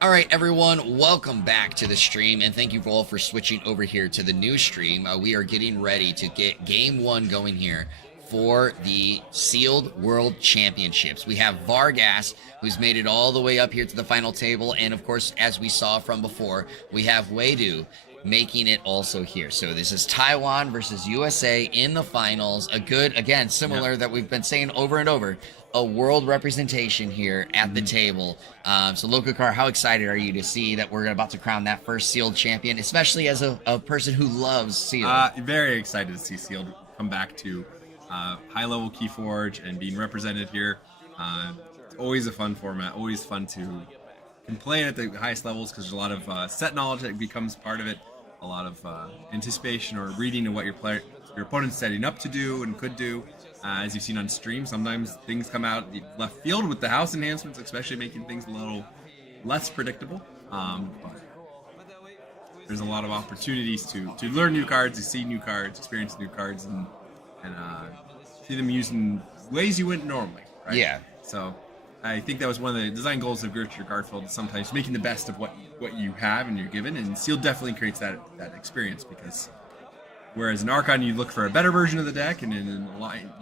All right, everyone, welcome back to the stream, and thank you all for switching over here to the new stream. We are getting ready to get Game 1 going here for the Sealed World Championships. We have Vargas, who's made it all the way up here to the final table, and of course, as we saw from before, we have Weidu making it also here. So this is Taiwan versus USA in the finals. A good, again, similar that we've been saying over and over, a world representation here at the table. So Lokakar, how excited are you to see that we're about to crown that first Sealed champion, especially as a person who loves Sealed? Very excited to see Sealed come back to high-level KeyForge and being represented here. Always a fun format, always fun to play at the highest levels because there's a lot of set knowledge that becomes part of it, a lot of anticipation or reading of what your opponent's setting up to do and could do. As you've seen on stream, sometimes things come out left field with the house enhancements, especially making things a little less predictable. But there's a lot of opportunities to learn new cards, to see new cards, experience new cards, and see them used in ways you wouldn't normally, right? Yeah. So I think that was one of the design goals of Gertrude Garfield, sometimes making the best of what you have and you're given, and Seal definitely creates that experience because whereas in Archon, you look for a better version of the deck, and in an alliance,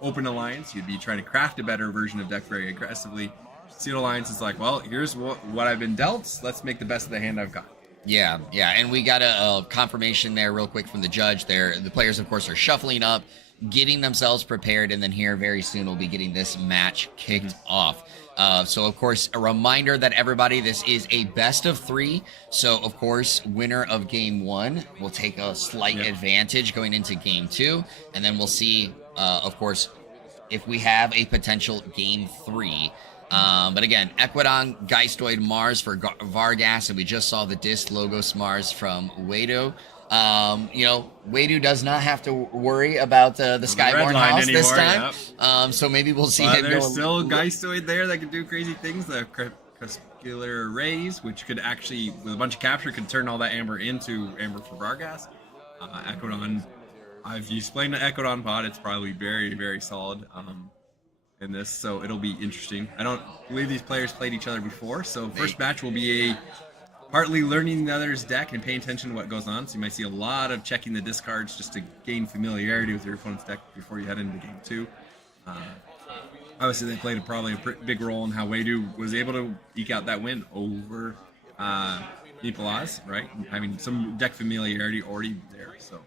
open alliance, you'd be trying to craft a better version of deck very aggressively. Sealed Alliance is like, well, here's what I've been dealt. Let's make the best of the hand I've got. Yeah, and we got a confirmation there real quick from the judge there. The players, of course, are shuffling up, getting themselves prepared, and then here very soon we'll be getting this match kicked off. So, of course, a reminder that everybody, this is a best of 3. So, of course, winner of Game 1 will take a slight advantage going into Game 2. And then we'll see, of course, if we have a potential Game 3. But again, Equidon, Geistoid, Mars for Vargas, and we just saw the Disc Logos Mars from Weidu. Weidu does not have to worry about the Skyborn house anymore, this time. Yep. So maybe we'll see him there's still Geistoid there that can do crazy things. The Crepuscular Rays, which could actually, with a bunch of capture, could turn all that amber into amber for Vargas. Equidon, if you explain the Equidon pod, it's probably very, very solid in this, so it'll be interesting. I don't believe these players played each other before, so first match will be partly learning the other's deck and paying attention to what goes on. So you might see a lot of checking the discards just to gain familiarity with your opponent's deck before you head into Game 2. Obviously, they played probably a big role in how Weidu was able to eke out that win over Nicolaz, right? Having some deck familiarity already there. So.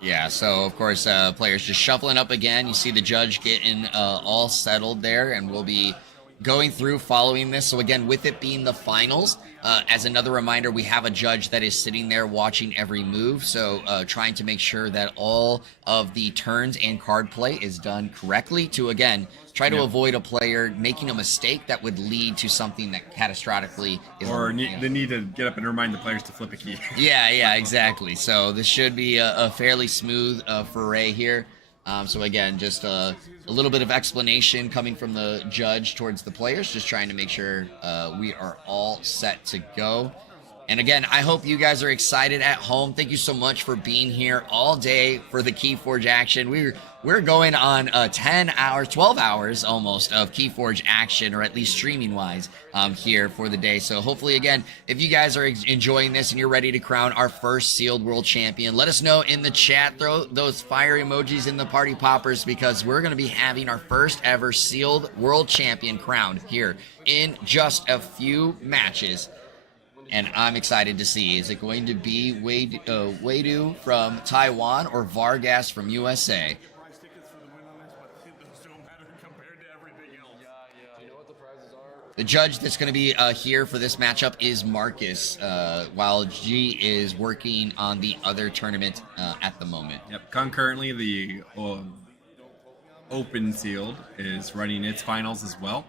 Yeah, so of course, players just shuffling up again. You see the judge getting all settled there, and we'll be going through following this. So again, with it being the finals, as another reminder, we have a judge that is sitting there watching every move, so trying to make sure that all of the turns and card play is done correctly to, again, try to avoid a player making a mistake that would lead to something that catastrophically is... Or the need to get up and remind the players to flip a key. Yeah, exactly. So this should be a fairly smooth foray here. So again, just a little bit of explanation coming from the judge towards the players, just trying to make sure we are all set to go. And again, I hope you guys are excited at home. Thank you so much for being here all day for the KeyForge action. We're going on 10 hours, 12 hours almost of KeyForge action, or at least streaming-wise, here for the day. So hopefully, again, if you guys are enjoying this and you're ready to crown our first Sealed World Champion, let us know in the chat. Throw those fire emojis in the party poppers, because we're going to be having our first ever Sealed World Champion crowned here in just a few matches. And I'm excited to see, is it going to be Weidu from Taiwan or Vargas from USA? The judge that's going to be here for this matchup is Marcus, while G is working on the other tournament at the moment. Yep, concurrently the Open Sealed is running its finals as well.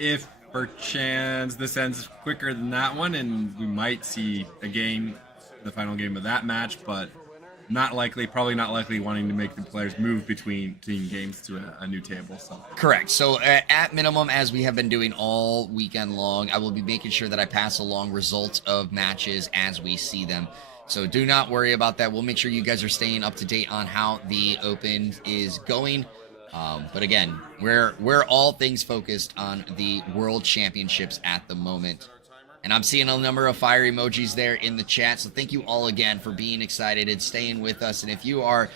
If perchance this ends quicker than that one, and we might see the final game of that match, but probably not likely wanting to make the players move between games to a new table. So correct. So at minimum, as we have been doing all weekend long, I will be making sure that I pass along results of matches as we see them. So do not worry about that. We'll make sure you guys are staying up to date on how the Open is going. But again, we're all things focused on the World Championships at the moment. And I'm seeing a number of fire emojis there in the chat. So thank you all again for being excited and staying with us. And if you are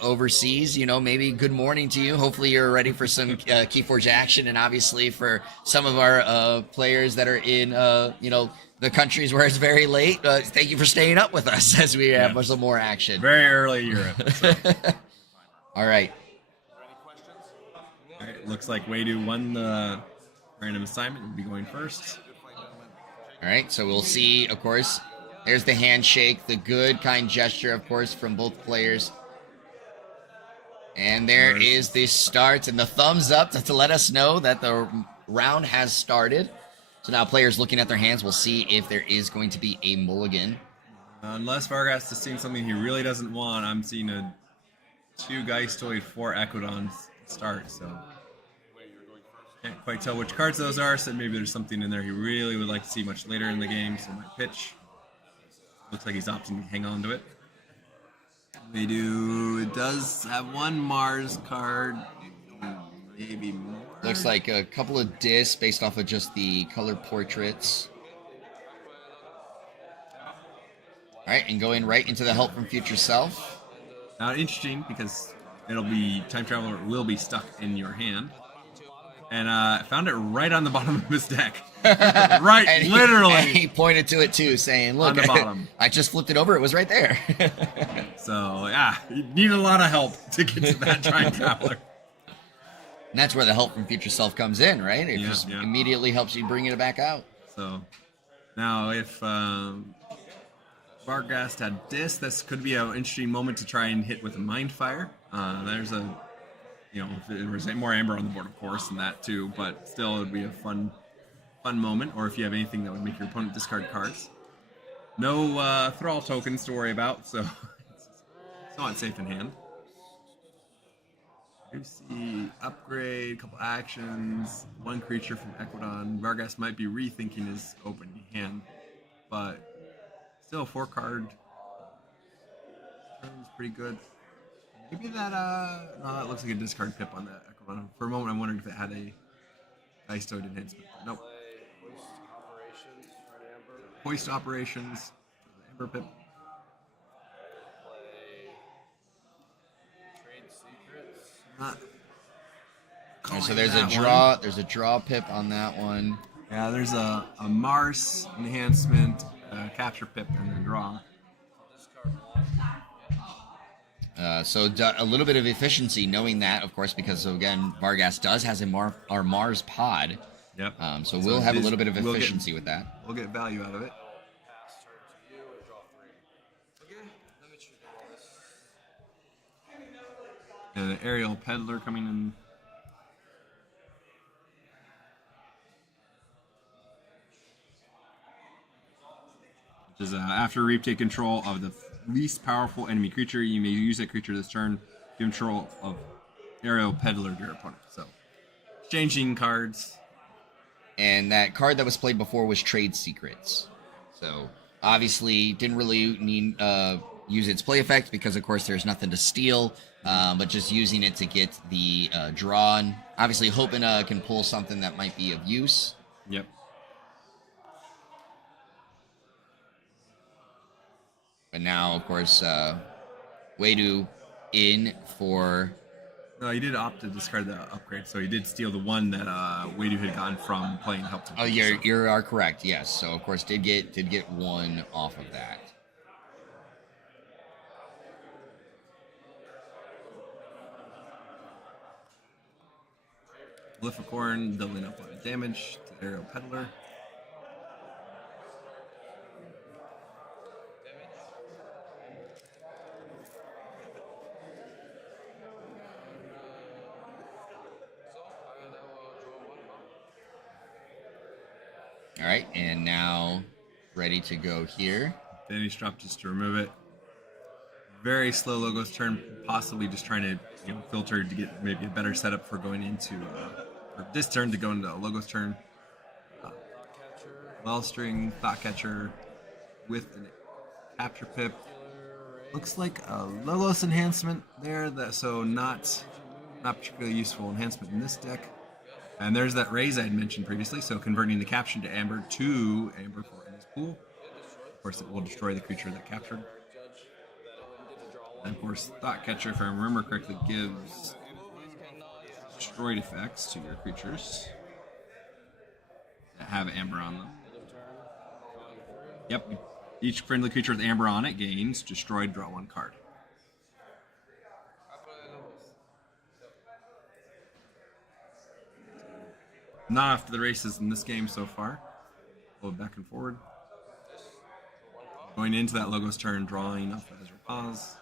overseas, maybe good morning to you. Hopefully you're ready for some KeyForge action. And obviously for some of our players that are in, the countries where it's very late, thank you for staying up with us as we have some more action. Very early Europe. So. All right. All right. Looks like Wadu won the random assignment. We'll be going first. All right, so we'll see, of course, there's the handshake, the good, kind gesture, of course, from both players. And there is the start and the thumbs up to let us know that the round has started. So now players looking at their hands will see if there is going to be a mulligan. Unless Vargas is seeing something he really doesn't want, I'm seeing a 2 Geistoid, 4 Equidons start, so... Can't quite tell which cards those are, so maybe there's something in there he really would like to see much later in the game, so might pitch. Looks like he's opting to hang on to it. It does have 1 Mars card, maybe more. Looks like a couple of discs based off of just the color portraits. All right, and going right into the help from future self. Now, interesting, because it'll be, Time Traveler will be stuck in your hand. And I found it right on the bottom of his deck. Right, literally. And he pointed to it too, saying, look, on the bottom. I just flipped it over. It was right there. So, yeah, you need a lot of help to get to that Time Traveler. And that's where the help from future self comes in, right? It just immediately helps you bring it back out. So, now if Vargas had Dis, this could be an interesting moment to try and hit with a Mind Fire. There's a... if there was more amber on the board, of course, and that too, but still it would be a fun moment, or if you have anything that would make your opponent discard cards. No Thrall tokens to worry about, so it's somewhat safe in hand. You see upgrade, a couple actions, 1 creature from Equidon. Vargas might be rethinking his opening hand, but still 4 card. Turn is pretty good. Maybe that, no, that looks like a discard pip on that Equidon. For a moment, I wondered if it had a Geistoid enhancement. Nope. Hoist operations. Amber pip. Not. So there's a draw. There's a draw pip on that one. Yeah, there's a Mars enhancement, capture pip, and then draw. So a little bit of efficiency knowing that, of course, because again, Vargas has our Mars pod. Yep. So we'll have a little bit of efficiency with that. We'll get value out of it. And an aerial peddler coming in. Which is after Reap take control of the least powerful enemy creature, you may use that creature this turn to control of aerial peddler to your opponent. So, changing cards. And that card that was played before was Trade Secrets. So, obviously, didn't really need use its play effect because, of course, there's nothing to steal. But just using it to get the draw. And obviously, hoping can pull something that might be of use. Yep. But now, of course, Wadu in for... No, he did opt to discard the upgrade, so he did steal the one that Wadu had gotten from playing help. Oh, you are correct. Yes. So of course did get 1 off of that. Glyphicorn doubling up on damage to aerial peddler. All right, and now ready to go here. Vanish drop just to remove it. Very slow Logos turn, possibly just trying to filter to get maybe a better setup for going into or this turn to go into a Logos turn. Wellstring, Thought Catcher with a Capture Pip. Looks like a Logos enhancement there, so not Not particularly useful enhancement in this deck. And there's that raise I had mentioned previously, so converting the capture to Amber to Amber for in this pool. Of course, it will destroy the creature that captured. And of course, Thought Catcher, if I remember correctly, gives destroyed effects to your creatures that have Amber on them. Yep, each friendly creature with Amber on it gains destroyed, draw 1 card. Not after the races in this game so far. Hold back and forward. Going into that Logos turn, drawing off Ezra Pause.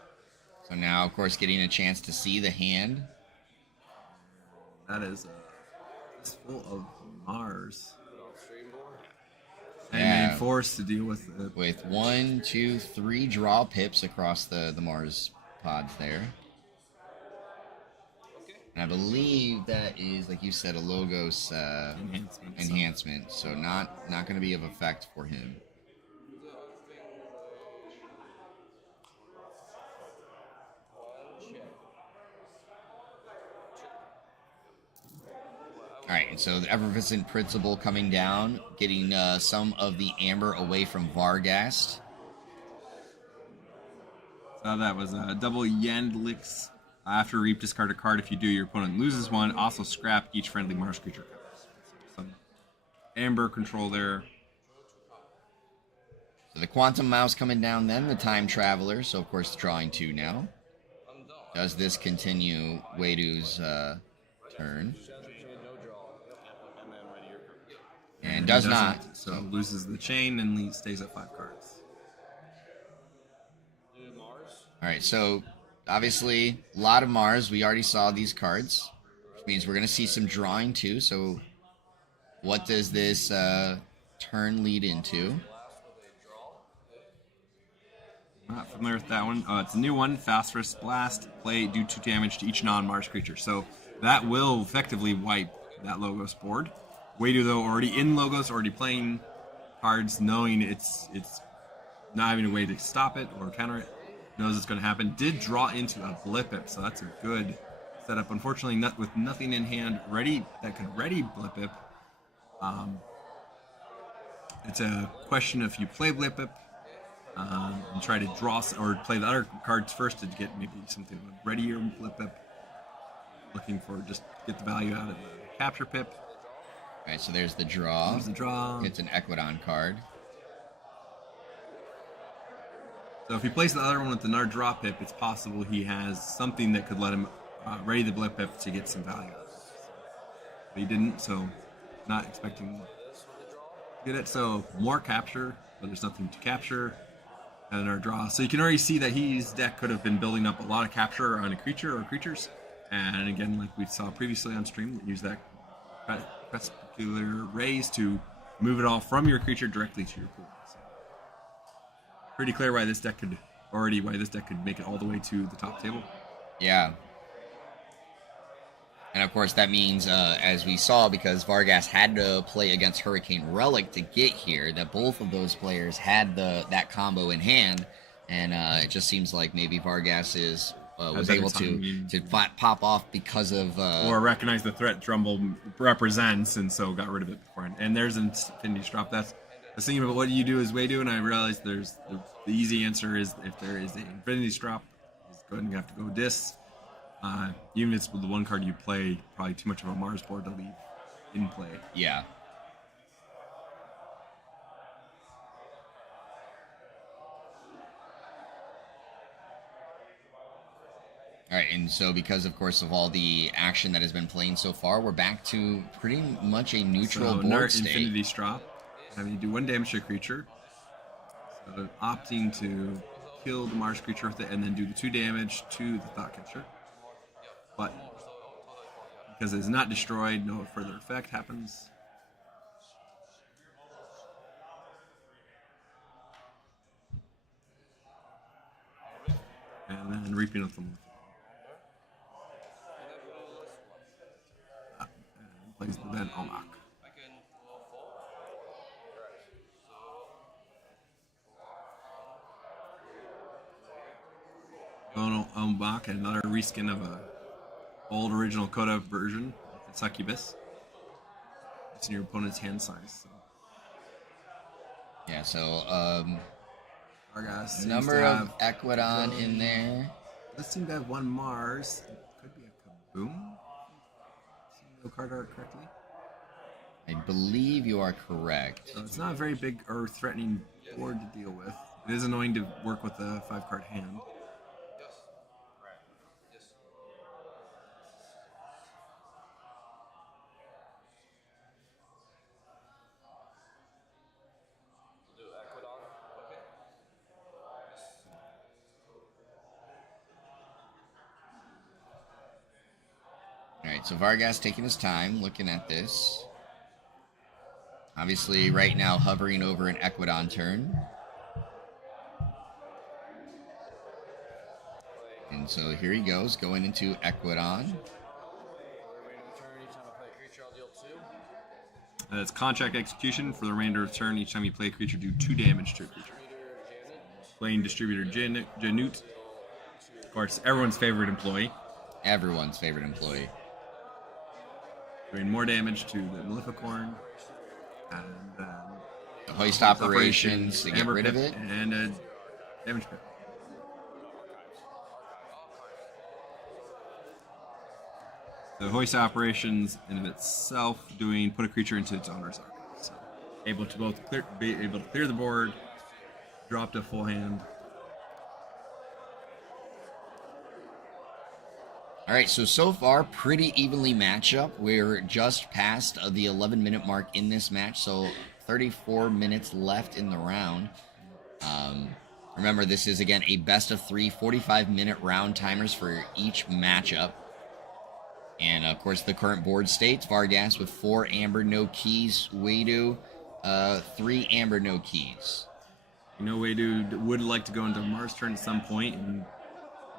So now, of course, getting a chance to see the hand. That is it's full of Mars. Yeah. And forced to deal with it. With 1, 2, 3 draw pips across the Mars pods there. And I believe that is, like you said, a Logos enhancement. So not going to be of effect for him. Alright, and so the Effervescent Principle coming down, getting some of the Amber away from Varghast. So that was a double Yandlix. After reap, discard a card. If you do, your opponent loses 1. Also scrap each friendly Mars creature. Some Amber control there. So the Quantum Mouse coming down then, the Time Traveler. So, of course, drawing 2 now. Does this continue Weidu's turn? And does not. So loses the chain and stays at 5 cards. Alright, so obviously a lot of Mars. We already saw these cards, which means we're going to see some drawing too. So what does this turn lead into? Not familiar with that one. It's a new one. Phosphorus Blast. Play, do 2 damage to each non-Mars creature. So that will effectively wipe that Logos board. Weidu, though, already in Logos, already playing cards, knowing it's not having a way to stop it or counter it, knows it's going to happen. Did draw into a Blip-Ip, so that's a good setup. Unfortunately, with nothing in hand ready that could ready Blip-Ip, it's a question if you play Blip-Ip and try to draw or play the other cards first to get maybe something readier Blip-Ip, looking for just get the value out of the capture pip. All right, so there's the draw. There's the draw. It's an Equidon card. So if he plays the other one with another draw pip, it's possible he has something that could let him ready the Blip Pip to get some value. But he didn't, so not expecting to get it. So more capture, but there's nothing to capture. And another draw. So you can already see that his deck could have been building up a lot of capture on a creature or creatures. And again, like we saw previously on stream, use that particular raise to move it all from your creature directly to your pool. So pretty clear why this deck could make it all the way to the top table. Yeah. And of course that means, as we saw, because Varghast had to play against Hurricane Relic to get here, that both of those players had that combo in hand, and it just seems like maybe Varghast was able to pop off because of or recognize the threat Drumble represents, and so got rid of it beforehand. And there's Infinity's Drop. That's I was thinking about what do you do as Weidu, and I realized the easy answer is if there is an Infinity's Drop, he's going to have to go Dis. Even if it's with the one card you play, probably too much of a Mars board to leave in play. Yeah. All right, and so because, of course, of all the action that has been playing so far, we're back to pretty much a neutral board state. Infinity's Drop, having you do 1 damage to a creature. So opting to kill the Mars creature with it and then do the 2 damage to the Thought Catcher. But because it's not destroyed, no further effect happens. And then reaping with them. And plays the Van Almach. Almach, another reskin of a old original Coda version of the Succubus. It's in your opponent's hand size. So. Yeah, so Argas number of Equidon in there. Does seem to have one Mars. Could be a Kaboom. See no card art correctly. I believe you are correct. So it's not a very big or threatening board to deal with. It is annoying to work with a 5-card hand. Alright, so Vargas taking his time looking at this. Obviously, right now, hovering over an Equidon turn. And so here he goes, going into Equidon. It's contract execution. For the remainder of the turn, each time you play a creature, do 2 damage to a creature. Playing Distributor Janute. Of course, everyone's favorite employee. Everyone's favorite employee. Doing more damage to the Maleficorn. And then the hoist operations to get rid of it. And a damage pit. The hoist operations in of itself put a creature into its owner's archive. So able to be able to clear the board, drop to full hand. All right, so far, pretty evenly matchup. We're just past the 11-minute mark in this match, so 34 minutes left in the round. Remember, this is, again, a best-of-3, 45-minute round timers for each matchup. And, of course, the current board states, Vargas with 4 amber, no keys. Wadu, 3 amber, no keys. You know, Wadu would like to go into Mars turn at some point and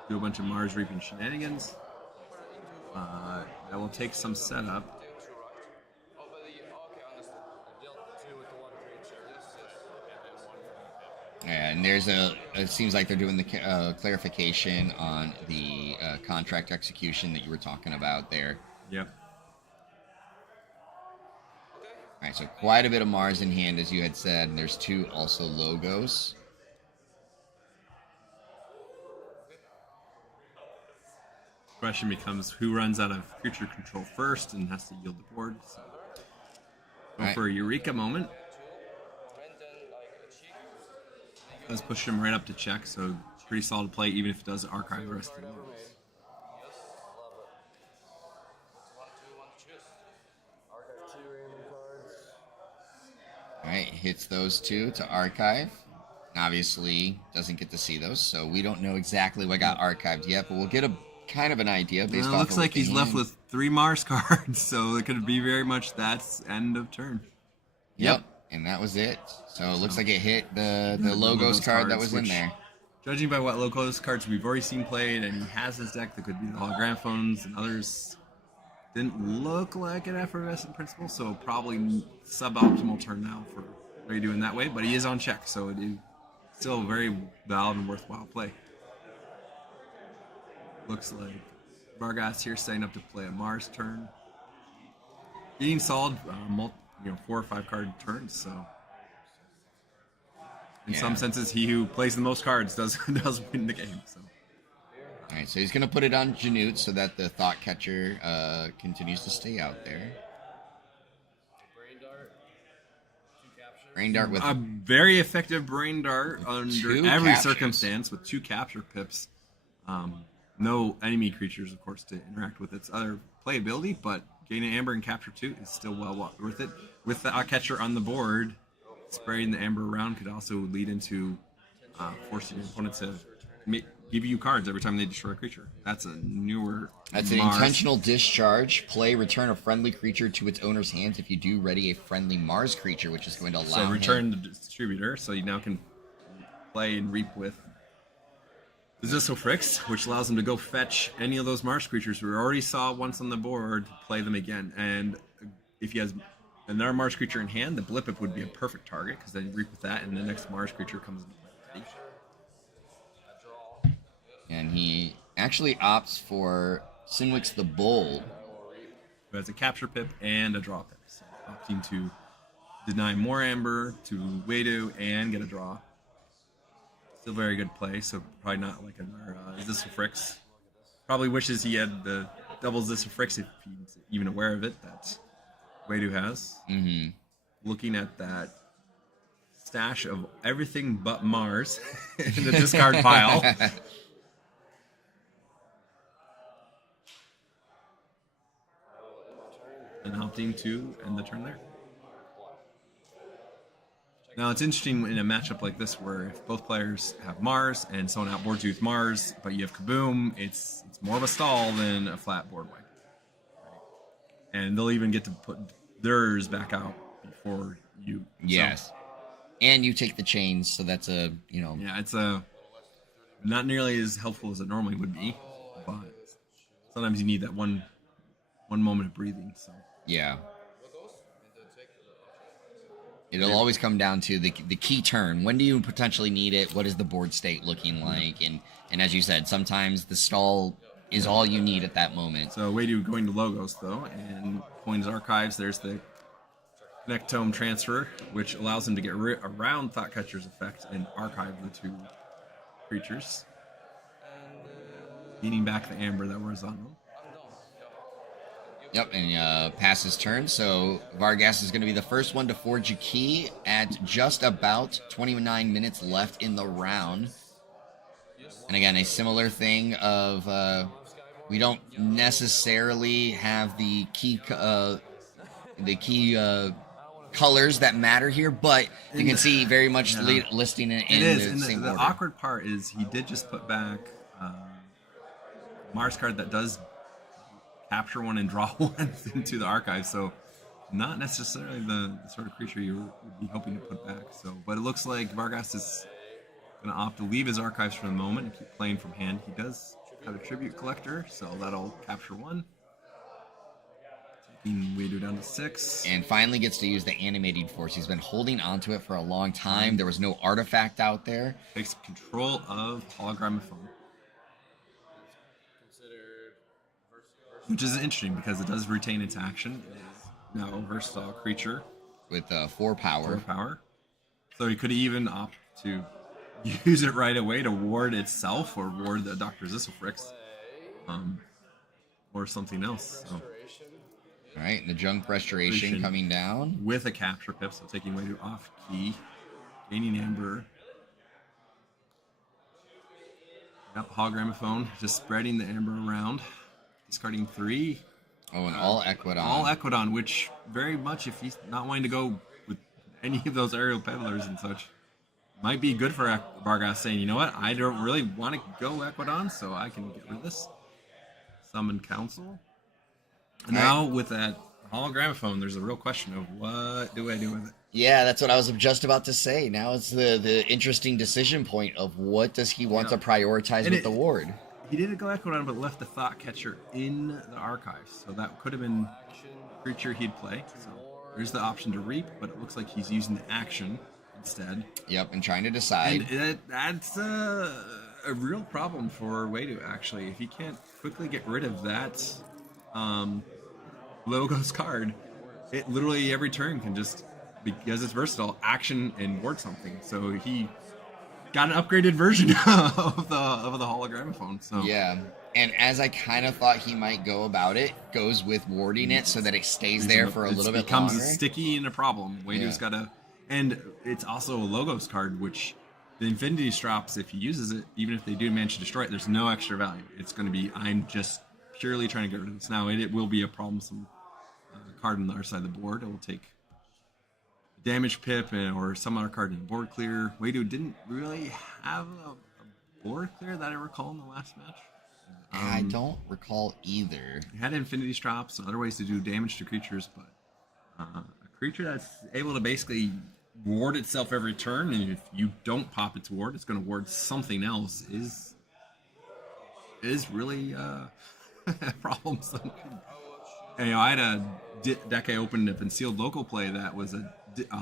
do a bunch of Mars reaping shenanigans. That will take some setup. And there's it seems like they're doing the clarification on the contract execution that you were talking about there. Yep. All right, so quite a bit of Mars in hand, as you had said, and there's 2 also logos. Question becomes who runs out of creature control first and has to yield the board. So go for a Eureka moment. Let's push him right up to check, so pretty solid play even if it does archive the rest of the board. Alright, hits those 2 to archive. Obviously doesn't get to see those, so we don't know exactly what got archived yet, but we'll get a kind of an idea based off. It looks like he's left with 3 Mars cards, so it could be very much that's end of turn. Yep, and that was it. So it looks like it hit the logos card that was in there. Judging by what logos cards we've already seen played, and he has his deck that could be the hologramophones and others, didn't look like an effervescent principle, so probably suboptimal turn now for what you're doing that way, but he is on check, so it is still a very valid and worthwhile play. Looks like Vargas here setting up to play a Mars turn. Getting solid, 4 or 5 card turns, so in some senses, he who plays the most cards does win the game. So. All right, so he's going to put it on Janute so that the Thought Catcher continues to stay out there. Brain Dart with a very effective Brain Dart under every circumstance with 2 capture pips. No enemy creatures, of course, to interact with its other playability, but gaining Amber and Capture 2 is still well worth it. With the Catcher on the board, spraying the Amber around could also lead into forcing your opponent to give you cards every time they destroy a creature. That's a newer That's Mars. An intentional discharge. Play, return a friendly creature to its owner's hands. If you do, ready a friendly Mars creature, which is going to allow So return the distributor, so you now can play and reap with Decisive, which allows him to go fetch any of those Mars creatures we already saw once on the board, play them again. And if he has another Mars creature in hand, the Blipip would be a perfect target, because then you reap with that, and the next Mars creature comes into play. And he actually opts for Sinwix the Bold. Who has a capture pip and a draw pip. So opting to deny more amber to Wadu and get a draw. Still very good play, so probably not like another Zissifrix. Probably wishes he had the double Zissifrix if he's even aware of it, that Wadu has. Mm-hmm. Looking at that stash of everything but Mars in the discard pile. And opting to end the turn there. Now it's interesting in a matchup like this where if both players have Mars and someone outboards you with Mars, but you have Kaboom, it's more of a stall than a flat board wipe. And they'll even get to put theirs back out before you. Yes. So. And you take the chains, so that's a, you know. Yeah, it's not nearly as helpful as it normally would be, but sometimes you need that one moment of breathing. So. Yeah. It'll always come down to the key turn. When do you potentially need it? What is the board state looking like? And as you said, sometimes the stall is all you need at that moment. So Wadu going to logos, though, and pulling his archives. There's the Nectome transfer, which allows him to get around Thoughtcatcher's effect and archive the two creatures. Gaining back the amber that was on them. Yep, and pass his turn, so Vargas is going to be the first one to forge a key at just about 29 minutes left in the round. And again, a similar thing of we don't necessarily have the key colors that matter here, but you can see very much listing it in the same order. The awkward part is he did just put back Mars card that does capture one and draw one into the archive, so not necessarily the sort of creature you would be hoping to put back. So, but it looks like Vargas is going to opt to leave his archives for the moment and keep playing from hand. He does have a tribute collector, so that'll capture one. Taking Wadu down to 6. And finally gets to use the animating force. He's been holding onto it for a long time. There was no artifact out there. Takes control of Hologramophone. Which is interesting because it does retain its action. It is now a versatile creature. With 4 power. 4 power. So he could even opt to use it right away to ward itself or ward the Dr. Zissifrix. Or something else. So. All right, the Junk Restoration coming down. With a capture pip, so taking Wadu off key. Gaining amber. Yep, Hologramophone, just spreading the amber around. Discarding 3. Oh, and all Equidon. All Equidon, which very much, if he's not wanting to go with any of those aerial peddlers and such, might be good for Vargas saying, you know what, I don't really want to go Equidon, so I can get rid of this. Summon Council. And now with that Hologramophone, there's a real question of what do I do with it? Yeah, that's what I was just about to say. Now it's the interesting decision point of what does he want to prioritize with the ward. He didn't go Equidon, but left the Thoughtcatcher in the archives. So that could have been a creature he'd play. So there's the option to reap, but it looks like he's using the action instead. Yep, and trying to decide. And that's a real problem for Wadu, actually. If he can't quickly get rid of that Logos card, it literally every turn can just, because it's versatile, action and ward something. So he got an upgraded version of the Hologramophone. So yeah, and as I kind of thought he might go about it, goes with warding it so that it stays there for a little bit longer. It becomes sticky and a problem. Wadu's got to, and it's also a Logos card, which the Infinity Strops, if he uses it, even if they do manage to destroy it, there's no extra value. It's going to be, I'm just purely trying to get rid of this. Now, it will be a problemsome card on the other side of the board. It will take damage pip or some other card in board clear. Wadu didn't really have a board clear that I recall in the last match. I don't recall either. He had Infinity Strops and other ways to do damage to creatures, but a creature that's able to basically ward itself every turn, and if you don't pop its ward, it's going to ward something else, is really problemsome. And, I had a deck I opened up in sealed local play that was a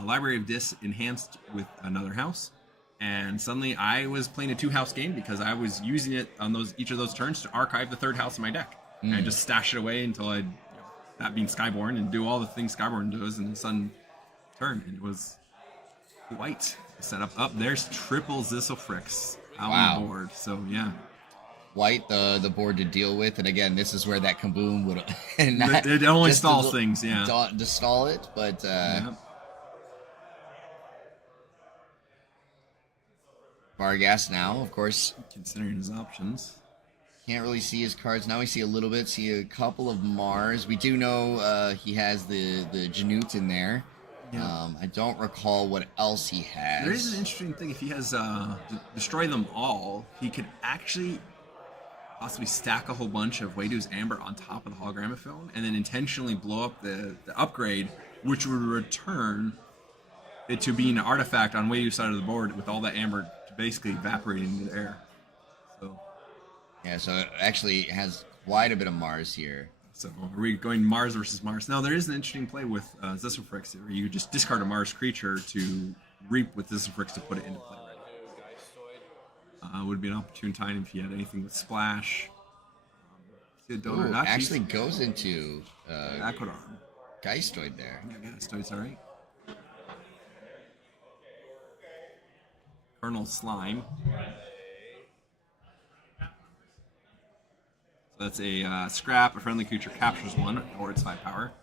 Library of Dis enhanced with another house, and suddenly I was playing a 2-house game because I was using it on each of those turns to archive the 3rd house in my deck. And I just stash it away until I'd, that being Skyborn, and do all the things Skyborn does, and the sun turn. And it was white set up. Up there's triple Zisselfrix out on the board. So yeah. White, the board to deal with, and again, this is where that kaboom would not it only stalls things, yeah. To stall it, but Vargas now, of course, considering his options. Can't really see his cards now. We see a little bit. See a couple of Mars. We do know he has the Janute in there. Yeah. I don't recall what else he has. There is an interesting thing. If he has destroy them all, he could actually possibly stack a whole bunch of Wadu's Amber on top of the Hologramophone and then intentionally blow up the upgrade, which would return it to being an artifact on Wadu's side of the board with all that Amber basically evaporating in the air. So yeah, so it actually has quite a bit of Mars here. So are we going Mars versus Mars? Now there is an interesting play with Zisselfrix where you just discard a Mars creature to reap with Zisselfrix to put it into play. Would be an opportune time if you had anything with Splash. Ooh, actually goes into Aquadon. Geistoid there. Yeah, Geistoid's alright. Colonel Slime. So that's a scrap. A friendly creature captures one, or it's 5 power.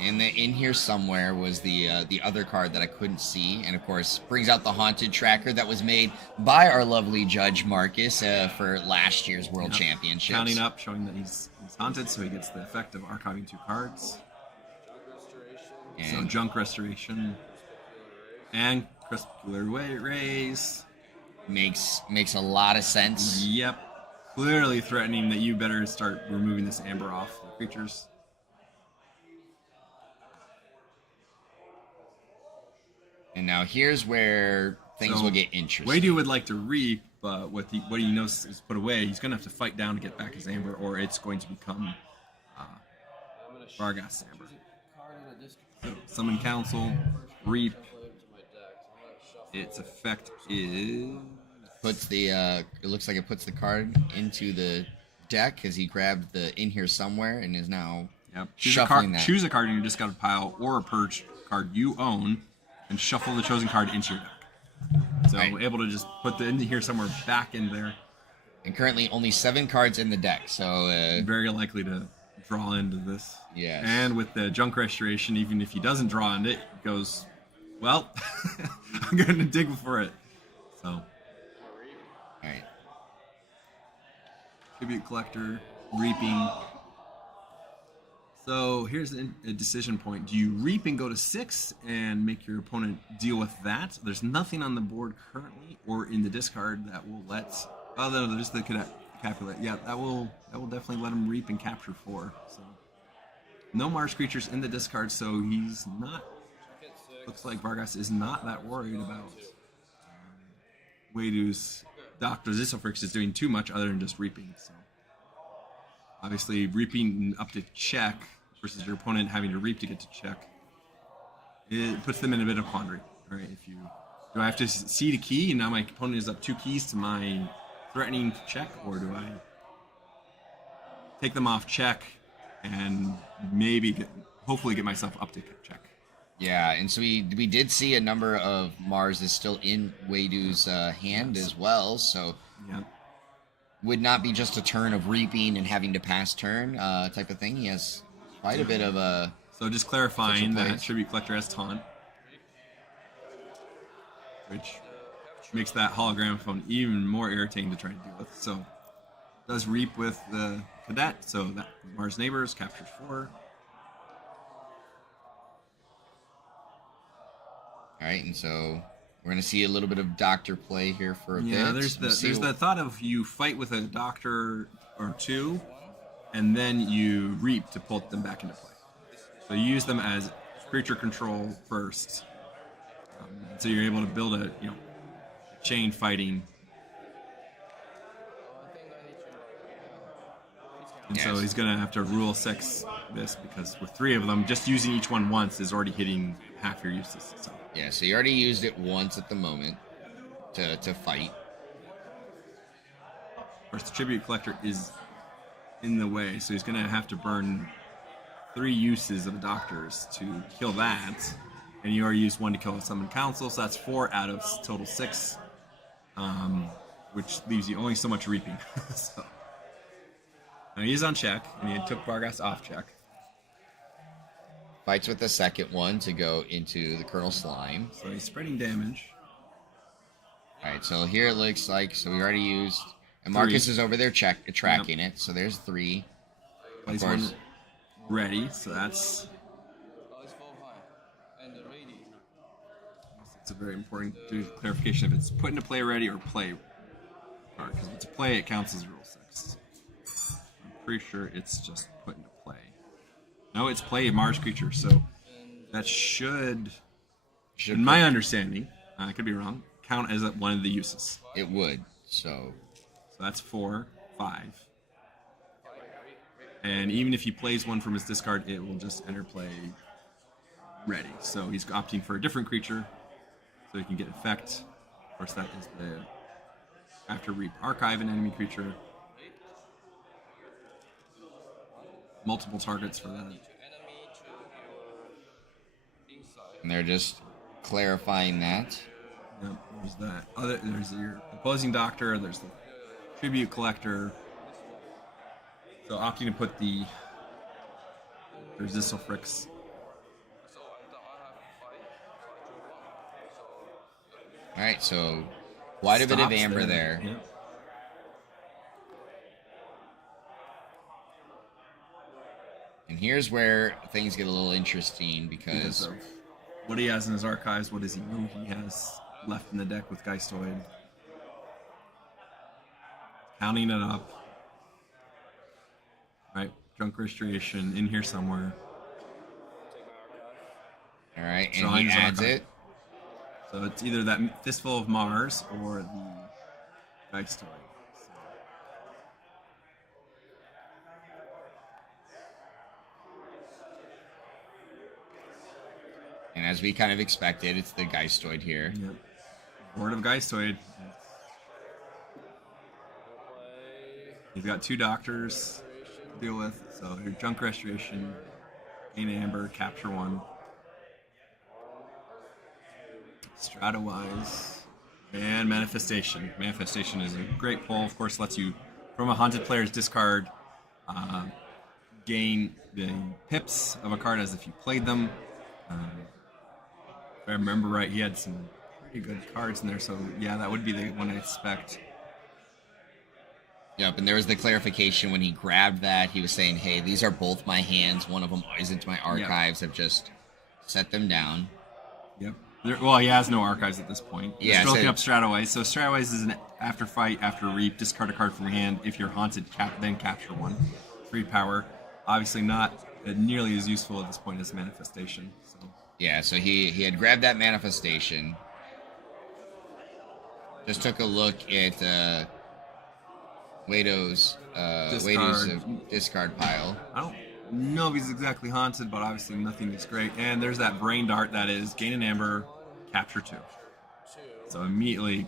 And in here somewhere was the other card that I couldn't see, and of course brings out the Haunted Tracker that was made by our lovely Judge Marcus for last year's World Championships. Counting up, showing that he's haunted, so he gets the effect of archiving 2 cards. And so Junk Restoration and Crepuscular Rays makes a lot of sense. Yep, clearly threatening that you better start removing this Amber off the creatures. And now here's where things will get interesting. Wadu would like to reap, but what he knows is put away. He's going to have to fight down to get back his Amber, or it's going to become Vargas Amber. So, Summon Council, reap. Its effect is... Puts the, it looks like it puts the card into the deck because he grabbed the in here somewhere and is now shuffling that. Choose a card in your discarded pile or a purge card you own, and shuffle the chosen card into your deck. So able to just put the in here somewhere back in there. And currently only 7 cards in the deck, so very likely to draw into this. Yes. And with the Junk Restoration, even if he doesn't draw into it, it goes, well, I'm going to dig for it. So. Alright. Tribute Collector, Reaping. So here's a decision point. Do you reap and go to 6 and make your opponent deal with that? There's nothing on the board currently or in the discard that will let... Oh, no, there's the Capulet. Yeah, that will definitely let him reap and capture 4. So no Mars creatures in the discard, so he's not... Looks like Vargas is not that worried about Wadu's Dr. Zisselfrix is doing too much other than just reaping. So obviously, reaping up to check versus your opponent having to reap to get to check, it puts them in a bit of quandary. All right, if you do, I have to seed a key, and now my opponent is up 2 keys to my threatening check, or do I take them off check and maybe hopefully get myself up to check? Yeah, and so we did see a number of Mars is still in Wadu's hand as well, so. Yeah. Would not be just a turn of reaping and having to pass turn type of thing. He has quite a bit of a... So just clarifying that Tribute Collector has Taunt, which makes that Hologramophone even more irritating to try to deal with. So does reap with the Cadet, so that Mars Neighbors captures 4. Alright, and so... We're going to see a little bit of Doctor play here for a bit. Yeah, there's the thought of you fight with a Doctor or 2, and then you reap to pull them back into play. So you use them as creature control first. So you're able to build a chain fighting. And so he's going to have to rule 6 this, because with 3 of them, just using each one once is already hitting half your uses. So. Yeah, so you already used it once at the moment to fight. Of course, the Tribute Collector is in the way, so he's going to have to burn 3 uses of Doctors to kill that, and you already used 1 to kill a Summon Council, so that's 4 out of total 6, which leaves you only so much reaping. So now he's on check, and he took Barghast off check. Fights with the second one to go into the Colonel Slime. So he's spreading damage. Alright, so here it looks like, so we already used, and Marcus 3. is over there tracking it, so there's 3. Plays Of course. 1 ready, so that's a very important clarification if it's put into play ready or play card, because if it's a play, it counts as rule 6. I'm pretty sure it's just put into play. No, it's play a Mars creature, so that should in my understanding, I could be wrong, count as one of the uses. It would, so that's 4, 5. And even if he plays 1 from his discard, it will just enter play ready. So he's opting for a different creature, so he can get effect. Of course, that is the after Reap Archive an enemy creature. Multiple targets for that. And they're just clarifying that. Yep, there's that. There's your opposing Doctor, there's the Tribute Collector. So opting to put the Resistal Fricks. Alright, so quite a bit of amber there. Yep. And here's where things get a little interesting because of what he has in his archives, what does he know he has left in the deck with Geistoid. Counting it up. Right, Drunk Restoration in here somewhere. Alright, and Drawing he his adds archive. it. So it's either that Fistful of Mars or the Geistoid. And as we kind of expected, it's the Geistoid here. Yep. Board of Geistoid. He's got 2 Doctors to deal with. So your Junk Restoration, gain Amber, capture 1. Stratowise. And Manifestation. Manifestation is a great pull. Of course, lets you, from a Haunted player's discard, gain the pips of a card as if you played them. If I remember right, he had some pretty good cards in there, so yeah, that would be the one I expect. Yep, and there was the clarification when he grabbed that. He was saying, hey, these are both my hands. One of them isn't my archives. I've just set them down. Yep. Well, he has no archives at this point. Yeah, He's looking up Stratowise. So Stratowise is an after fight, after reap, discard a card from your hand. If you're haunted, then capture 1. 3 power. Obviously not nearly as useful at this point as Manifestation. So. Yeah, so he had grabbed that Manifestation. Just took a look at Wado's discard pile. I don't know if he's exactly haunted, but obviously nothing is great. And there's that Brain Dart that is gain an Amber, capture 2. So immediately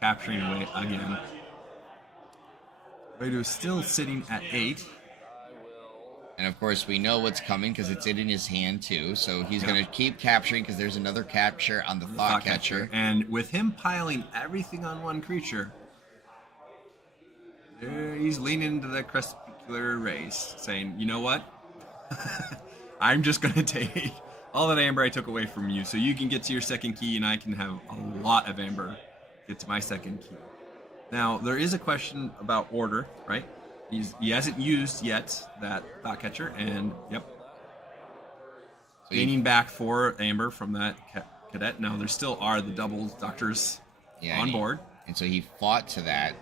capturing away again. Wado's still sitting at 8. And of course, we know what's coming because it's in his hand too. So he's going to keep capturing because there's another capture on the Thought Catcher. And with him piling everything on 1 creature, he's leaning into the Crepuscular Race, saying, you know what? I'm just going to take all that Amber I took away from you so you can get to your second key and I can have a lot of Amber get to my second key. Now, there is a question about order, right? He hasn't used yet that Thought Catcher, and yep. So gaining back 4 Amber from that cadet. Now, there still are the double Doctors on board. And so he fought to that.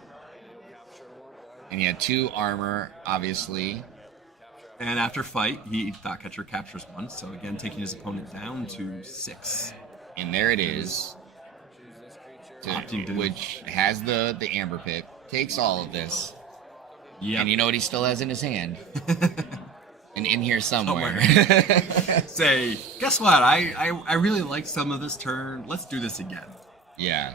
And he had 2 armor, obviously. And after fight, Thought Catcher captures 1. So again, taking his opponent down to 6. And there it is. Which has the Amber Pip. Takes all of this. Yeah. And you know what he still has in his hand? And in here somewhere. Say, guess what? I really like some of this turn. Let's do this again. Yeah.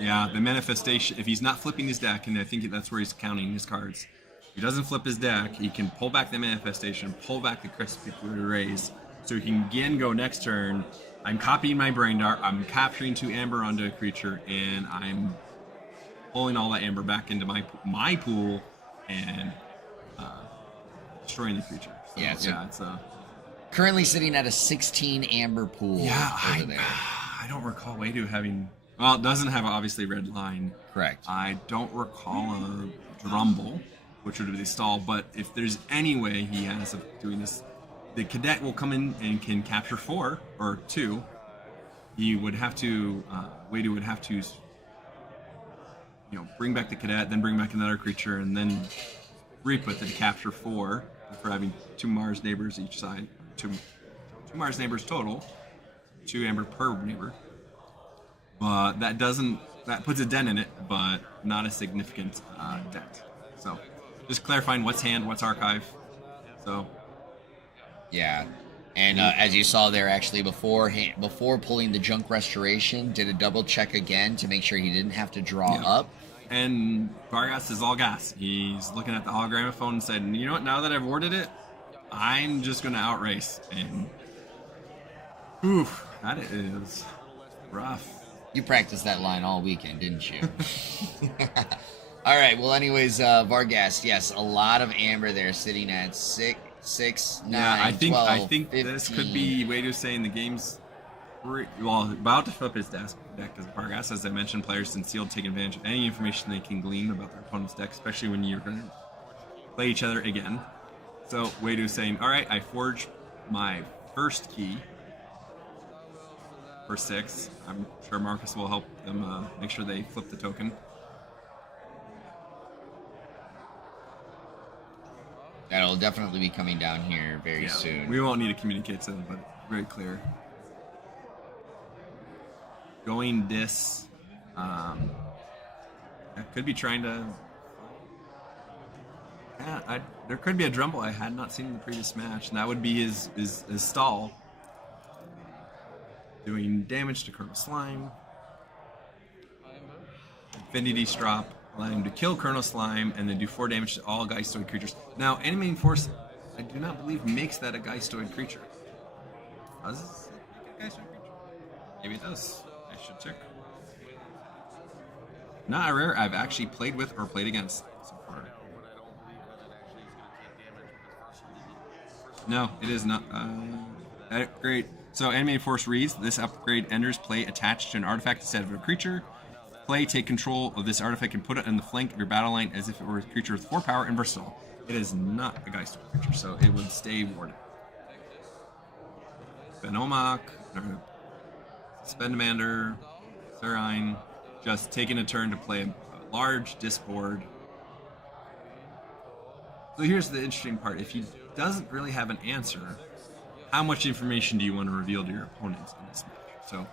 Yeah, the manifestation, if he's not flipping his deck, and I think that's where he's counting his cards, if he doesn't flip his deck, he can pull back the manifestation, pull back the Crepuscular Rays, so he can again go next turn. I'm copying my Brain Dart, I'm capturing 2 amber onto a creature, and I'm pulling all that amber back into my pool and destroying the creature. So, yeah, it's currently sitting at a 16 amber pool. Yeah, there. I don't recall Wadu having. Well, it doesn't have obviously red line. Correct. I don't recall a Drumble, which would be the stall. But if there's any way he has of doing this, the cadet will come in and can capture 4 or 2. He would have to. Wadu would have to. Bring back the cadet, then bring back another creature, and then re-put the capture 4 for having 2 Mars neighbors each side. 2 Mars neighbors total. 2 amber per neighbor. But that puts a dent in it, but not a significant dent. So just clarifying what's hand, what's archive. So yeah, and as you saw there, actually before pulling the Junk Restoration, did a double check again to make sure he didn't have to draw up. And Vargas is all gas. He's looking at the hologramophone and said, "You know what? Now that I've warded it, I'm just going to outrace." And that is rough. You practiced that line all weekend, didn't you? All right. Well, anyways, Vargas, yes, a lot of amber there, sitting at 6, 9, 12, I think 15. this could be Wadu saying the game's about to flip his deck as Vargas. As I mentioned, players in sealed take advantage of any information they can glean about their opponent's deck, especially when you're going to play each other again. So Wadu's saying, "All right, I forged my first key for 6. I'm sure Marcus will help them make sure they flip the token." That'll definitely be coming down here very soon. We won't need to communicate to them, but very clear. Going this, could be trying to. Yeah, there could be a Drumble I had not seen in the previous match, and that would be his stall. Doing damage to Colonel Slime. Infinity Strop, allowing him to kill Colonel Slime, and then do 4 damage to all Geistoid creatures. Now, Animating Force, I do not believe makes that a Geistoid creature. Does it make a Geistoid creature? Maybe it does. I should check. Not a rare I've actually played with or played against so far. No, it is not. Great. So, Animated Force reads, this upgrade enters play attached to an artifact instead of a creature. Play, take control of this artifact and put it on the flank of your battle line as if it were a creature with 4 power and versatile. It is not a Geistoid creature, so it would stay warded. Benomok, Spendamander, Serine, just taking a turn to play a large disboard. So here's the interesting part. If he doesn't really have an answer, how much information do you want to reveal to your opponents in this match? So,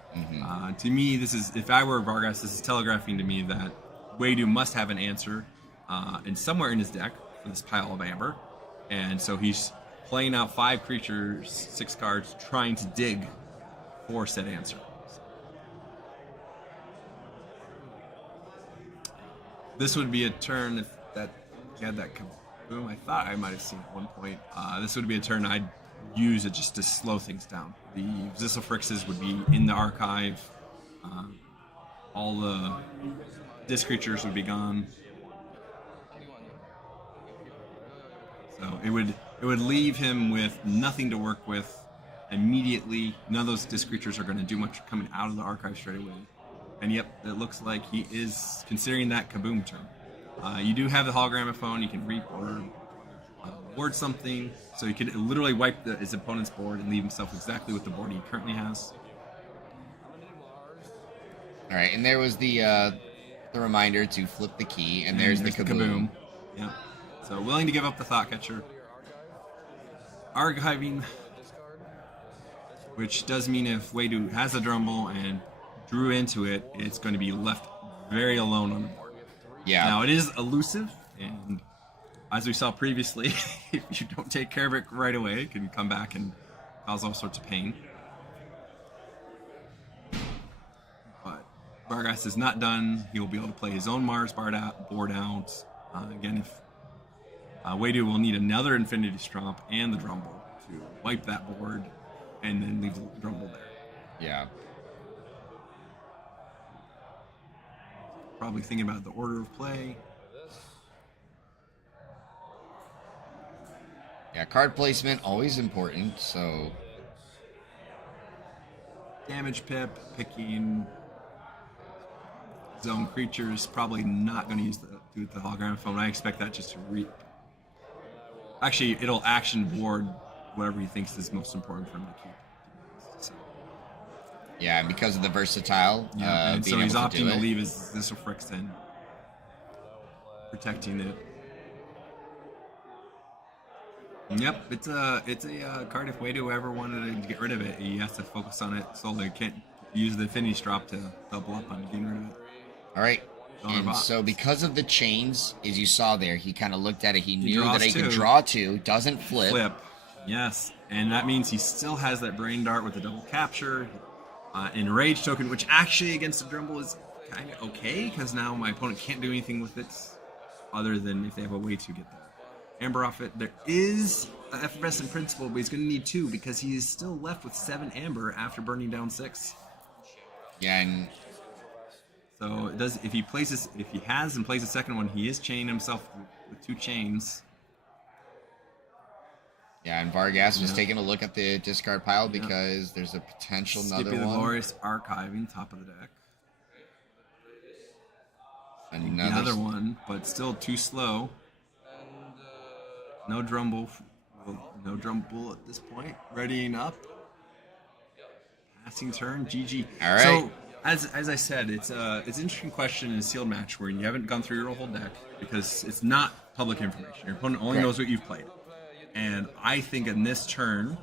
to me, this is, if I were Vargas, this is telegraphing to me that Wadu must have an answer and somewhere in his deck for this pile of amber. And so he's playing out 5 creatures, 6 cards, trying to dig for said answer. This would be a turn if he had that kaboom. I thought I might have seen at one point. This would be a turn I'd use it just to slow things down. The Zisselfrixes would be in the archive. All the disc creatures would be gone. So it would leave him with nothing to work with immediately. None of those disc creatures are going to do much coming out of the archive straight away. And yep, it looks like he is considering that kaboom turn. You do have the hologramophone. You can reap or board something, so he could literally wipe his opponent's board and leave himself exactly with the board he currently has. All right, and there was the reminder to flip the key, and there's the kaboom. Yeah. So willing to give up the Thought Catcher. Archiving, which does mean if Wadu has a Drumble and drew into it, it's going to be left very alone on the board. Yeah. Now, it is elusive, and as we saw previously, if you don't take care of it right away, it can come back and cause all sorts of pain. But Vargas is not done, he will be able to play his own Mars board out. Again, if Wadu will need another Infinity Stromp and the Drumble to wipe that board and then leave the Drumble there. Yeah. Probably thinking about the order of play. Yeah, card placement, always important, so... Damage pip, picking zone creatures, probably not going to do the hologram phone. I expect that just to Actually, it'll action board whatever he thinks is most important for him to keep. So. Yeah, and because of the versatile, and so he's opting to it. leave his Zissel Frixton, protecting it. Yep, it's a card. If Wadu ever wanted to get rid of it, he has to focus on it solely. Can't use the Infinity Strop to double up on getting rid of it. All right. And so because of the chains, as you saw there, he kind of looked at it. He knew that he could draw 2, doesn't flip. Yes, and that means he still has that Brain Dart with the double capture. Enrage token, which actually against the Drumble is kind of okay, because now my opponent can't do anything with it other than if they have a way to get that Amber off it. There is an Effervescent Principle, but he's going to need 2 because he is still left with 7 Amber after burning down 6. Yeah, and so it does. If he has and plays a second one, he is chaining himself with 2 chains. Yeah, and Vargas was taking a look at the discard pile because there's a potential another Skippy the one. Glorious Archiving, top of the deck. Another one, but still too slow. No Drumble. No Drumble at this point. Readying up. Passing turn. GG. All right. So, as I said, it's an interesting question in a sealed match where you haven't gone through your whole deck because it's not public information. Your opponent only knows what you've played. And I think in this turn,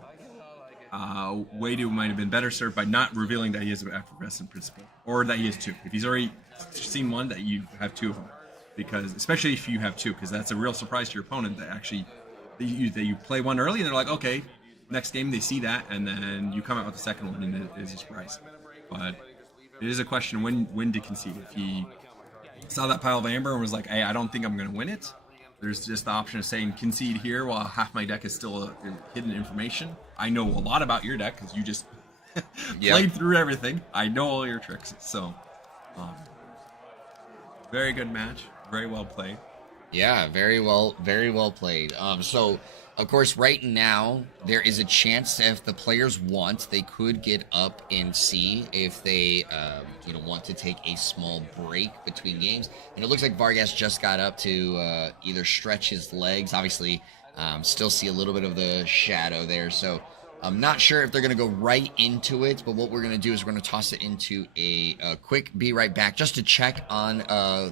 Wadu might have been better served by not revealing that he has an Effervescent Principle, or that he has 2. If he's already seen 1, that you have 2 of them, because especially if you have 2, because that's a real surprise to your opponent that actually that you play 1 early and they're like, okay, next game they see that, and then you come out with the second one and it is a surprise. But it is a question when to concede. If he saw that pile of Amber and was like, hey, I don't think I'm going to win it. There's just the option of saying concede here while half my deck is still hidden information. I know a lot about your deck because you just played through everything. I know all your tricks. So, very good match. Very well played. Yeah, very well played. So, of course, right now, there is a chance that if the players want, they could get up in C if they want to take a small break between games. And it looks like Vargas just got up to either stretch his legs. Obviously, still see a little bit of the shadow there. So I'm not sure if they're going to go right into it, but what we're going to do is we're going to toss it into a quick be right back just to check on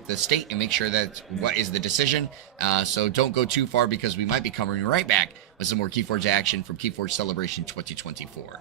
the state and make sure that what is the decision. So don't go too far because we might be coming right back with some more KeyForge action from KeyForge Celebration 2024.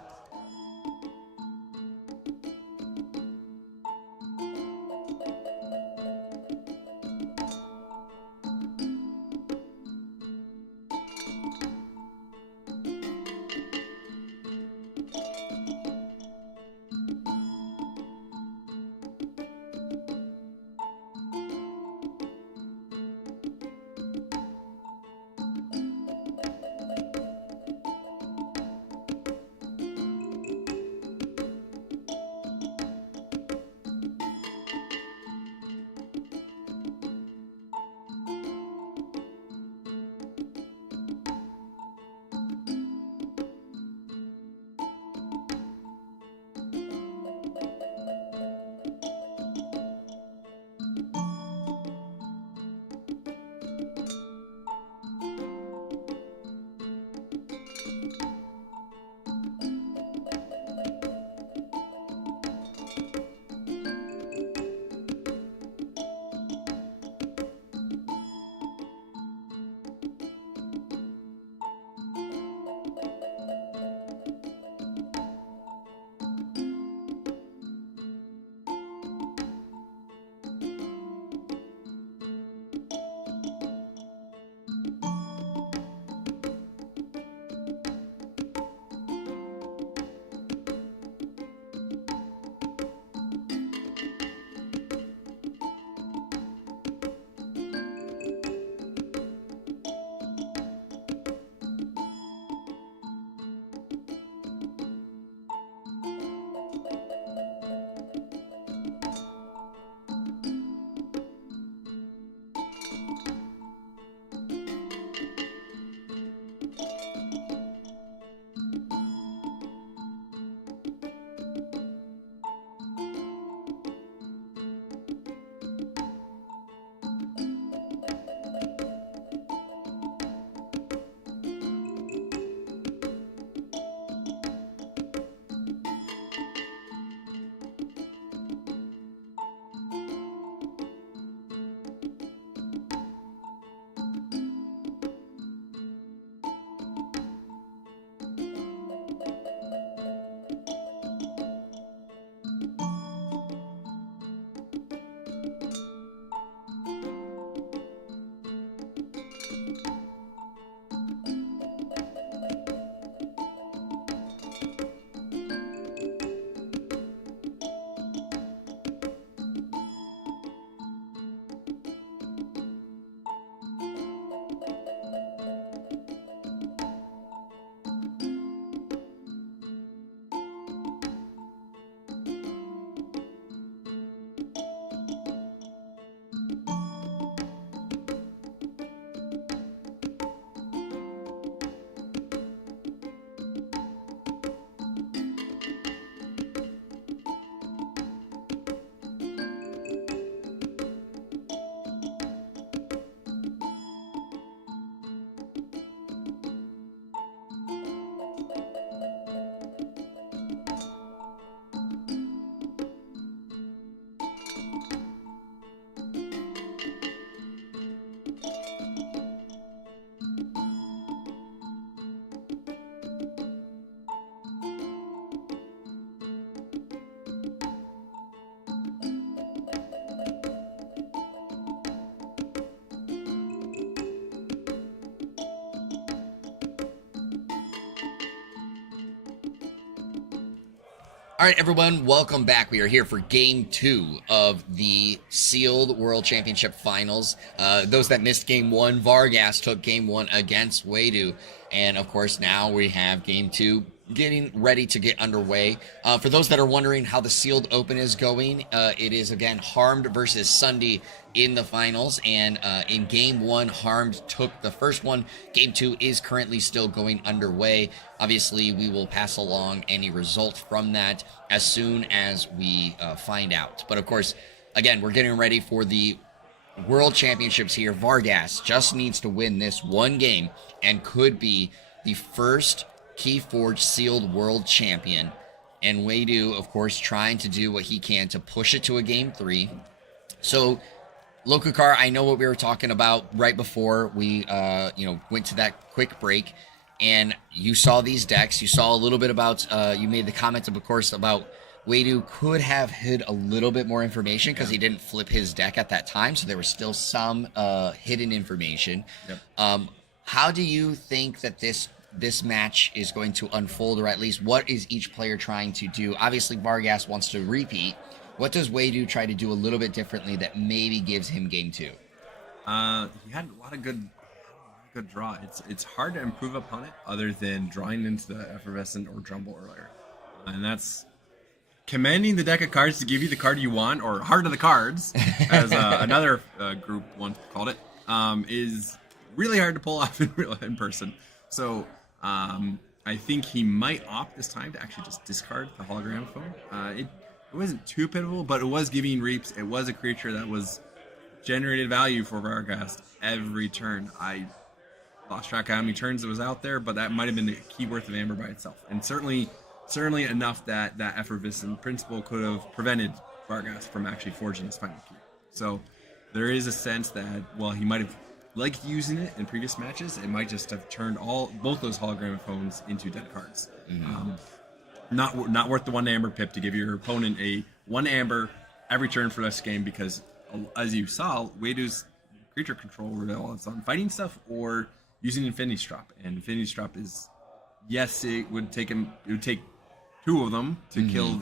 All right, everyone, welcome back. We are here for Game 2 of the Sealed World Championship Finals. Those that missed Game 1, Vargas took Game 1 against Wadu. And, of course, now we have Game 2 getting ready to get underway. For those that are wondering how the Sealed Open is going, it is, again, Harmed versus Sunday in the finals. And in Game 1, Harmed took the first one. Game 2 is currently still going underway. Obviously, we will pass along any result from that as soon as we find out. But of course, again, we're getting ready for the World Championships here. Vargas just needs to win this one game and could be the first KeyForge Sealed World Champion. And Wadu, of course, trying to do what he can to push it to a Game 3. So, Lokukar, I know what we were talking about right before we went to that quick break. And you saw these decks. You saw a little bit about, you made the comment, of course, about Wadu could have hid a little bit more information because he didn't flip his deck at that time. So there was still some hidden information. Yep. How do you think that this match is going to unfold, or at least what is each player trying to do? Obviously, Vargas wants to repeat. What does Wadu try to do a little bit differently that maybe gives him Game 2? He had a lot of good draw. It's hard to improve upon it other than drawing into the Effervescent or Jumble earlier. And that's commanding the deck of cards to give you the card you want, or Heart of the Cards, as another group once called it, is really hard to pull off in person. So I think he might opt this time to actually just discard the hologram phone. It wasn't too pitiful, but it was giving reaps. It was a creature that was generated value for Vargas every turn. I lost track of how many turns it was out there, but that might have been the key worth of Amber by itself. And certainly enough that Effervescent principle could have prevented Vargas from actually forging his final key. So there is a sense that, while he might have liked using it in previous matches, it might just have turned both those hologram phones into dead cards. Mm-hmm. Not worth the 1 Amber pip to give your opponent a 1 Amber every turn for this game, because as you saw, Wadu's creature control relies on fighting stuff or using Infinity Strop. And Infinity Strop is, yes, it would take 2 of them to kill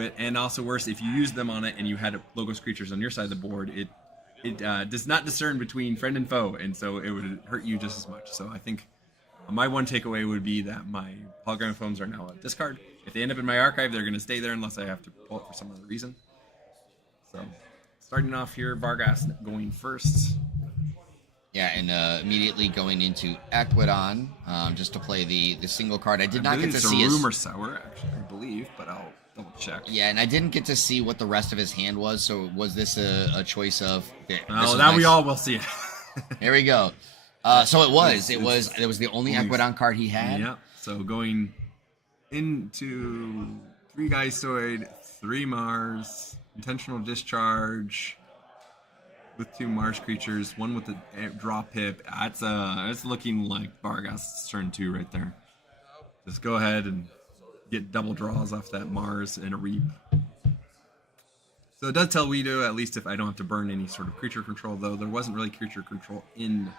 it, and also worse, if you use them on it and you had Logos creatures on your side of the board, it does not discern between friend and foe, and so it would hurt you just as much. So I think my one takeaway would be that my hologram phones are now a discard. If they end up in my archive, they're going to stay there unless I have to pull it for some other reason. So starting off here, Vargas going first. Yeah, and immediately going into Equidon, just to play the single card. I did not get to see his rumor sour, actually, I believe, but I'll double check. Yeah, and I didn't get to see what the rest of his hand was. So was this a choice of? Oh, now we all will see it. Here we go. So it was the only Equidon card he had. Yeah. So going into 3 Geistoid, 3 Mars, intentional discharge with 2 Mars creatures, 1 with the draw pip. It's looking like Vargas' turn 2 right there. Just go ahead and get double draws off that Mars and a Reap. So it does tell Wadu, at least if I don't have to burn any sort of creature control, though there wasn't really creature control in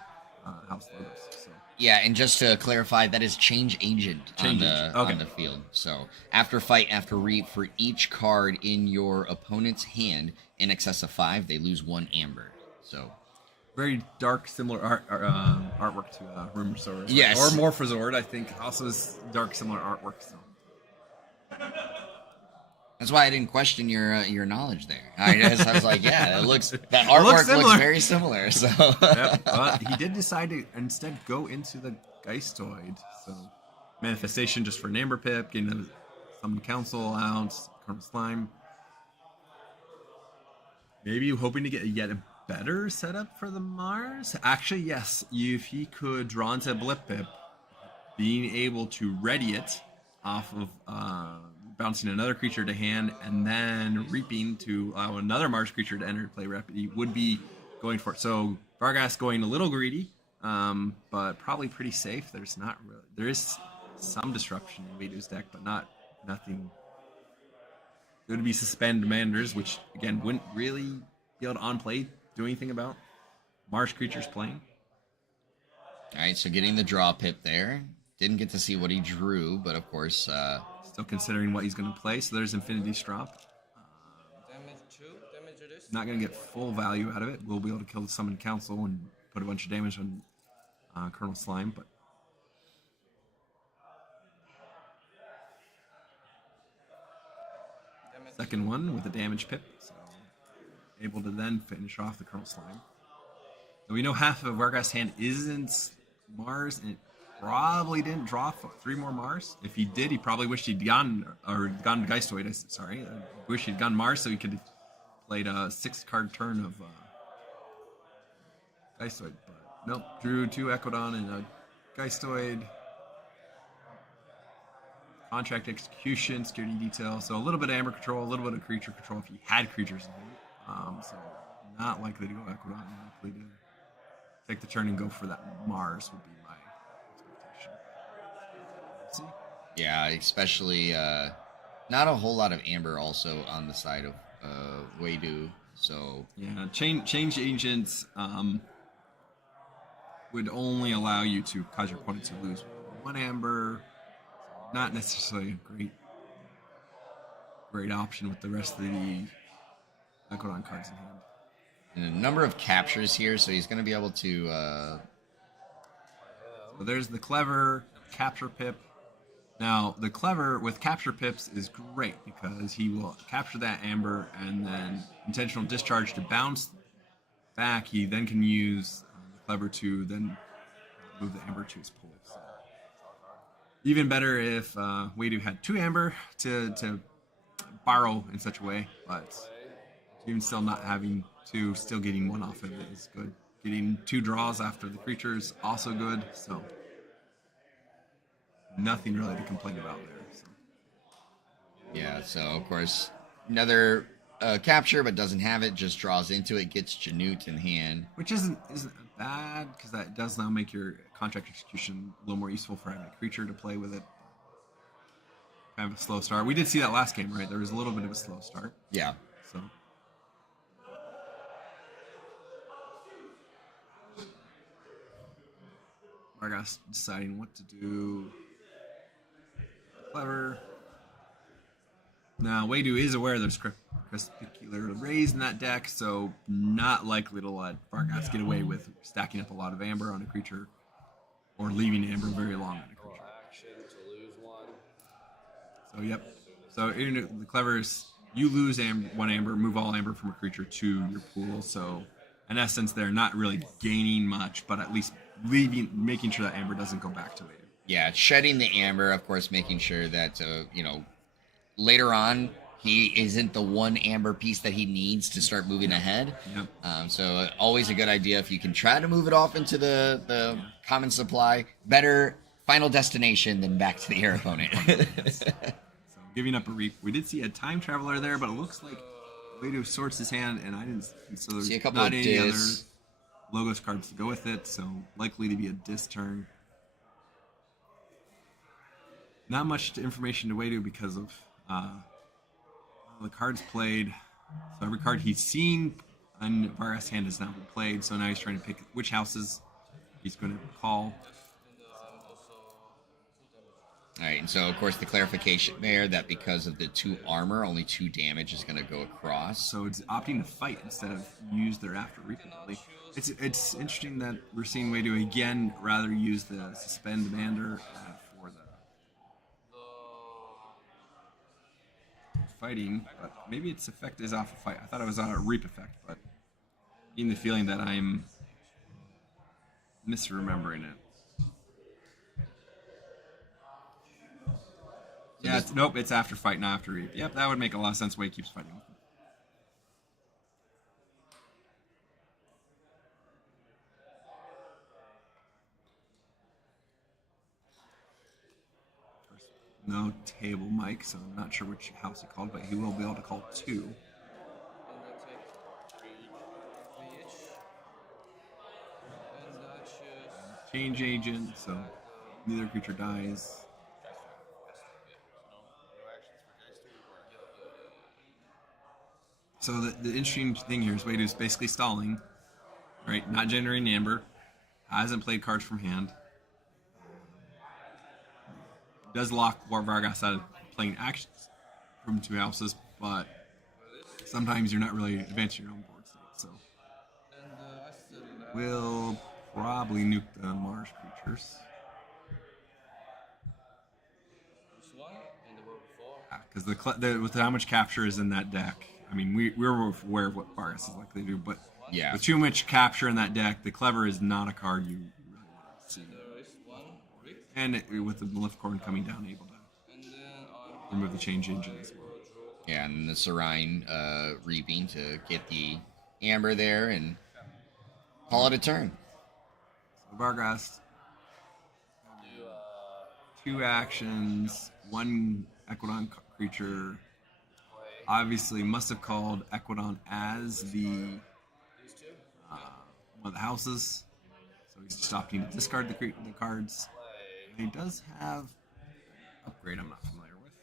House Logos. So. Yeah, and just to clarify, that is change agent on the field. So after fight, after Reap, for each card in your opponent's hand in excess of 5, they lose 1 Amber. So very dark, similar artwork to Rumor Sower. Yes. Or Morphazord, I think, also is dark, similar artwork. So. That's why I didn't question your knowledge there. I was like, yeah, that artwork looks very similar. So, yep, but he did decide to instead go into the Geistoid. So, manifestation just for an Amber pip, getting some council out, Karma Slime. Maybe hoping to get yet a better setup for the Mars. Actually, yes, if he could draw into a Blip pip, being able to ready it off of bouncing another creature to hand and then reaping to allow another Mars creature to enter play rapidly would be going for it. So Vargas going a little greedy, but probably pretty safe. There is some disruption in Wadu's deck, but nothing. There would be suspend Manders, which again wouldn't really be able to on play do anything about Mars creatures playing. All right, so getting the draw pip there. Didn't get to see what he drew, but of course, So considering what he's going to play, so there's Infinity Strop. Damage 2, damage it is. Not going to get full value out of it. We'll be able to kill the Summon Council and put a bunch of damage on Colonel Slime, but second one with a damage pip, so able to then finish off the Colonel Slime. And we know half of Vargas' hand isn't Mars, and it probably didn't draw 3 more Mars. If he did, he probably wished he'd gone Geistoid. Sorry, I wish he'd gone Mars so he could have played a 6-card turn of Geistoid. But nope, drew 2 Ecodon and a Geistoid. Contract execution, security detail. So a little bit of Amber control, a little bit of creature control if he had creatures in hand. So not likely to go Ecodon, likely to take the turn and go for that Mars would be my expectation. Let's see. Yeah, especially not a whole lot of Amber also on the side of Waydu. So yeah, change agents would only allow you to cause your opponent to lose 1 Amber. Not necessarily a great option with the rest of the Ecodon cards in hand. And a number of captures here, so he's going to be able to. So there's the clever capture pip. Now the clever with capture pips is great because he will capture that Amber and then intentional discharge to bounce back. He then can use the clever to then move the Amber to his pool. So even better if Waydu had 2 Amber to borrow in such a way, but even still not having 2, still getting 1 off of it is good. Getting 2 draws after the creature is also good, so nothing really to complain about there. So. Yeah, so of course, another capture, but doesn't have it, just draws into it, gets Janute in hand. Which isn't bad, because that does now make your contract execution a little more useful for having a creature to play with it. Kind of a slow start. We did see that last game, right? There was a little bit of a slow start. Yeah. So. Vargas deciding what to do. Clever. Now, Waydu is aware there's Crepuscular Raise in that deck, so not likely to let Vargas get away with stacking up a lot of Amber on a creature or leaving Amber very long on a creature. So, yep. So, the clever is you lose 1 Amber, move all Amber from a creature to your pool. So, in essence, they're not really gaining much, but at least making sure that Amber doesn't go back to Waydu. Yeah, shedding the Amber, of course, making sure that, later on, he isn't the 1 Amber piece that he needs to start moving ahead. Yep. So always a good idea if you can try to move it off into the common supply. Better final destination than back to your opponent. So giving up a reap. We did see a time traveler there, but it looks like Waydu sorts his hand, and I didn't so there's see a couple not of any other dis. Logos cards to go with it, so likely to be a dis turn. Not much information to Waydu because of the cards played. So every card he's seen on Vargas' hand has now been played, so now he's trying to pick which houses he's going to call. All right, and so of course the clarification there that because of the 2 armor, only 2 damage is going to go across. So it's opting to fight instead of use their after repeatedly. It's interesting that we're seeing Waydu again rather use the suspend demander for the fighting, but maybe its effect is off a fight. I thought it was on a reap effect, but getting the feeling that I'm misremembering it. Yeah, nope, it's after fight, not after reap. Yep, that would make a lot of sense why he keeps fighting with me. No table mic, so I'm not sure which house he called, but he will be able to call 2. Change agent, so neither creature dies. So the interesting thing here is Waydu's basically stalling, right? Not generating Amber, hasn't played cards from hand. Does lock Vargas out of playing actions from 2 houses, but sometimes you're not really advancing your own board state. So I select we'll probably nuke the Mars creatures. this one and the row before. Because with how much capture is in that deck, I mean, we're aware of what Vargas is likely to do, but Yeah. with too much capture in that deck, the Clever is not a card you really want to see. There is one Rick, And with the Maleficorn coming down, able to and then I remove the change engine as well. Yeah, and the Serine reaping to get the Amber there and call it a turn. So Vargas, 2 actions, 1 Equidon creature. Obviously, must have called Equidon as the one of the houses, so he's just opting to discard the cards. And he does have upgrade I'm not familiar with.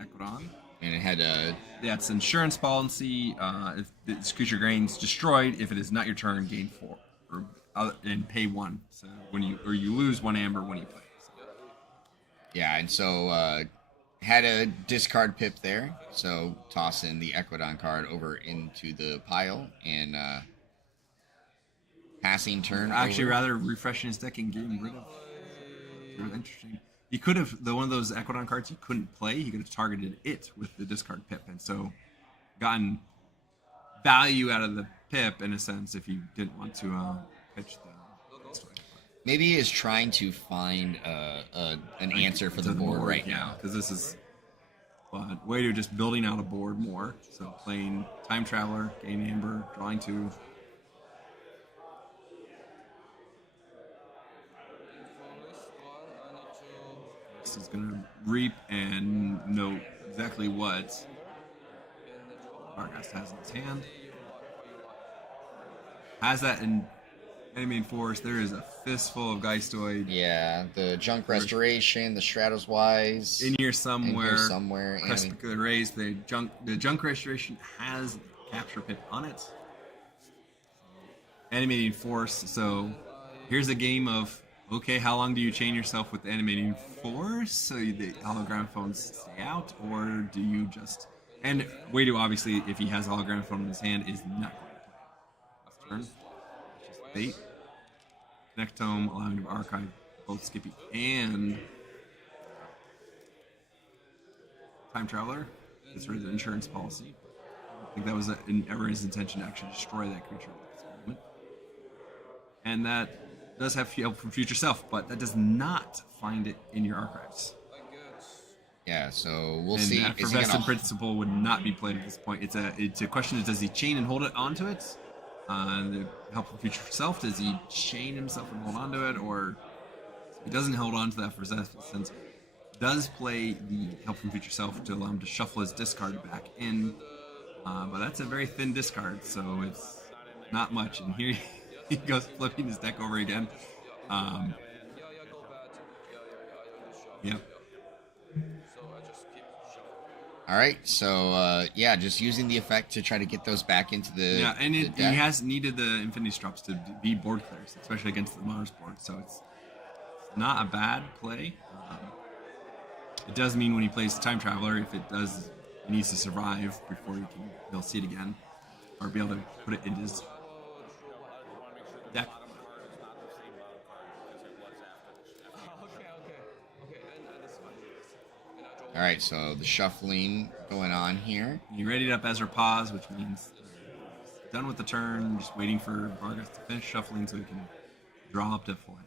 Equidon. And it had a Yeah, it's insurance policy. If this creature gains destroyed, if it is not your turn, gain 4 and pay 1. So when you lose 1 amber when you play. So. yeah, and so had a discard pip there. So toss in the Equidon card over into the pile and passing turn. Actually, over. rather refreshing his deck and getting rid of. Really interesting. He could have one of those Equidon cards he couldn't play. He could have targeted it with the discard pip, and so gotten value out of the pip in a sense if he didn't want to pitch the. Maybe he is trying to find an answer for the board right now. Because this is way to just building out a board more. So playing Time Traveler, gain Amber, drawing 2. Next he's gonna reap and note exactly what Vargas has in his hand. Has that in Enemy Force. There is a fistful of Geistoid Yeah, the Junk Restoration, the Stratos Wise. in here somewhere. Enemy. Crest raise. The junk restoration has capture pip on it. Animating Force. So here's a game of okay, how long do you chain yourself with the animating force so the hologram phones stay out, or do you just and way to obviously if he has a hologram phone in his hand is not going to play. Last turn. Just bait. Nectome, allowing him to archive both Skippy and Time Traveler. It's sort of the insurance policy. I think that was ever his intention to actually destroy that creature at this moment. And that does have help from Future Self, but that does not find it in your archives. Yeah, so we'll And see. Effervescent Principle would not be played at this point. It's a question of does he chain and hold it onto it? The help from Future Self, does he chain himself and hold onto it, or if he doesn't hold on to that Effervescence, does play the help from Future Self to allow him to shuffle his discard back in, but that's a very thin discard, so it's not much. And here he goes flipping his deck over again. Yep. All right, so yeah, just using the effect to try to get those back into the he deck. has needed the Infinity Drops to be board clears, especially against the Mars board. So it's not a bad play. It does mean when he plays Time Traveler, if it does, he needs to survive before he'll see it again, or be able to put it in his deck. All right, so the shuffling going on here. He readied up Ezra Pause, which means he's done with the turn, just waiting for Vargas to finish shuffling so he can draw up to full hand.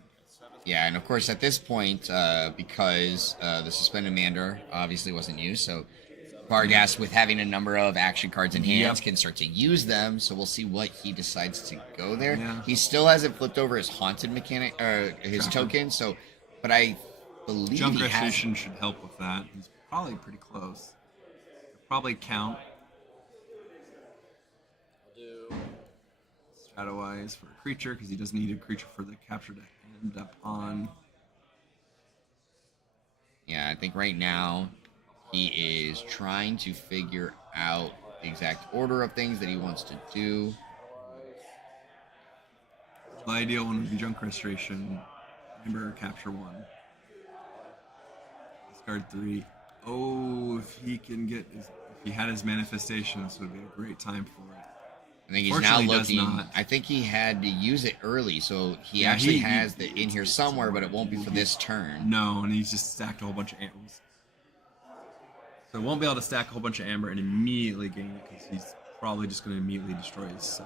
Yeah, and of course at this point, because the Suspended Mandor obviously wasn't used, so Vargas, with having a number of action cards in hands, can start to use them. So we'll see what he decides to go there. Yeah. He still hasn't flipped over his Haunted mechanic, his token. So, but I believe Junk he has. Restoration should help with that. He's probably pretty close. Probably count Shadow-Eyes for a creature because he doesn't need a creature for the capture deck. End up on. Yeah, I think right now he is trying to figure out the exact order of things that he wants to do. The ideal one would be Junk Restoration, Amber capture 1. Discard 3. Oh, if he can get if he had his manifestation, this would be a great time for it. I think he's now Fortunately, does looking. not. I think he had to use it early, so he Yeah, actually he- has the in here somewhere, but it won't be for this turn. No, and he's just stacked a whole bunch of ambers. So won't be able to stack a whole bunch of amber and immediately gain it because he's probably just going to immediately destroy his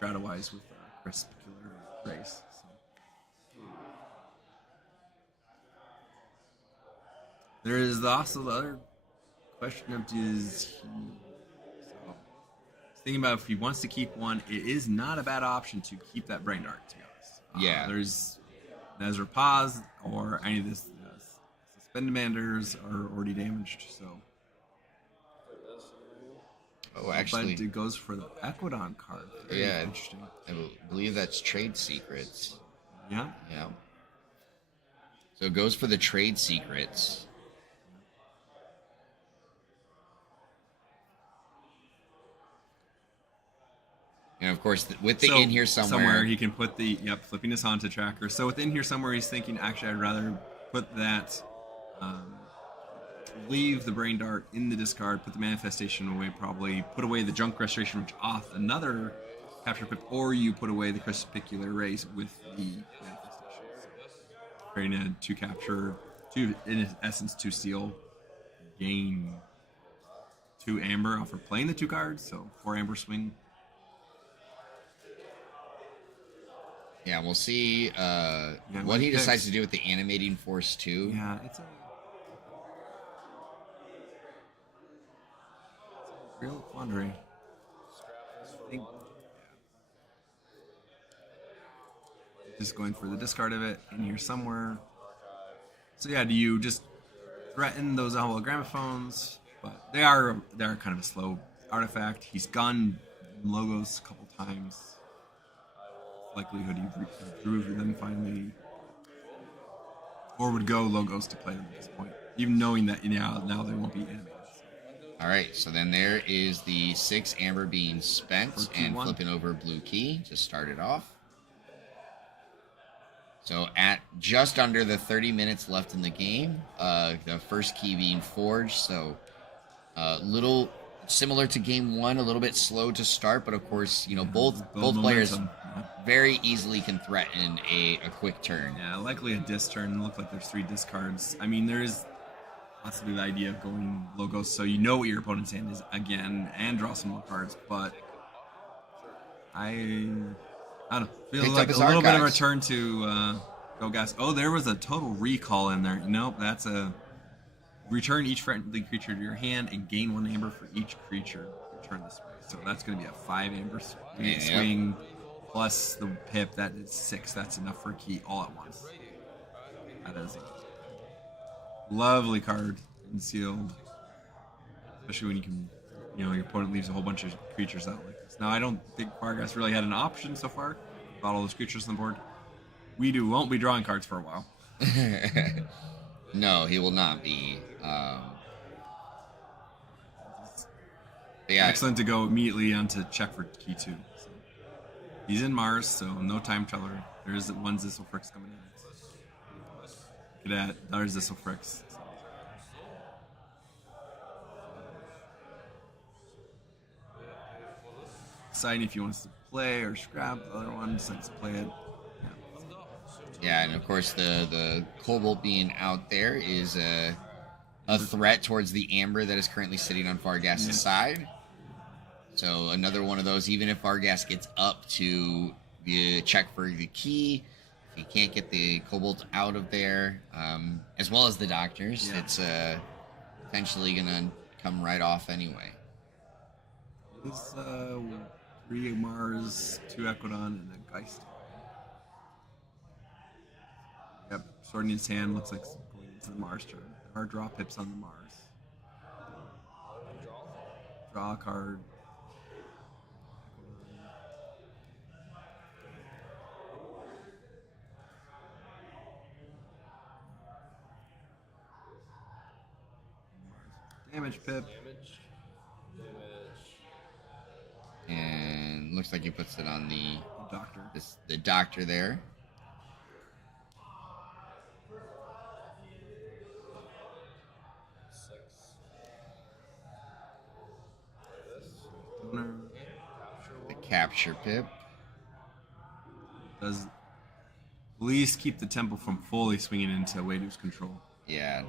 Stratowise with Crespiccular Grace. So. There is also the other question of is he. So, thinking about if he wants to keep one, it is not a bad option to keep that Brain Dart, to be honest. Yeah. There's Nezra Paz or any of this. Suspend Demanders are already damaged, so. Oh, actually, But it goes for the Equidon card. Very yeah, interesting. I believe that's Trade Secrets. Yeah. Yeah. So it goes for the Trade Secrets. And of course, with the in here somewhere, he can put the flipping his Haunted Tracker. So within here somewhere, he's thinking, actually, I'd rather put that, leave the Brain Dart in the discard, put the Manifestation away, probably put away the Junk Restoration, which off another capture pip, or you put away the Crespiccular Rays with the Manifestation. So, creating a 2 capture, 2 in essence 2 steal, gain 2 amber off for playing the 2 cards, so 4 amber swing. yeah, we'll see what what he he decides picks. to do with the Animating Force too. Yeah, it's a real quandary. I think, just going for the discard of it in here somewhere. So yeah, do you just threaten those hologramophones? But they are kind of a slow artifact. He's gone logos a couple times. Likelihood you improve them finally, or would go logos to play them at this point, even knowing that now they won't be animated. All right, so then there is the 6 amber being spent For key and 1. flipping over blue key to start it off. So at just under the 30 minutes left in the game, the first key being forged. So little similar to game 1, a little bit slow to start, but of course, both players momentum. very easily can threaten a quick turn. Yeah, likely a disc turn. Look like there's 3 discards. I mean, there is possibly the idea of going logos, so you know what your opponent's hand is again, and draw some more cards. But I don't know. Feel Picked like up his a little bit of a Archives. return to go gas. Oh, there was a total recall in there. Nope, that's a return each friendly creature to your hand and gain 1 amber for each creature. Return this way. So that's going to be a 5 amber swing plus the pip. That is 6. That's enough for a key all at once. That is a lovely card and sealed, especially when you can, your opponent leaves a whole bunch of creatures out like this. Now, I don't think Fargas really had an option so far about all those creatures on the board. We won't be drawing cards for a while. No, he will not be. Yeah, Excellent to go immediately onto check for key 2. So he's in Mars, so no time teller. There is 1 Zisselfrix coming in. Look at that. There's Zisselfrix. Deciding if he wants to play or scrap the other one, decides to play it. Yeah, and of course the Cobalt being out there is a threat towards the Amber that is currently sitting on Fargas's side. So another one of those, even if Fargas gets up to the check for the key, if he can't get the Cobalt out of there, as well as the Doctors, it's potentially going to come right off anyway. It's 3 Mars, 2 Equidon, and a Geist. Yep, sword in his hand, looks like going into the Mars turn. Hard draw pips on the Mars. Draw a card. Damage pip. And looks like he puts it on the Doctor. the Doctor there. Capture pip. Does at least keep the tempo from fully swinging into Wadu's control. Yeah.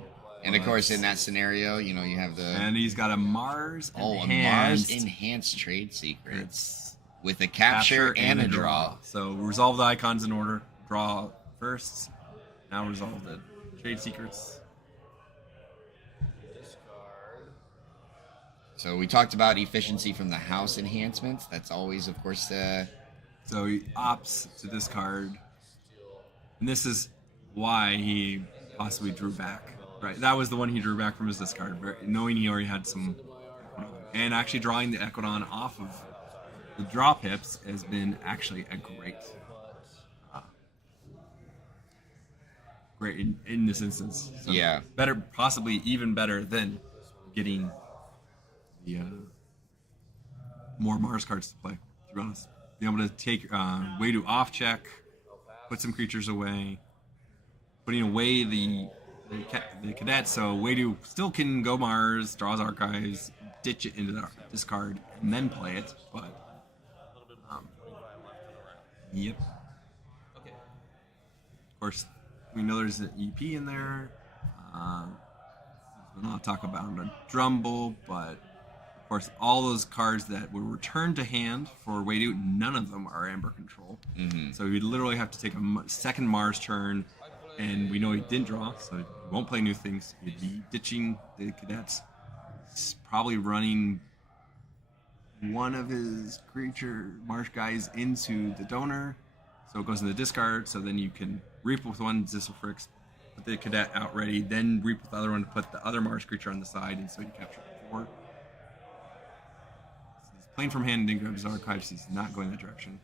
And of course, in that scenario, you know, you have the... And he's got a Mars a enhanced. Mars enhanced trade secret. It's With a capture and a draw. So resolve the icons in order. Draw first. Now resolve the trade secrets. So we talked about efficiency from the house enhancements. That's always, of course, So he opts to discard. And this is why he possibly drew back. Right, that was the one he drew back from his discard, knowing he already had some. And actually drawing the Equidon off of the draw pips has been actually a great in this instance. So yeah. Better, possibly even better than getting the more Mars cards to play, to be honest. Being able to take Wadu off check, put some creatures away, putting away the cadet, so Wadu still can go Mars, draws Archives, ditch it into the discard, and then play it, but yep. Okay. Of course, we know there's an EP in there. We'll not talk about a Drumble, but of course, all those cards that were returned to hand for Wadu, none of them are Amber Control. Mm-hmm. So we'd literally have to take a second Mars turn, and we know he didn't draw, so he won't play new things. He'd be ditching the cadets. He's probably running one of his creature Marsh guys into the donor, so it goes in the discard, so then you can reap with one Zisselfrix, put the cadet out ready, then reap with the other one to put the other Marsh creature on the side, and so you capture 4. So he's playing from hand and didn't grab his Archives, he's not going that direction.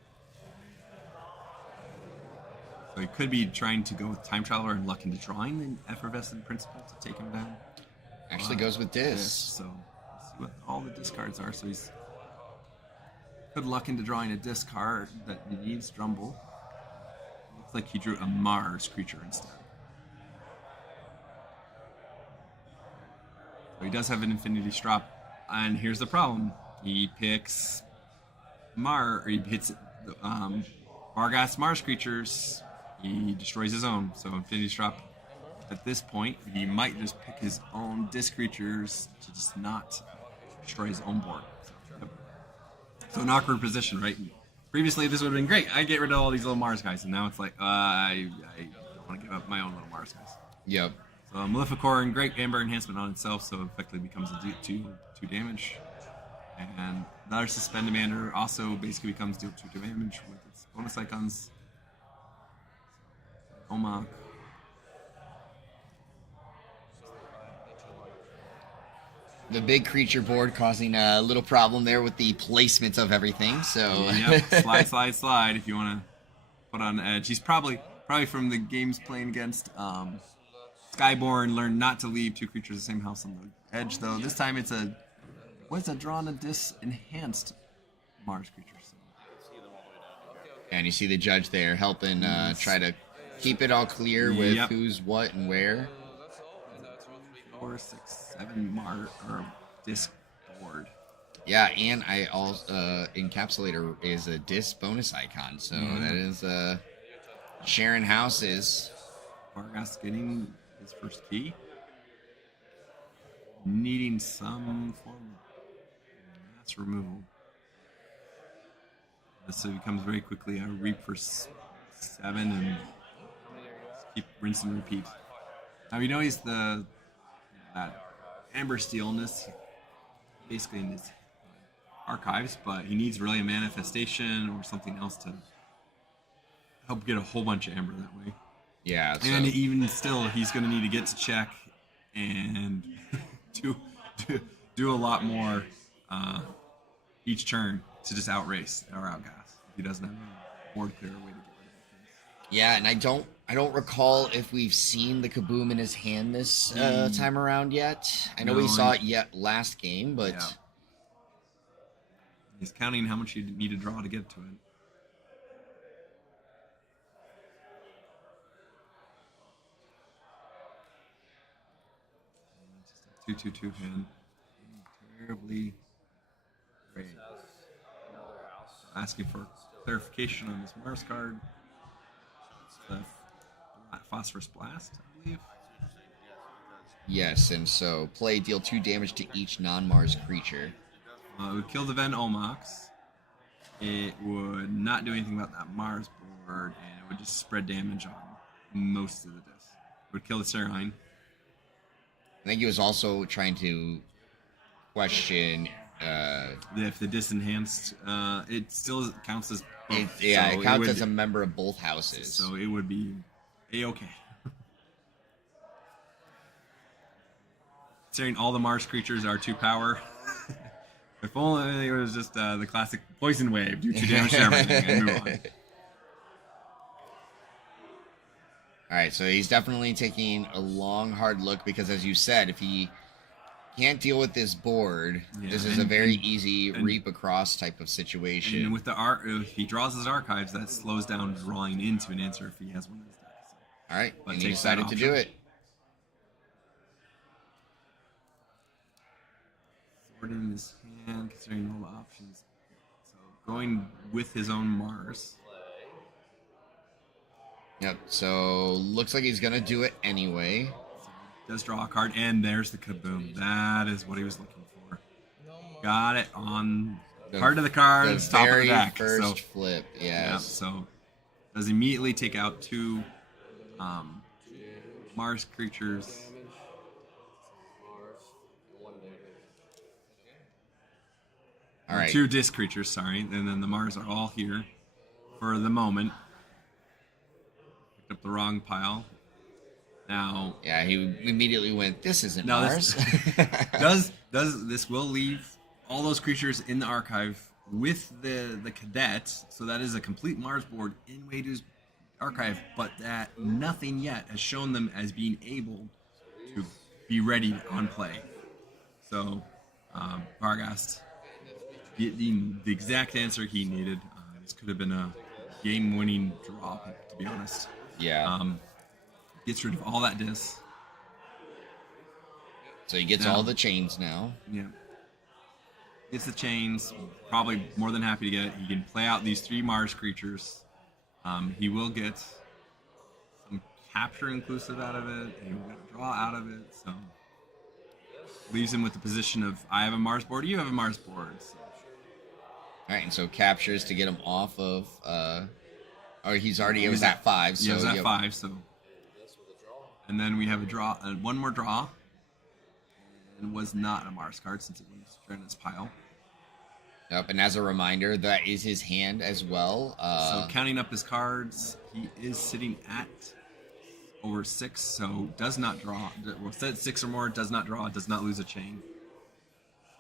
So he could be trying to go with Time Traveler and luck into drawing the Effervescent Principle to take him down. Actually goes with this. So let's see what all the discards are. So he's good luck into drawing a discard that needs Drumble. Looks like he drew a Mars creature instead. So he does have an Infinity Strop. And here's the problem. He picks he hits Vargas Mars creatures. He destroys his own. So Infinity Strop, at this point, he might just pick his own disc creatures to just not destroy his own board. So an awkward position, right? Previously, this would have been great. I get rid of all these little Mars guys, and now it's like, I don't want to give up my own little Mars guys. Yep. So Maleficorin, great Amber enhancement on itself, so effectively becomes a 2 damage. And the other Suspend Demander also basically becomes deal 2 damage with its bonus icons. Omok. The big creature board causing a little problem there with the placement of everything. So Yep. slide if you want to put on edge. He's probably from the games playing against Skyborn, learned not to leave 2 creatures the same house on the edge, though. This time it's drawn a enhanced Mars creature. So. And you see the judge there helping try to keep it all clear with Yep. who's what and where. 4, 6, 7 Mars or disc board. Yeah, and I also Encapsulator is a disc bonus icon, so that is Sharon Houses. Vargas getting his first key. Needing some form of mass removal. This becomes very quickly a reap for 7 and keep rinse and repeat. Now we know he's that Amber Steelness basically in his Archives, but he needs really a manifestation or something else to help get a whole bunch of Amber that way. Yeah, so. And even still, he's going to need to get to check and do a lot more each turn to just outrace or outgas. He doesn't have a board clear way to get rid of things. Yeah, and I don't recall if we've seen the Kaboom in his hand this time around yet. I know we saw it last game, but yeah. He's counting how much you need to draw to get to it. Just a 2/2/2 hand. Terribly great. asking for clarification on this Mars card. The Phosphorus Blast, I believe. Yes, and so play, deal 2 damage to each non-Mars creature. It would kill the Ven Omox. It would not do anything about that Mars board, and it would just spread damage on most of the disc. It would kill the Serine. I think he was also trying to question. If the disenhanced, it still counts as both. It counts as a member of both houses. So it would be a-okay. Considering all the Mars creatures are 2 power. If only it was just the classic poison wave, do 2 damage to everything and move on. Alright, so he's definitely taking a long, hard look because, as you said, if he can't deal with this board, this is a very easy reap across type of situation. And with the if he draws his archives, that slows down drawing into an answer if he has one of his decks. So. Alright, But and he takes that decided to do option. it. Sorting his hand, considering all the options. So going with his own Mars. Yep, so looks like he's going to do it anyway. Does draw a card, and there's the kaboom. That is what he was looking for. Got it on part of the cards, top of the deck. First flip, yes. Yeah, so does immediately take out 2 Mars creatures. All right. 2 disc creatures, sorry, and then the Mars are all here for the moment. Picked up the wrong pile. Now, yeah, he immediately went, this isn't now Mars. this will leave all those creatures in the archive with the cadet, so that is a complete Mars board in Wadu's archive, but that nothing yet has shown them as being able to be ready on play. So Vargas, the exact answer he needed. This could have been a game-winning draw, to be honest. Yeah. Gets rid of all that disc. So he gets all the chains now. Yeah. Gets the chains. Probably more than happy to get it. He can play out these 3 Mars creatures. He will get some capture inclusive out of it. He will get a draw out of it. So leaves him with the position of, I have a Mars board, you have a Mars board. So. All right, and so captures to get him off of. It was at 5. So yeah, it was at 5. So. And then we have a draw, one more draw. And was not a Mars card since it was in his pile. Yep, and as a reminder, that is his hand as well. So counting up his cards, he is sitting at over 6, so does not draw. Well, said 6 or more, does not draw, does not lose a chain.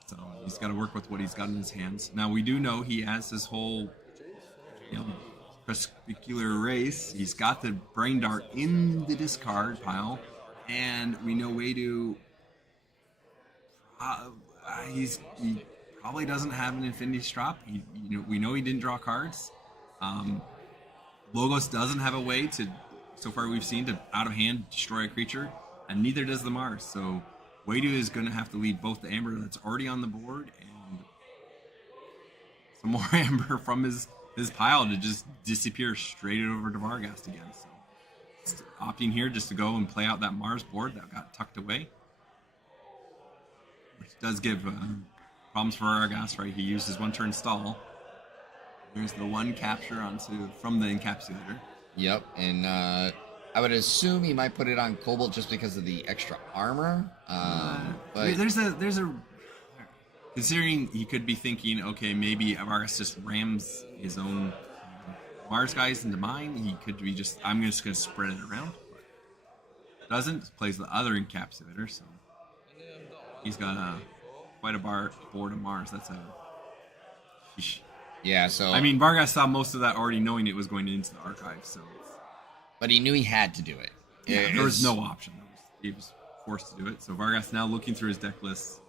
So he's got to work with what he's got in his hands. Now we do know he has this whole, particular race. He's got the brain dart in the discard pile, and we know Wadu. He probably doesn't have an Infinity Strop. We know he didn't draw cards. Logos doesn't have a way to, so far we've seen, to out of hand destroy a creature, and neither does the Mars. So Wadu is going to have to leave both the Amber that's already on the board and some more Amber from his pile to just disappear straight over to Vargas again. So opting here just to go and play out that Mars board that got tucked away. Which does give problems for Vargas, right? He uses 1 turn stall. There's the 1 capture from the encapsulator. Yep, and I would assume he might put it on Cobalt just because of the extra armor. But there's a considering he could be thinking, okay, maybe Vargas just rams his own Mars guys into mine. He could be I'm just going to spread it around. But doesn't, plays the other encapsulator, so he's got quite a board of Mars. That's a... Sheesh. Yeah, so... I mean, Vargas saw most of that already knowing it was going into the archive, so... But he knew he had to do it. Yeah, there was no option. He was forced to do it. So Vargas now looking through his deck list.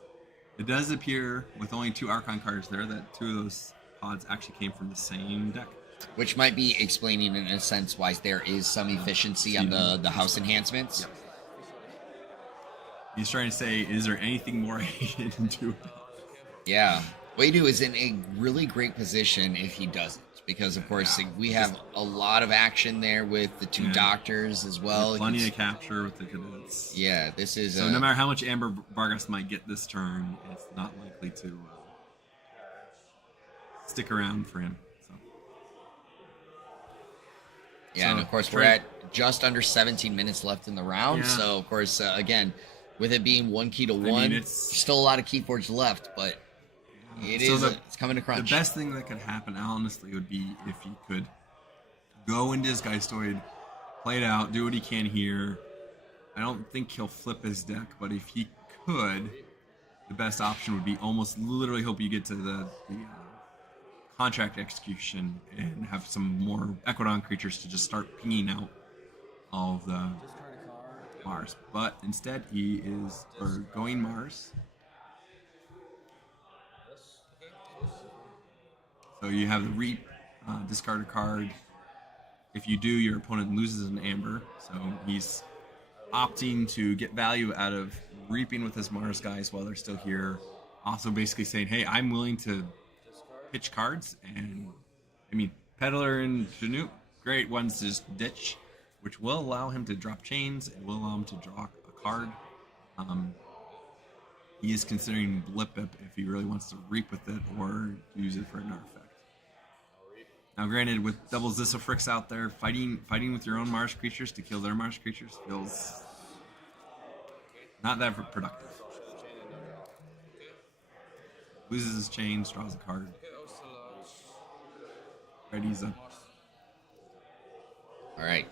It does appear, with only 2 Archon cards there, that 2 of those pods actually came from the same deck. Which might be explaining, in a sense, why there is some efficiency on the house enhancements. Yep. He's trying to say, is there anything more I can do? Yeah. Wadu is in a really great position if he doesn't, because of course we have a lot of action there with the two doctors as well. Plenty to capture with the cadets. Yeah, this is so no matter how much Amber Vargas might get this turn, it's not likely to stick around for him. So. Yeah, and of course we're at just under 17 minutes left in the round. Yeah. So of course, again, with it being 1 key to 1, it's still a lot of KeyForge left, but it's coming to crunch. The best thing that could happen, honestly, would be if he could go into his Geistoid, play it out, do what he can here. I don't think he'll flip his deck, but if he could, the best option would be almost literally hope you get to the contract execution and have some more Equidon creatures to just start pinging out all of the Mars. But instead, he is going Mars. So you have the Reap, discard a card. If you do, your opponent loses an Amber. So he's opting to get value out of reaping with his Mars guys while they're still here. Also basically saying, hey, I'm willing to pitch cards. And, I mean, Peddler and Chinook, great ones to just ditch, which will allow him to drop chains. It will allow him to draw a card. He is considering Blip if he really wants to reap with it or use it for an artifact. Now, granted, with double Zissofrix out there, fighting with your own Mars creatures to kill their Mars creatures feels not that productive. Loses his chains, draws a card. Ready's up. All right.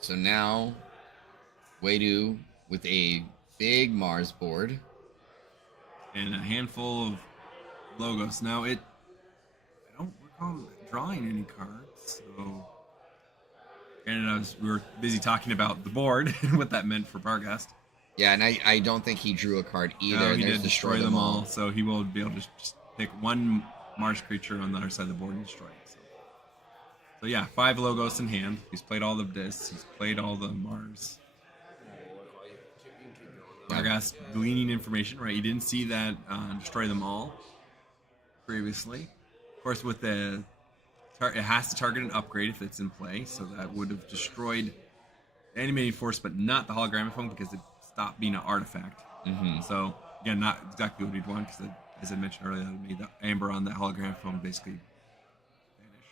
So now, Wadu with a big Mars board. And a handful of logos. Now, I don't recall drawing any cards, so... And we were busy talking about the board and what that meant for Vargas. Yeah, and I don't think he drew a card either. No, he There's did destroy them all, so he will be able to just pick one Mars creature on the other side of the board and destroy it. So yeah, 5 logos in hand. He's played all the discs. He's played all the Mars. Vargas gleaning information, right? You didn't see that destroy them all previously. Of course, with it has to target an upgrade if it's in play, so that would have destroyed animating force, but not the hologramophone because it stopped being an artifact. Mm-hmm. So again, not exactly what he'd want because, as I mentioned earlier, that made the amber on the hologramophone basically vanish.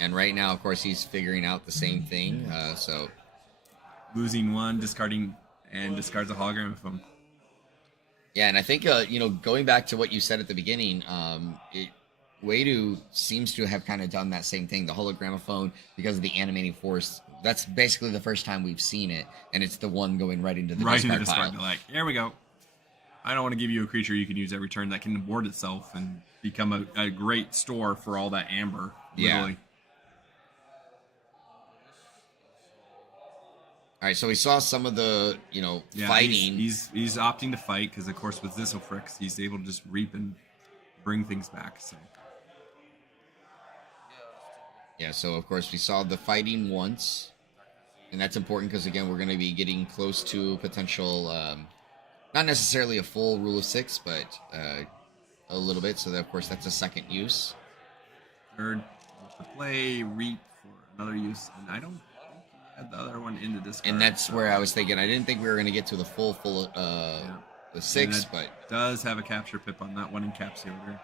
And right now, of course, he's figuring out the same thing. So losing one, discarding, and discards a hologramophone. Yeah, and I think going back to what you said at the beginning, Wadu seems to have kind of done that same thing. The hologramophone, because of the animating force, that's basically the first time we've seen it, and it's the one going right into the discard pile. Like, here we go. I don't want to give you a creature you can use every turn that can ward itself and become a great store for all that amber. Literally. Yeah. All right, so we saw some of the, fighting. He's opting to fight because, of course, with Zissofrix, he's able to just reap and bring things back. So. Yeah, so of course we saw the fighting once, and that's important because again we're going to be getting close to potential, not necessarily a full rule of 6, but a little bit. So that, of course, that's a second use. Third, to play reap for another use, and I don't think he had the other one in the discard. And that's where I was thinking. I didn't think we were going to get to the full the 6, but does have a capture pip on that one encapsulator.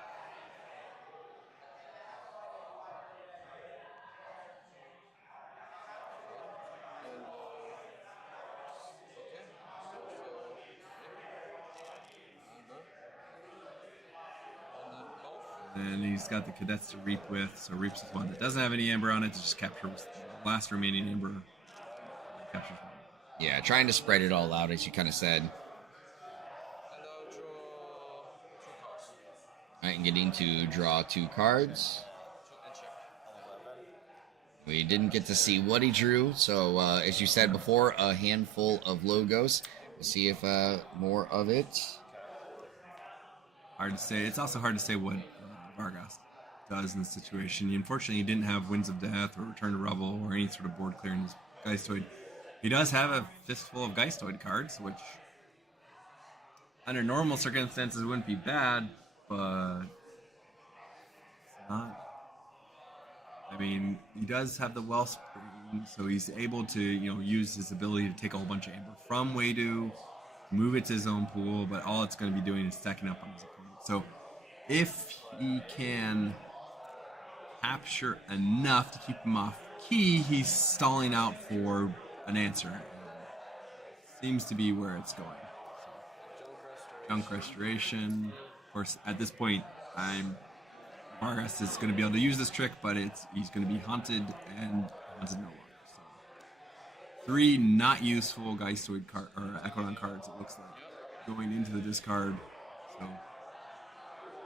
And he's got the cadets to reap with, so reaps is one that doesn't have any amber on it to just capture the last remaining amber. Captures one. Yeah, trying to spread it all out, as you kind of said. All right, and getting to draw 2 cards. We didn't get to see what he drew, so as you said before, a handful of logos. We'll see if more of it. Hard to say. It's also hard to say what Vargas does in this situation. Unfortunately, he didn't have Winds of Death or Return to Revel or any sort of board clear in his Geistoid. He does have a fistful of Geistoid cards, which under normal circumstances wouldn't be bad, but it's not. I mean, he does have the Wellspring, so he's able to, use his ability to take a whole bunch of amber from Wadu, move it to his own pool, but all it's going to be doing is stacking up on his opponent. So if he can capture enough to keep him off key, he's stalling out for an answer. Seems to be where it's going. Junk Restoration. Of course, at this point, Vargas is going to be able to use this trick, but he's going to be haunted and haunted no longer. So 3 not useful Geistoid card or Echelon cards. It looks like going into the discard. So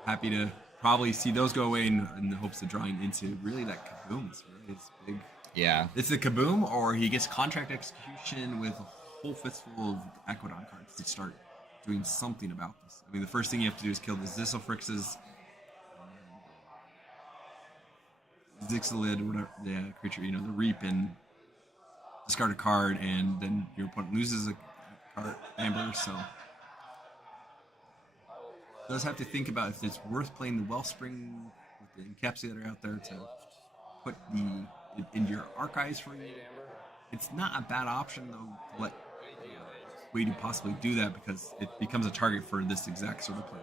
happy to probably see those go away in the hopes of drawing into really that Kaboom. It's really big. Yeah. It's the Kaboom, or he gets Contract Execution with a whole fistful of Aquadon cards to start doing something about this. I mean, the first thing you have to do is kill the Zisselfrixes, Zixilid, or whatever, creature, the Reap, and discard a card, and then your opponent loses a card, Amber, so does have to think about if it's worth playing the Wellspring with the Encapsulator out there to put in your archives for you. It's not a bad option, though, to let Wade possibly do that, because it becomes a target for this exact sort of player.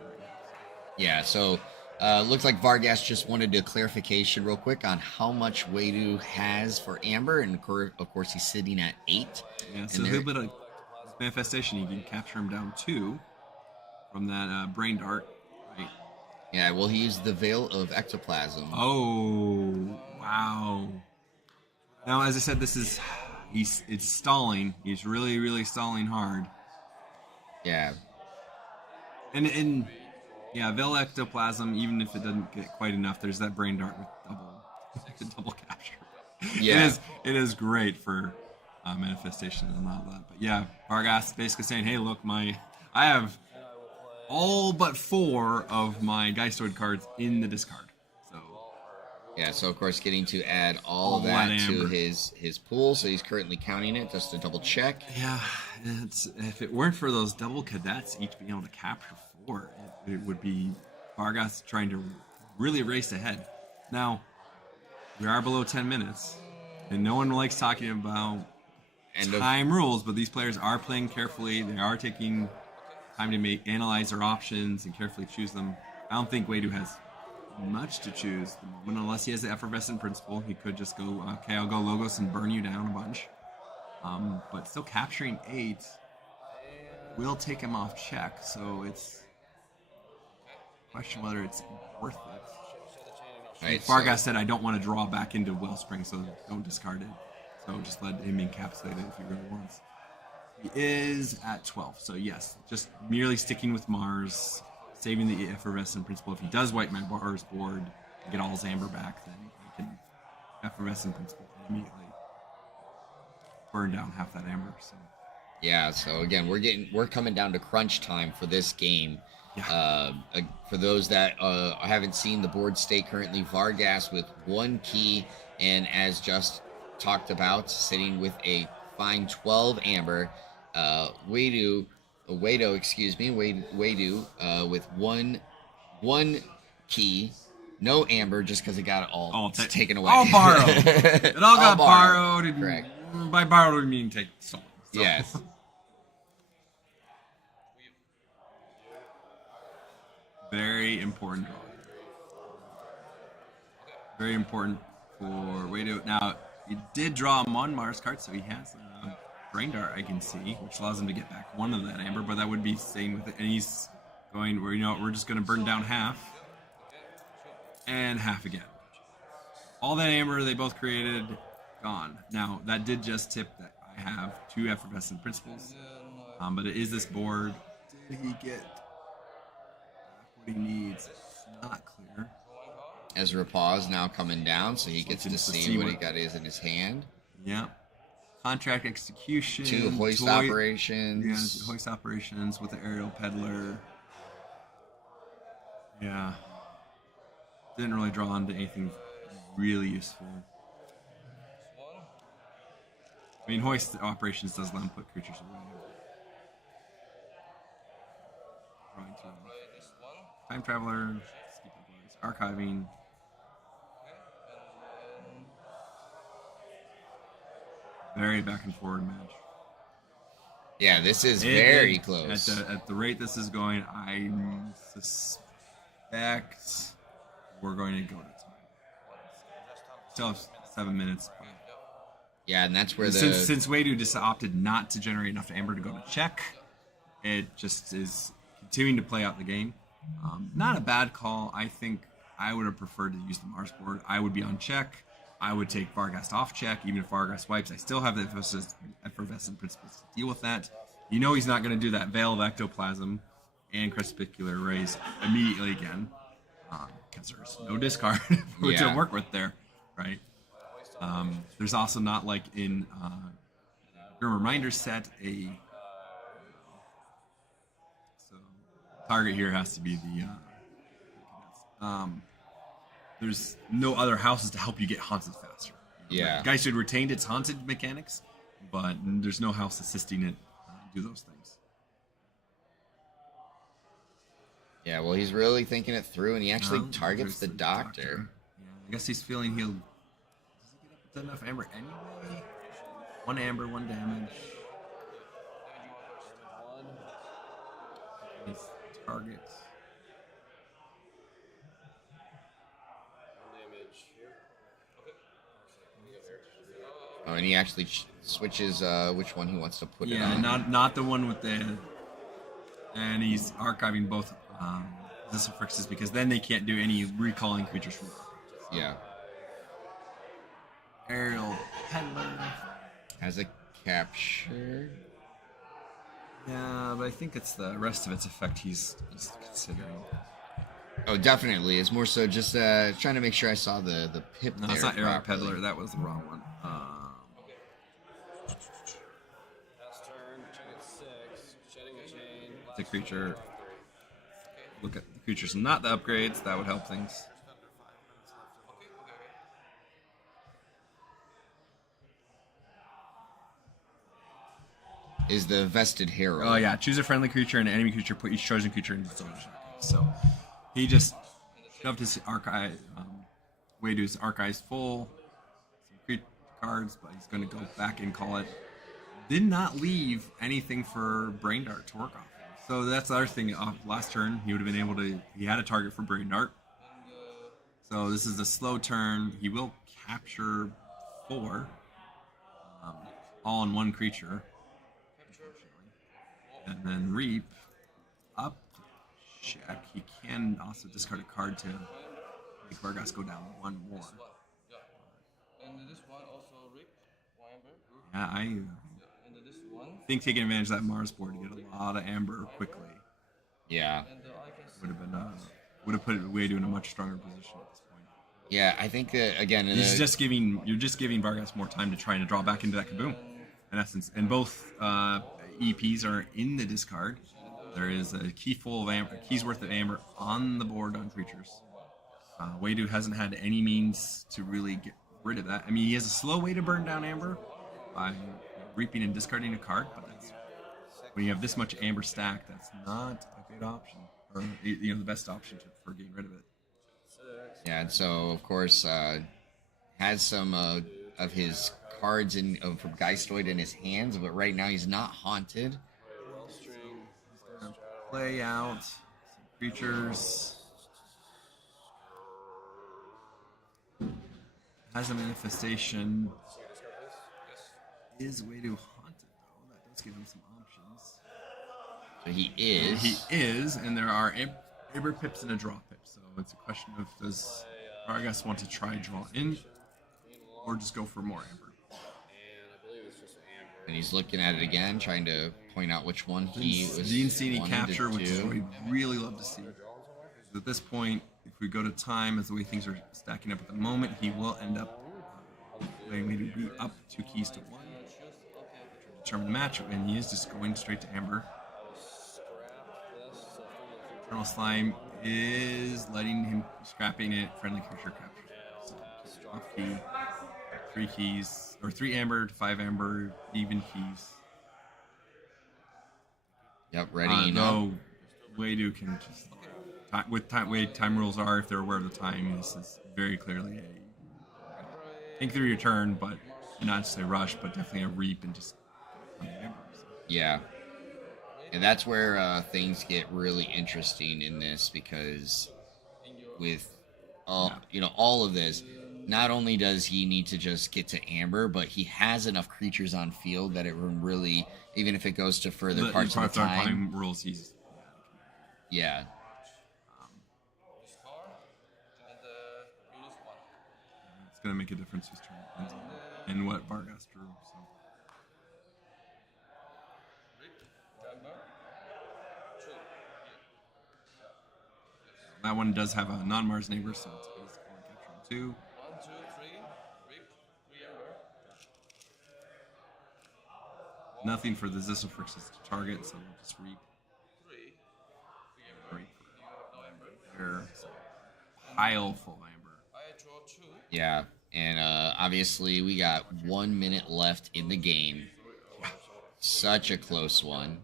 Yeah, so looks like Vargas just wanted a clarification real quick on how much Wadu has for Amber, and of course he's sitting at 8. Yeah, so he'll be a manifestation. You can capture him down 2 from that Brain Dart, right? Yeah, well, he used the Veil of Ectoplasm. Oh, wow. Now, as I said, it's stalling. He's really, really stalling hard. Yeah. And yeah, Veil Ectoplasm, even if it doesn't get quite enough, there's that Brain Dart with double capture. Yeah. It is great for manifestation and all that. But yeah, Vargas basically saying, hey, look, I have all but 4 of my Geistoid cards in the discard. So yeah, so of course getting to add all of that to his pool, so he's currently counting it just to double check. Yeah, if it weren't for those double cadets each being able to capture 4, it would be Vargas trying to really race ahead. Now, we are below 10 minutes, and no one likes talking about time rules, but these players are playing carefully. They are taking time to analyze their options and carefully choose them. I don't think Wadu has much to choose at the moment, unless he has the Effervescent Principle. He could just go, okay, I'll go Logos and burn you down a bunch. But still capturing 8 will take him off check, so it's a question whether it's worth it. Right, Vargas said, I don't want to draw back into Wellspring, so don't discard it. So just let him encapsulate it if he really wants. He is at 12, so yes, just merely sticking with Mars, saving the Effervescent Principle. If he does wipe my Mars board and get all his Amber back, then he can Effervescent Principle immediately burn down half that Amber. So yeah, so again, we're coming down to crunch time for this game. Yeah. For those that haven't seen the board state currently, Vargas with 1 key, and as just talked about, sitting with a fine 12 Amber. Wadu with one key, no Amber, just because it got all taken away. All borrowed. It all got borrowed. Correct. By borrowed, we mean take stolen. So. Yes. Very important draw. Very important for Wadu. Now, he did draw a Mon Mars card, so he has Brain Dart, I can see, which allows him to get back 1 of that Amber, but that would be staying with it. And he's going, we're just going to burn down half and half again. All that Amber they both created, gone. Now, that did just tip that I have 2 Effervescent Principles, but it is this board. Did he get what he needs? It's not clear. Ezra Paws now coming down, so he gets to see what he got is in his hand. Yeah. Contract Execution. 2 hoist operations. Yeah, hoist operations with the Aerial Peddler. Yeah. Didn't really draw into anything really useful. I mean, hoist operations does let him put creatures away. Time Traveler, archiving. Very back and forward match. Yeah, this is very close. At the rate this is going, I suspect we're going to go to time. Still have 7 minutes. Yeah, and that's where Since Wadu just opted not to generate enough amber to go to check, it just is continuing to play out the game. Not a bad call. I think I would have preferred to use the Mars board. I would be on check. I would take Vargas off check, even if Vargas wipes. I still have the effervescent principles to deal with that. You know he's not going to do that Veil of Ectoplasm and Crepuscular Rays immediately again, because there's no discard to work with there, right? There's also not like in Grim Reminder set so target here has to be the there's no other houses to help you get haunted faster. Yeah. Guys should retained its haunted mechanics, but there's no house assisting it do those things. Yeah, well, he's really thinking it through, and he actually targets the doctor. Yeah, I guess he's feeling he'll. Does he get up with enough amber anyway? 1 amber, 1 damage. He targets. Oh, and he actually switches which one he wants to put it Yeah, on. not the one with the. And he's archiving both Decisive because then they can't do any recalling creatures from. Yeah. Aerial Peddler Has a capture. Yeah, but I think it's the rest of its effect he's considering. Oh, definitely. It's more so just trying to make sure I saw the pip No, there it's not Aerial properly. Peddler. That was the wrong one. It's a creature. Look at the creatures, not the upgrades. That would help things. Is the Vested Hero. Oh yeah, choose a friendly creature and an enemy creature. Put each chosen creature into its own shadow. So he just shoved his archive, Wadu's archives full, some creature cards, but he's going to go back and call it. Did not leave anything for Brain Dart to work off. So that's the other thing. Last turn, he would have been able to. He had a target for Brain Dart. So this is a slow turn. He will capture 4, all in one creature. And then Reap up check. He can also discard a card to make Vargas go down 1 more. And this one also Rick, Amber. Yeah, I And this one. think taking advantage of that Mars board to get a lot of amber quickly Yeah. And I can see would have been would have put it Wadu in a much stronger position at this point. Yeah, I think that, again... You're just giving Vargas more time to try and draw back into that kaboom. In essence, and both EPs are in the discard. There is a key full of amber, key's worth of amber on the board on creatures. Wadu hasn't had any means to really get rid of that. I mean, he has a slow way to burn down amber by reaping and discarding a card, but that's, when you have this much amber stacked, that's not a good option, or the best option for getting rid of it. Yeah, and so, of course, has some of his cards from Geistoid in his hands, but right now he's not haunted. Play out some creatures. Has a manifestation. Is Wadu haunted though? That does give him some options. So he is. He is, and there are amber pips and a draw pip. So it's a question of does Vargas want to try draw in, or just go for more amber. And he's looking at it again, trying to point out which one he was Gene wanting capture, to which is do. what we'd really love to see. At this point, if we go to time, as the way things are stacking up at the moment, he will end up letting me be up 2 keys to 1. Determine the match, and he is just going straight to amber. Eternal Slime is letting him scrapping it. Friendly creature capture. So off key, 3 keys, or 3 amber to 5 amber, even keys. Yep, ready. No. Wadu can just way time rules are, if they're aware of the time, this is very clearly a think through your turn, but not necessarily rush, but definitely a reap and just on the amber. So. Yeah. And that's where things get really interesting in this, because with all of this, not only does he need to just get to amber, but he has enough creatures on field that it will really, even if it goes to further parts of the time rules, he's yeah. Discard and minus 1. It's gonna make a difference whose turn it ends on and what Vargas drew. So. Amber. 2. That one does have a non-Mars neighbor, so it's basically capturing 2. 1, 2, 3. Rip. 3 amber. Nothing for the Decisive to target, so we'll just reap. 3. 3 amber. Reap. You have no amber. There, so pile full amber. I draw 2. Yeah. And obviously we got 1 minute left in the game. Such a close one.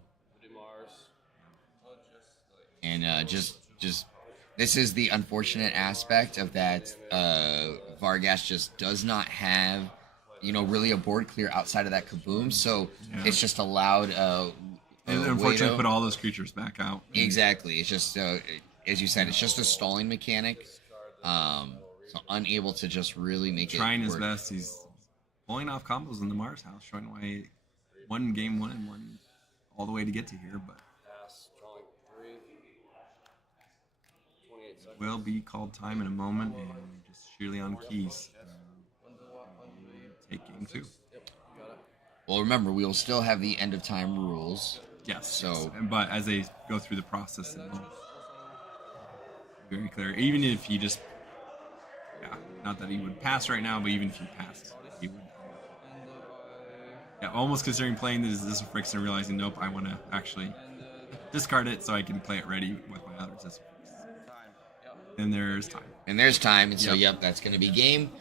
And just this is the unfortunate aspect of that. Vargas just does not have, really a board clear outside of that kaboom. So it's just allowed. And unfortunately, put all those creatures back out. Exactly. It's just, as you said, it's just a stalling mechanic. So unable to just really make it trying his work. best. He's pulling off combos in the Mars house, showing why one game won and one all the way to get to here, but will be called time in a moment, and just sheerly on keys. Take game 2. Well, remember, we will still have the end of time rules. Yes. So, but as they go through the process, it'll be very clear. Even if he just, not that he would pass right now, but even if he passed, he would. Yeah, almost considering playing this Decisive and realizing, nope, I want to actually discard it so I can play it ready with my other Decisive. And there's time. And so, that's going to be game.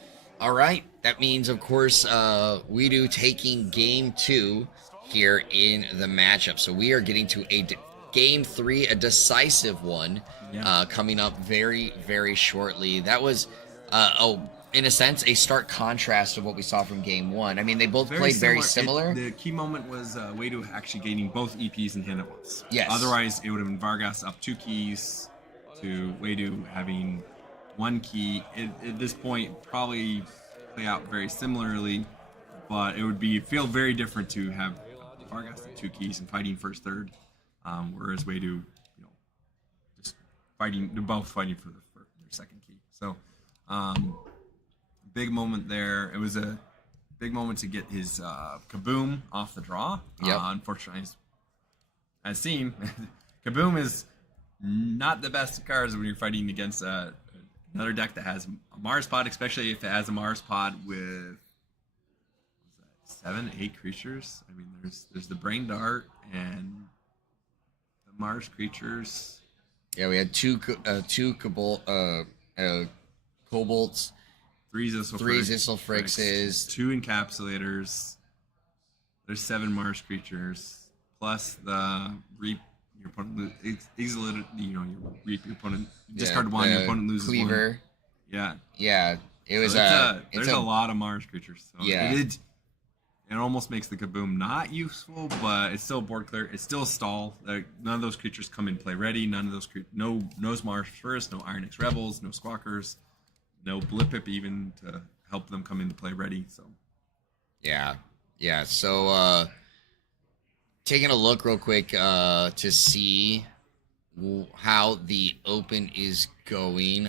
All right. That means, of course, we do taking game 2 here in the matchup. So we are getting to game 3, a decisive one, coming up very, very shortly. That was, in a sense, a stark contrast of what we saw from game 1. I mean, they both played very similar. The key moment was Wado actually gaining both EPs in hand at once. Yes. Otherwise, it would have been Vargas up 2 keys to Wado having 1 key. At this point, probably play out very similarly, but it would feel very different to have Vargas at 2 keys and fighting first, third, whereas Wado, just both fighting for their second key. So, big moment there. It was a big moment to get his kaboom off the draw. Yep. Unfortunately, as seen, kaboom is not the best of cards when you're fighting against another deck that has a Mars pod, especially if it has a Mars pod with 7, 8 creatures. I mean, there's the Brain Dart and the Mars creatures. Yeah, we had two Cobalts, 3 Zisselfrixes, 2 Encapsulators. There's 7 Mars creatures plus the Reap. Your opponent you reap your opponent. Discard 1. Your opponent loses Cleaver. 1. Yeah. It was there's a lot of Mars creatures. So it almost makes the kaboom not useful, but it's still board clear. It's still a stall. None of those creatures come in play ready. None of those no Mars first. No Iron X Rebels. No Squawkers. No Blipip even to help them come into play ready. So yeah. So taking a look real quick to see how the open is going.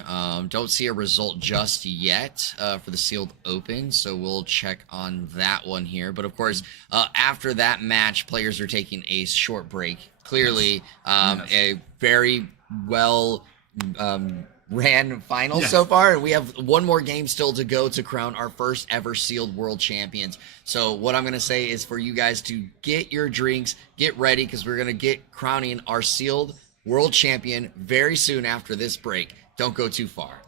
Don't see a result just yet for the sealed open, so we'll check on that one here. But of course, after that match, players are taking a short break. Clearly, a very well ran final so far, and we have one more game still to go to crown our first ever sealed world champions. So what I'm going to say is for you guys to get your drinks, get ready, because we're going to get crowning our sealed world champion very soon after this break. Don't go too far.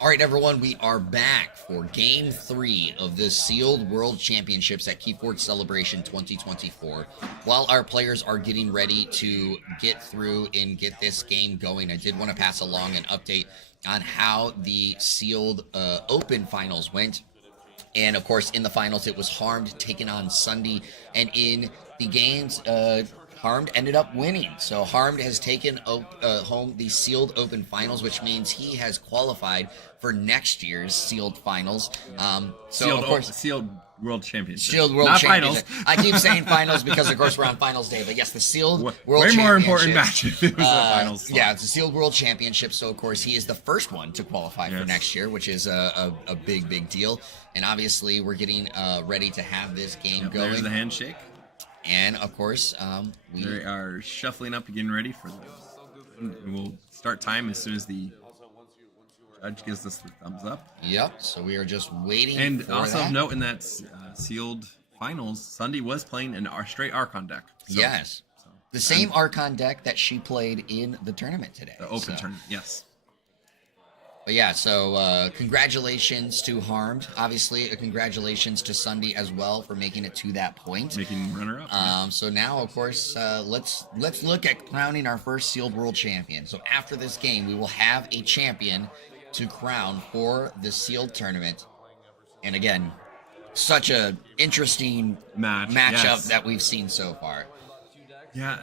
All right, everyone, we are back for Game 3 of the Sealed World Championships at KeyForge Celebration 2024. While our players are getting ready to get through and get this game going, I did want to pass along an update on how the Sealed Open Finals went. And, of course, in the finals, it was Harmed taking on Sunday. And in the games, Harmed ended up winning. So Harmed has taken home the Sealed Open Finals, which means he has qualified for next year's Sealed Finals. Sealed World Championship. Sealed World Not Championship. finals. I keep saying finals because, of course, we're on finals day. But yes, the Sealed World Way Championship. more important match if it was the finals. Yeah, it's the Sealed World Championship. So, of course, he is the first one to qualify for next year, which is a big, big deal. And obviously, we're getting ready to have this game going. There's the handshake. And, of course, we are shuffling up and getting ready for this. And we'll start time as soon as the judge gives us the thumbs up. Yep, so we are just waiting and for also that. note in that Sealed Finals, Sunday was playing an straight Archon deck. So, yes. The same Archon deck that she played in the tournament today. The Open tournament, yes. But yeah, so congratulations to Harmed. Obviously, congratulations to Sunday as well for making it to that point. Making runner-up. So now, of course, let's look at crowning our first Sealed World Champion. So after this game, we will have a champion to crown for the Sealed tournament. And again, such a interesting matchup that we've seen so far. Yeah.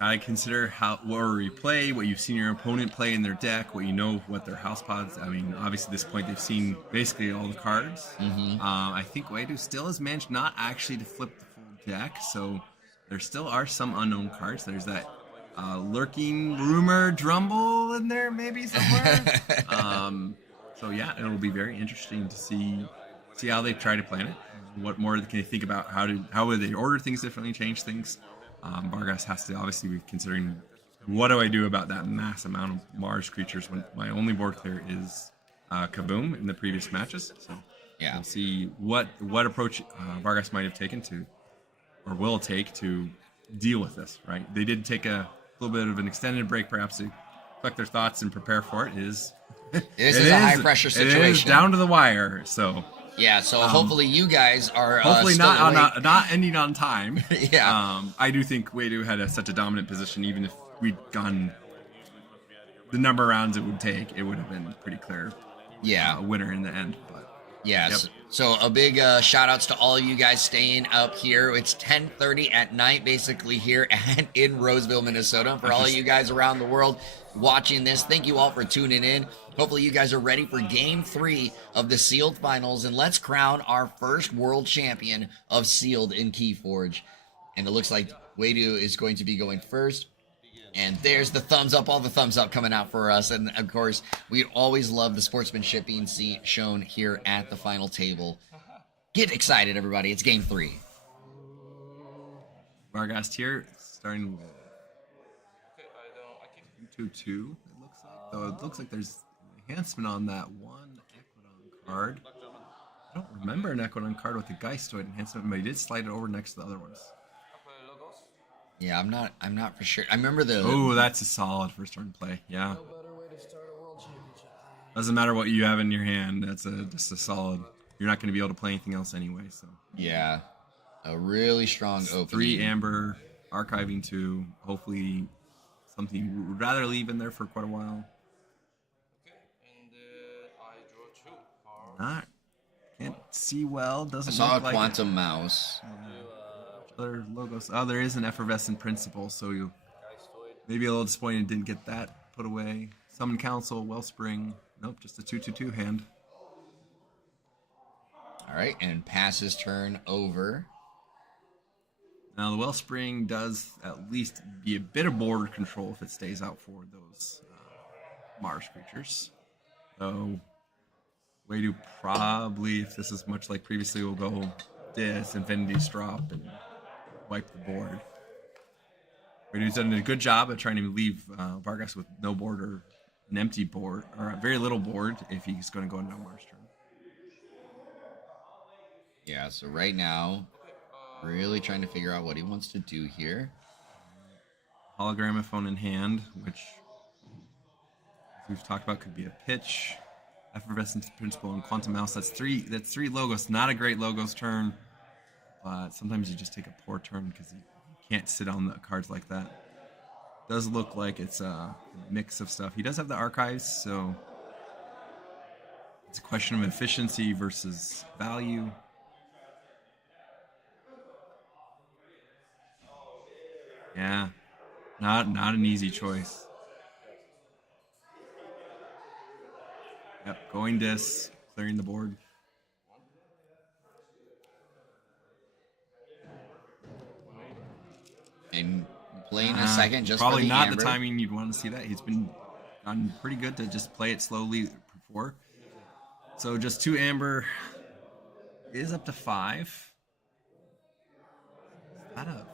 I consider what you play, what you've seen your opponent play in their deck, what you know, what their house pods. I mean, obviously, at this point, they've seen basically all the cards. Mm-hmm. I think Wadu still has managed not actually to flip the full deck, so there still are some unknown cards. There's that lurking rumor Drumble in there, maybe somewhere. So yeah, it'll be very interesting to see how they try to plan it. What more can they think about? How would they order things differently, change things? Vargas has to obviously be considering, what do I do about that mass amount of Mars creatures when my only board clear is Kaboom in the previous matches. So yeah, we'll see what approach Vargas might have taken or will take to deal with this. Right? They did take a little bit of an extended break, perhaps to collect their thoughts and prepare for it. This is a high pressure situation. It is down to the wire. So. Yeah, so hopefully you guys are hopefully still not ending on time. Yeah, I do think Wadu had such a dominant position. Even if we'd gone the number of rounds it would take, it would have been pretty clear. Yeah, winner in the end. But yes. Yep. So a big shout outs to all of you guys staying up here. It's 10:30 at night, basically here in Roseville, Minnesota. For all of you guys around the world watching this, thank you all for tuning in. Hopefully you guys are ready for Game 3 of the Sealed Finals, and let's crown our first world champion of Sealed in KeyForge. And it looks like Wadu is going to be going first. And there's the thumbs up, all the thumbs up coming out for us. And, of course, we always love the sportsmanship being shown here at the final table. Get excited, everybody. It's Game 3. Vargas here, starting with 2-2, it looks like. Though it looks like there's enhancement on that one Equidon card. I don't remember an Equidon card with the Geistoid enhancement, but he did slide it over next to the other ones. Yeah, I'm not for sure. I remember the. Oh, that's a solid first turn play. Yeah. Doesn't matter what you have in your hand. That's just a solid. You're not going to be able to play anything else anyway. So. Yeah. A really strong opening. 3 amber, archiving 2. Hopefully something you would rather leave in there for quite a while. Okay, and I draw 2 cards. Not, can't see well. I Doesn't saw a look like Quantum Mouse. other logos. Oh, there is an effervescent principle, so you maybe a little disappointed didn't get that put away. Summon Council, Wellspring. Nope, just a 2/2 hand. All right, and pass his turn over. Now the Wellspring does at least be a bit of border control if it stays out for those Mars creatures. So Wadu probably, if this is much like previously, will go this, Infinity's Drop, and wipe the board. Wadu's done a good job of trying to leave Vargas with no board or an empty board, or a very little board if he's going to go into Mars turn. Yeah, so right now, really trying to figure out what he wants to do here. Hologramophone in hand, which we've talked about could be a pitch. Effervescent Principle and Quantum Mouse. That's three logos. Not a great logos turn, but sometimes you just take a poor turn because you can't sit on the cards like that. Does look like it's a mix of stuff. He does have the archives, so it's a question of efficiency versus value. Yeah, not an easy choice. Yep, going dis, clearing the board. And playing a second just probably for the not amber. the timing you'd want to see that. He's been gotten pretty good to just play it slowly before. So just 2 amber is up to 5. Is that a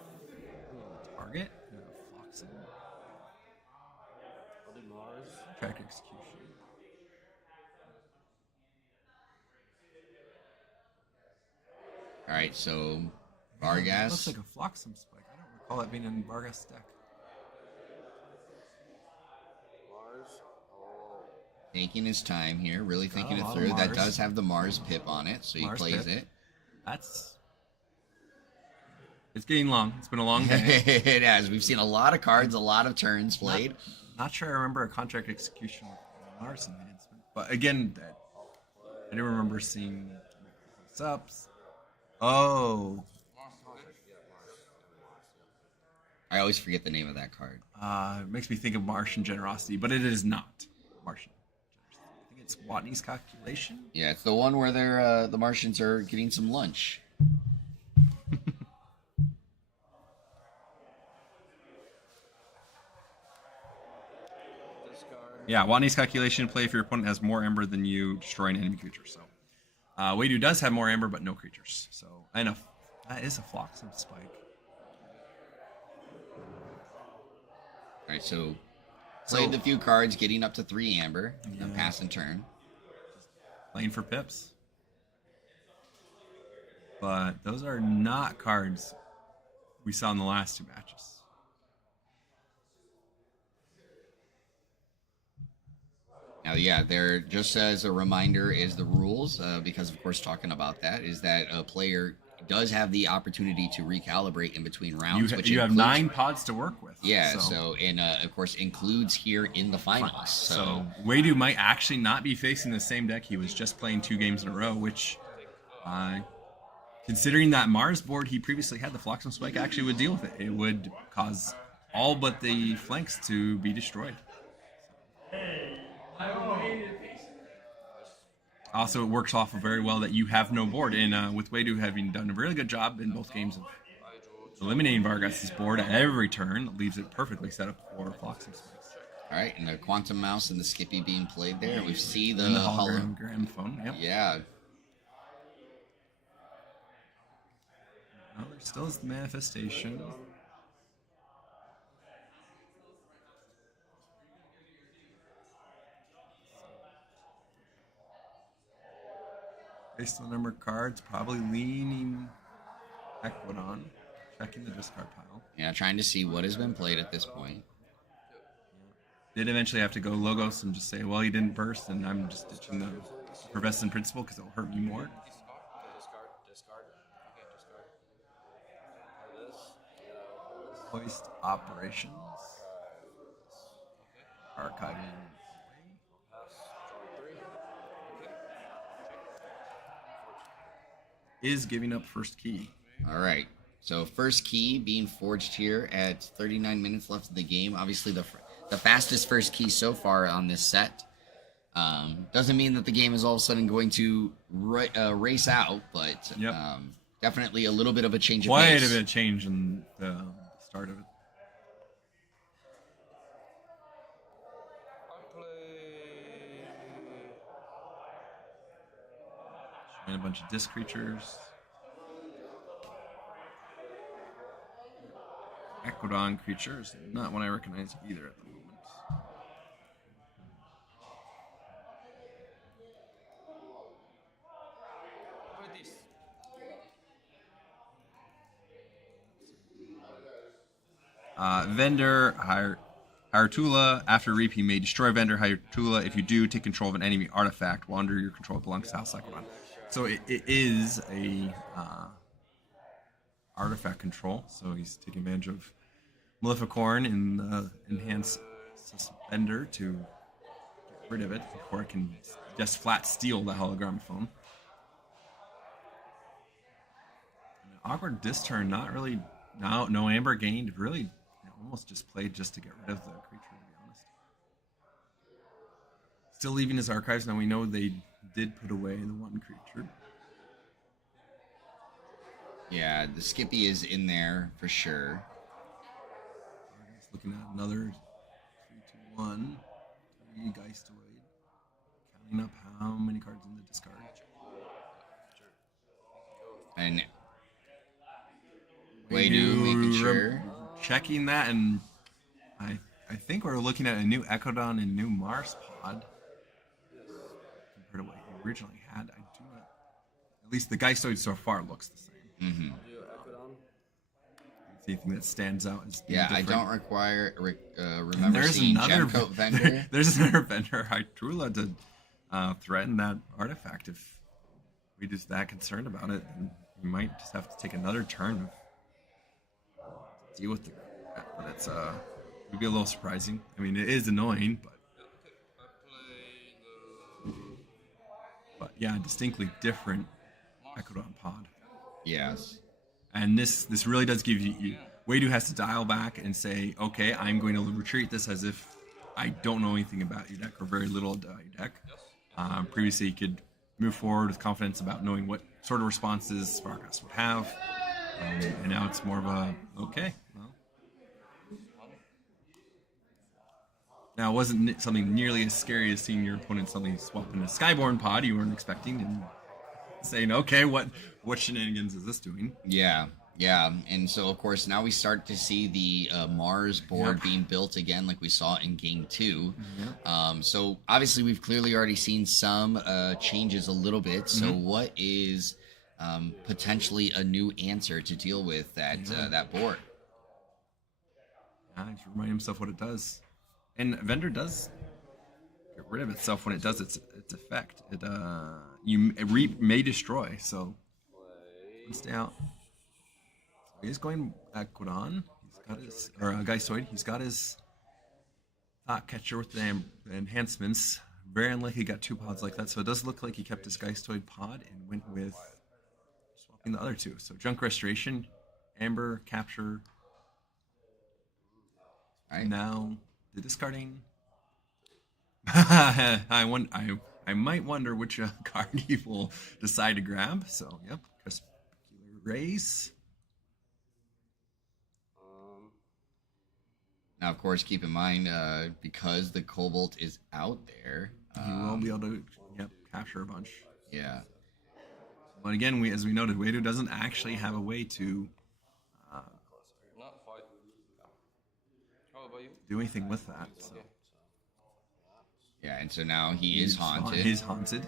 target? Floxen. Track execution. All right, so It Vargas. looks like a Floxem spike. I don't recall it being in Vargas' deck. Taking his time here, really thinking a it lot of through. That Mars. does have the Mars pip on it, so he Mars plays pip. it. It's getting long. It's been a long day. It has. We've seen a lot of cards, a lot of turns played. Not sure I remember a contract execution with Mars enhancement. But again, I didn't remember seeing subs. Oh. I always forget the name of that card. It makes me think of Martian Generosity, but it is not Martian Generosity. I think it's Watney's Calculation. Yeah, it's the one where the Martians are getting some lunch. Yeah, Watney's Calculation play if your opponent has more Ember than you, destroy an enemy creature. So, Wadu does have more Ember, but no creatures. So, that is a Floxem spike. All right, so played the few cards, getting up to 3 amber, and pass and turn. Playing for pips. But those are not cards we saw in the last 2 matches. Now, yeah, there, just as a reminder, is the rules, because, of course, talking about that, is that a player does have the opportunity to recalibrate in between rounds. You have 9 pods to work with. Yeah, and of course, includes here in the finals. So Wadu might actually not be facing the same deck. He was just playing 2 games in a row, which, considering that Mars board he previously had, the Floxem Spike actually would deal with it. It would cause all but the flanks to be destroyed. Also, it works off very well that you have no board, and with Wadu having done a really good job in both games of eliminating Vargas' board at every turn, leaves it perfectly set up for Floxem Spikes. All right, and the Quantum Mouse and the Skippy being played there. We see the hologram phone. Yep. Yeah. Well, there still is the manifestation. Based on the number of cards, probably leaning Equidon, checking the discard pile. Yeah, trying to see what has been played at this point. Did eventually have to go Logos and just say, well, he didn't burst, and I'm just ditching the Pervescent Principle because it'll hurt me more. Hoist operations. Archiving. Is giving up first key. All right. So first key being forged here at 39 minutes left in the game. Obviously the fastest first key so far on this set. Doesn't mean that the game is all of a sudden going to race out, but Yep. Definitely a little bit of a change of Quite pace. a bit of change in the start of it. I play. And a bunch of disc creatures. Ecodon creatures, not one I recognize either at the moment. Play this. Vendor Hyartula. After reap, you may destroy Vendor Hyartula. If you do, take control of an enemy artifact while under your control belongs to House Ecodon. So it is a artifact control. So he's taking advantage of Maleficorn in the enhanced suspender to get rid of it before it can just flat steal the hologram phone. An awkward disc turn, not really. No amber gained. Really, almost just played just to get rid of the creature. To be honest, still leaving his archives. Now we know they did put away the one creature. Yeah, the Skippy is in there for sure. Just looking at another 3-2-1, 3 Geistoid, counting up how many cards in the discard. And Wadu making sure. Checking that, and I think we're looking at a new Ecodon and new Mars pod compared to what he originally had. I do not. At least the Geistoid so far looks the same. Mm-hmm. Anything that stands out is Yeah, different. I don't remember seeing Gemcoat vendor. There's another vendor, Hytrula, to threaten that artifact. If we just that concerned about it, then we might just have to take another turn to deal with but it's would be a little surprising. I mean, it is annoying, but yeah, distinctly different Ecodon pod. Yes. And this really does give you Wadu has to dial back and say, okay, I'm going to retreat this as if I don't know anything about your deck or very little about your deck. Previously, you could move forward with confidence about knowing what sort of responses Sparkus would have. And now it's more of a, okay, well. Now, it wasn't something nearly as scary as seeing your opponent suddenly swap in a Skyborn pod you weren't expecting and saying, okay, what shenanigans is this doing? Yeah, and so of course now we start to see the Mars board being built again, like we saw in Game 2. So obviously we've clearly already seen some changes a little bit. So what is potentially a new answer to deal with that that board? Just remind himself what it does, and Vendor does get rid of itself when it does its effect. It may destroy, so let's stay out. So he's going Ecodon. He's got his Geistoid. He's got his Thought Catcher with the enhancements. Very unlikely he got 2 pods like that, so it does look like he kept his Geistoid pod and went with swapping the other 2. So Junk Restoration, Amber Capture. All right. Now the discarding. I might wonder which card he will decide to grab. So, yep, Crepuscular Race. Now, of course, keep in mind, because the Cobalt is out there, He will be able to capture a bunch. Yeah. But again, as we noted, Wadu doesn't actually have a way to Not fight. How about you? do anything with that. So. Yeah, and so now he is haunted. He's haunted.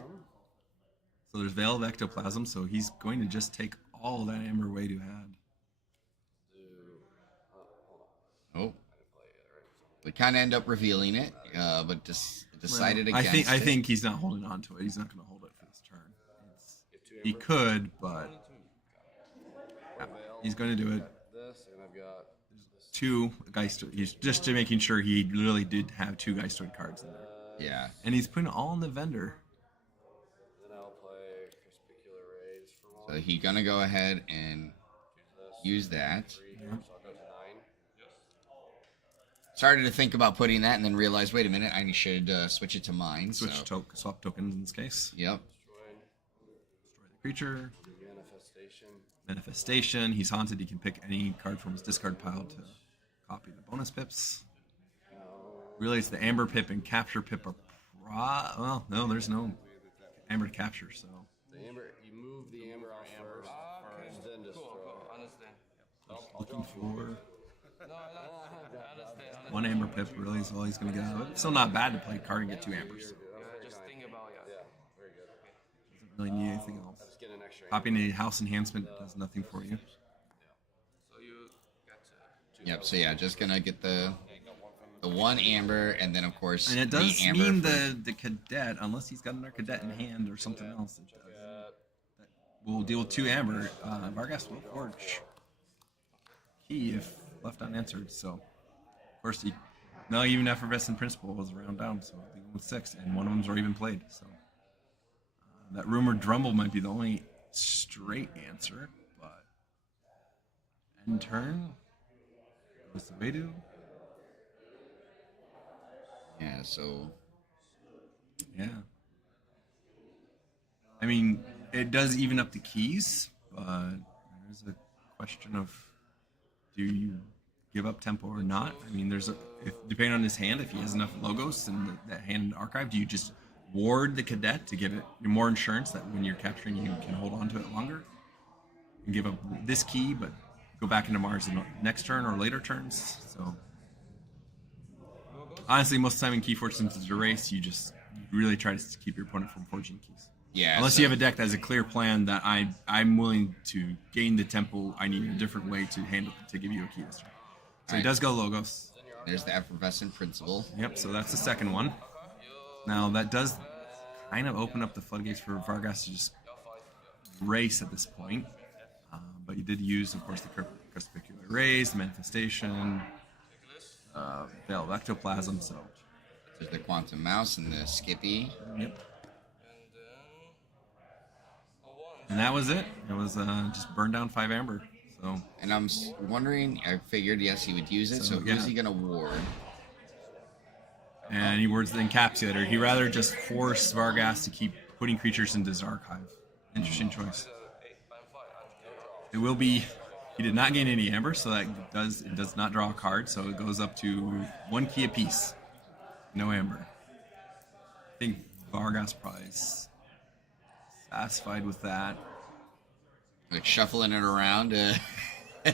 So there's Veil of Ectoplasm, so he's going to just take all that Amber Wadu had. Oh. We kind of end up revealing it, but decided against it. I think he's not holding on to it. He's not going to hold it for his turn. He could, but yeah, he's going to do it. 2 Geistoid. He's just making sure he really did have 2 Geistoid cards in there. Yeah. And he's putting it all in the vendor. Then I'll play Perspicular Rays for 1. So he gonna go ahead and use that. 3 here, so I'll go to 9. Started to think about putting that and then realized, wait a minute, I should switch it to mine. Swap tokens in this case. Yep. Destroy the creature. Manifestation. Manifestation. He's haunted. He can pick any card from his discard pile to copy the bonus pips. Realize the Amber Pip and Capture Pip are well, no, there's no Amber to capture, so. The Amber, you move the Amber out first, then destroy. Cool. Understand. Looking for No, I understand. 1 Amber Pip really is all he's going to get out of it. Still not bad to play a card and get 2 Ambers. Just think about Yeah, very good. Doesn't really need anything else. Just get an extra. Copying a house enhancement does nothing for you. So you got Yep. So yeah, just gonna get the 1 amber, and then of course And it the does amber mean for- the cadet, unless he's got another cadet in hand or something else, it does. That will deal with 2 amber. Vargas will forge key if left unanswered. So, of course, even Effervescent Principle was around down, so leave him with 6, and one of them's already been played. So, that rumored Drumble might be the only straight answer, but end turn was the way to. Yeah. So Yeah. I mean, it does even up the keys, but there's a question of do you give up tempo or not? I mean, depending on his hand, if he has enough logos in that hand archive, do you just ward the cadet to give it more insurance that when you're capturing, you can hold on to it longer and give up this key, but go back into Mars in the next turn or later turns? So, honestly, most of the time in KeyForge, since it's a race, you really try to keep your opponent from forging keys. yeah. Unless so, you have a deck that has a clear plan that I'm willing to gain the tempo, I need a different way to handle to give you a key this turn. So he does go logos. There's the Effervescent Principle. Yep, so that's the second one. Now that does kind of open up the floodgates for Vargas to just race at this point. But he did use, of course, the Perspicular Rays, the Manifestation, Veil of Ectoplasm, so. There's the Quantum Mouse and the Skippy. Yep. And that was it. It was just burn down 5 amber. So. And I'm wondering, I figured, yes, he would use it, so who's he going to ward? And he wards the Encapsulator. He'd rather just force Vargas to keep putting creatures into his archive. Interesting choice. It will be... He did not gain any amber, so it does not draw a card, so it goes up to 1 key apiece. No amber. I think Vargas probably is satisfied with that. Like shuffling it around.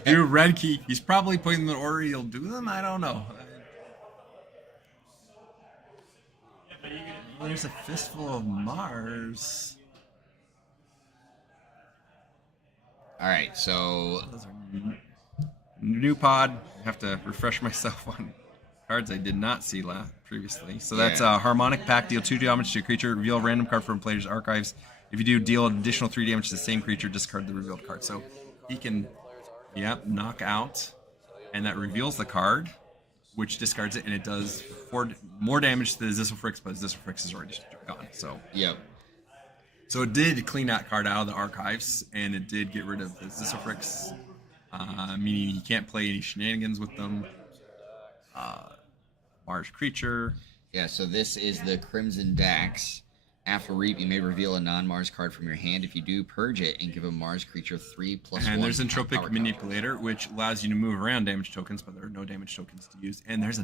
Do red key. He's probably putting the order he'll do them. I don't know. There's a Fistful of Mars. All right, so Those are new pod. I have to refresh myself on cards I did not see previously. So that's Harmonic Pact. Deal 2 damage to a creature. Reveal a random card from player's archives. If you do, deal an additional 3 damage to the same creature. Discard the revealed card. So he can, knock out, and that reveals the card, which discards it, and it does more damage to the Zisselfrix, but Zisselfrix is already gone. So yep. So it did clean that card out of the archives, and it did get rid of the Zisselfrix, meaning he can't play any shenanigans with them. Mars creature. Yeah, so this is the Crimson Dax. After reap, you may reveal a non-Mars card from your hand. If you do, purge it and give a Mars creature 3+1. And there's power Entropic counter. Manipulator, which allows you to move around damage tokens, but there are no damage tokens to use. And there's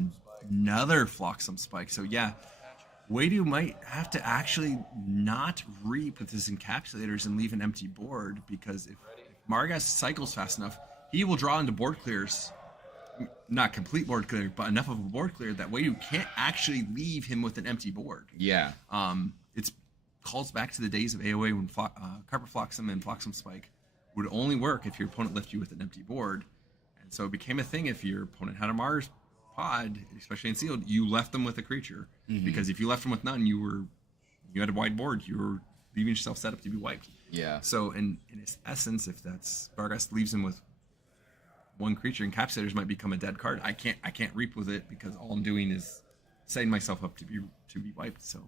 another Flotsam Spike. So yeah, Wadu might have to actually not reap with his encapsulators and leave an empty board, because if Margas cycles fast enough, he will draw into board clears. Not complete board clear, but enough of a board clear that Wadu can't actually leave him with an empty board. Yeah. It calls back to the days of AOA when Carpet Flotsam and Flotsam Spike would only work if your opponent left you with an empty board. And so it became a thing if your opponent had a Mars pod, especially in sealed, you left them with a creature. Mm-hmm. Because if you left them with none, you had a wide board, you were leaving yourself set up to be wiped. Yeah. So in its essence, if that's Vargas leaves him with one creature encapsulators might become a dead card. I can't reap with it because all I'm doing is setting myself up to be wiped. So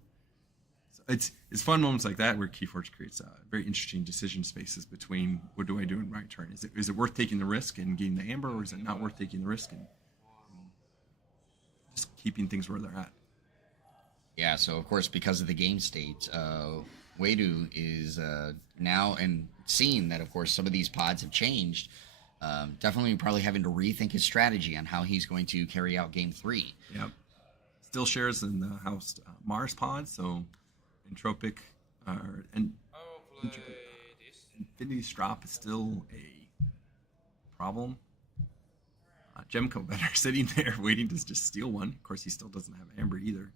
it's fun moments like that where KeyForge creates very interesting decision spaces between what do I do in my turn? Is it worth taking the risk and getting the amber, or is it not worth taking the risk and just keeping things where they're at? Yeah, so of course, because of the game state, Wadu is now, and seeing that, of course, some of these pods have changed, definitely probably having to rethink his strategy on how he's going to carry out Game 3. Yep. Still shares in the house Mars pod, so Entropic and I will play this. Infinity Strop is still a problem. Gemco better sitting there waiting to just steal one. Of course, he still doesn't have Amber either.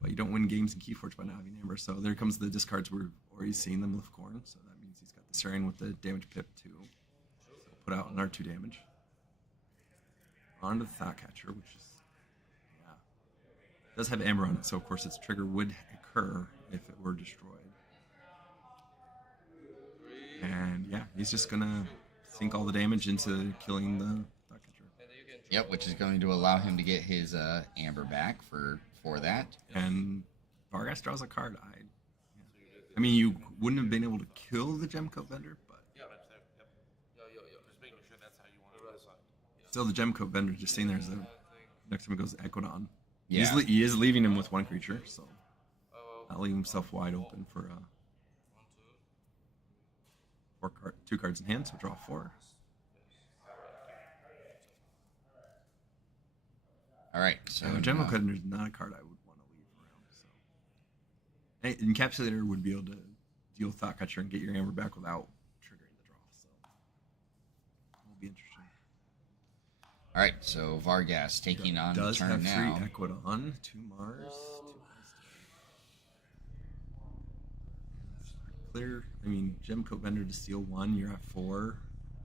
But you don't win games in KeyForge by not having Amber. So there comes the discards. We're already seeing them with Corn. So that means he's got the Sarian with the damage pip to put out an R2 damage. On to the Thought Catcher, which is, does have Amber on it. So of course its trigger would occur if it were destroyed. And yeah, he's just going to sink all the damage into killing the Thought Catcher. Yep, which is going to allow him to get his Amber back for that. And Vargas draws a card. I mean, you wouldn't have been able to kill the Gemcoat vendor, but Just making sure that's how you want to still the Gemcoat vendor just sitting there. Next time it goes Equidon. Yeah. He is leaving him with one creature, so not leaving himself wide open for two cards in hand, so draw 4. All right, so Gemcoat vendor is not a card I would want to leave around. So Encapsulator would be able to deal Thought Catcher and get your Amber back without triggering the draw. So it will be interesting. all right, so Vargas taking on the Does turn have now. 3 Equidon, 2 Mars, 2 clear. I mean, Gemcoat vendor to steal 1, you're at 4.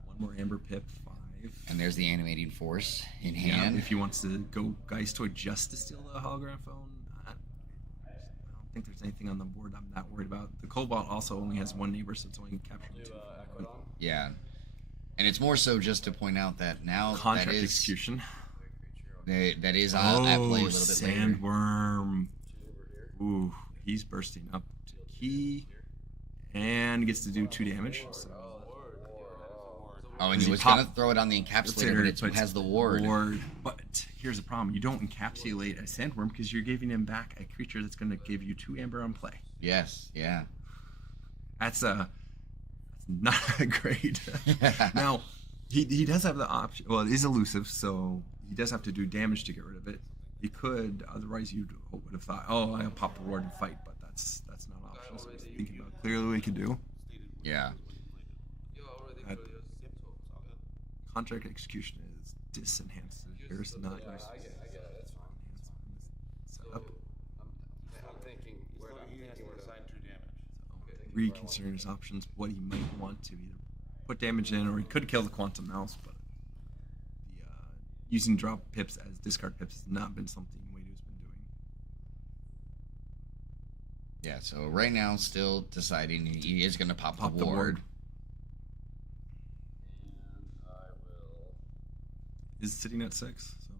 1 more Amber pip, 5. And there's the animating force in Yeah, hand. if he wants to go Geist Toy just to steal the hologram phone, I don't think there's anything on the board I'm not worried about. The Cobalt also only has 1 neighbor, so it's only capturing 2. Yeah. And it's more so just to point out that now Contract that is execution. that is at play a little bit later. Sandworm. Ooh, he's bursting up to key and gets to do 2 damage. So. Oh, and Does he he was pop- going to throw it on the encapsulator, but it has the ward. But here's the problem. You don't encapsulate a Sandworm because you're giving him back a creature that's going to give you 2 Amber on play. Yes, yeah. That's not great. Now, he does have the option. Well, it is elusive, so he does have to do damage to get rid of it. He could, otherwise you would have thought, oh, I'll pop the ward and fight, but that's not an option. So he's thinking about clearly what he could do. Yeah. That contract execution is disenhanced. Here's not nice. Setup. I'm thinking where to assign 2 damage. Reconsider his options, what he might want to either put damage in, or he could kill the Quantum Mouse, but the using drop pips as discard pips has not been something Wadu's been doing. Yeah, so right now still deciding he is going to pop the ward. Is sitting at 6, so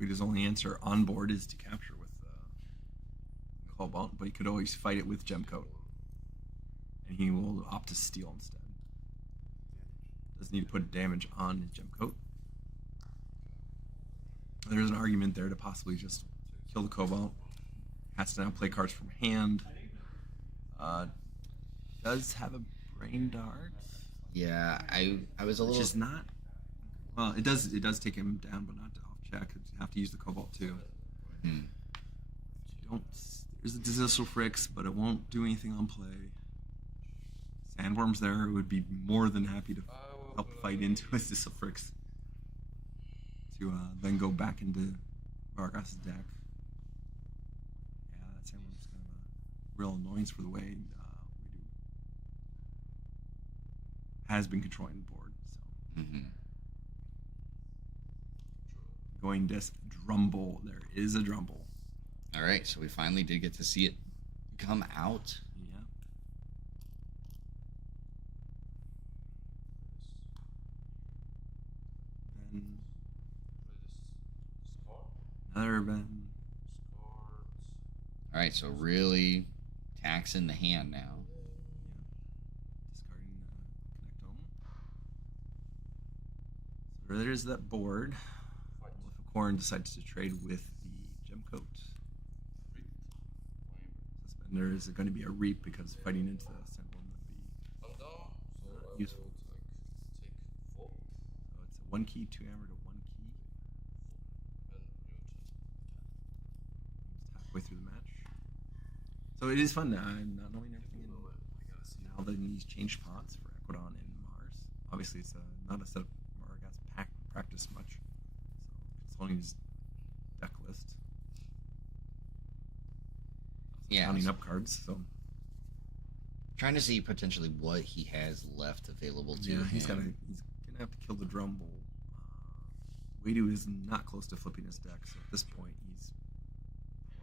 Wadu's only answer on board is to capture with Cobalt, but he could always fight it with Gemcoat, and he will opt to steal instead. Doesn't need to put damage on Gemcoat. There's an argument there to possibly just kill the Cobalt. Has to now play cards from hand. Does have a Brain Dart. Yeah, I was a little... Which is not... Well, it does take him down, but not off check. You have to use the Cobalt too. You don't... There's a Decisive Fricks, but it won't do anything on play. Sandworm's there. It would be more than happy to help fight into his Decisive Fricks. To then go back into Vargas' deck. Yeah, that Sandworm's kind of a real annoyance for the way Wadu has been controlling the board. So. Going this Drumble. There is a Drumble. All right, so we finally did get to see it come out. Yeah. Ben. Score. Another Ben. Scored. All right, so really taxing the hand now. Discarding Connect Home. So there's that board. Fight. Well, if a Corn decides to trade with the Gem Coat, Read. Suspender is going to be a reap because fighting into the Sandworm would be. I'm down. So I Useful. will take 4 So it's a 1 key, 2 amber to 1 key. and your turn. Almost halfway through the match. So it is fun not knowing everything. Now that he's changed pods for Equidon and Mars. Obviously, it's not a setup Margas practice much. So consulting his deck list. Yeah. Counting up cards. So Trying to see potentially what he has left available to him. he's gonna have to kill the drum bull. Wadu is not close to flipping his deck, so at this point he's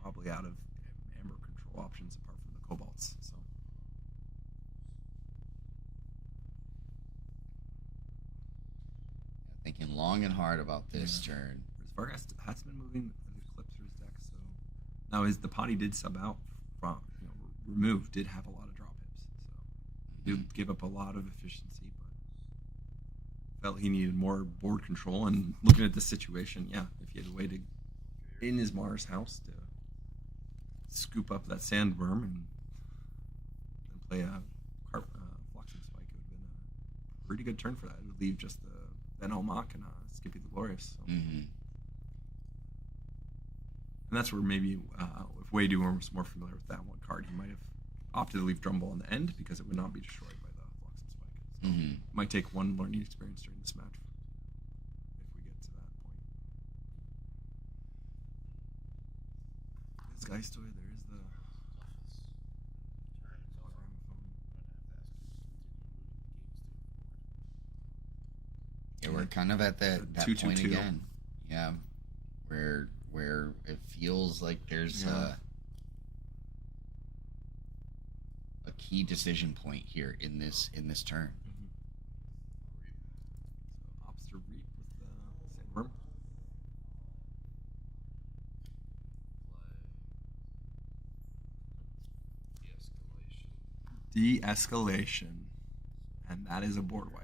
probably out of amber control options apart from the Cobalts. So Thinking long and hard about this turn. whereas Vargas has been moving the clip through his deck. So now the pot he did sub out from remove did have a lot of drop hits. So did give up a lot of efficiency, but felt he needed more board control. And looking at this situation, if he had a way to in his Mars house to scoop up that sandworm and play a Floxing Spike, it would have been a pretty good turn for that. It would leave just the Ben Almac and Skippy the Glorious. So. And that's where maybe if Wadu was more familiar with that one card, he might have opted to leave Drumball on the end because it would not be destroyed by the Floxing Spike. So it might take one learning experience during this match if we get to that point. This guy's toy, there is the Yeah, we're kind of at that 2-2-2. point again. Yeah, where it feels like there's a key decision point here in this turn. So opts to reap with the sandworm. Play. De-escalation. De-escalation, and that is a board wipe.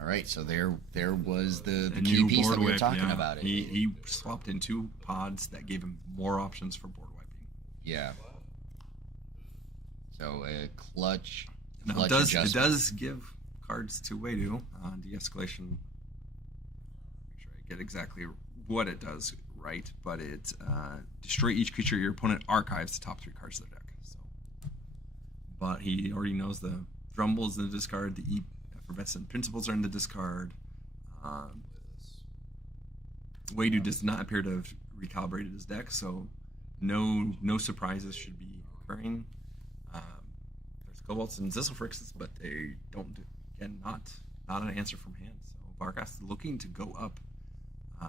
All right, so there was the A key new piece board that we were wipe, talking about. It. He swapped in 2 pods that gave him more options for board wiping. Yeah. So a clutch. Now it does give cards to Wadu on de-escalation. Make sure I get exactly what it does right, but it destroy each creature your opponent archives the top 3 cards of their deck. So, but he already knows the Drumble's in the discard, the Effervescent Principles are in the discard. Wadu does not appear to have recalibrated his deck, so no surprises should be occurring. There's Cobalts and Zisselfrixes, but they don't, again, not an answer from hand. So Vargas looking to go up 2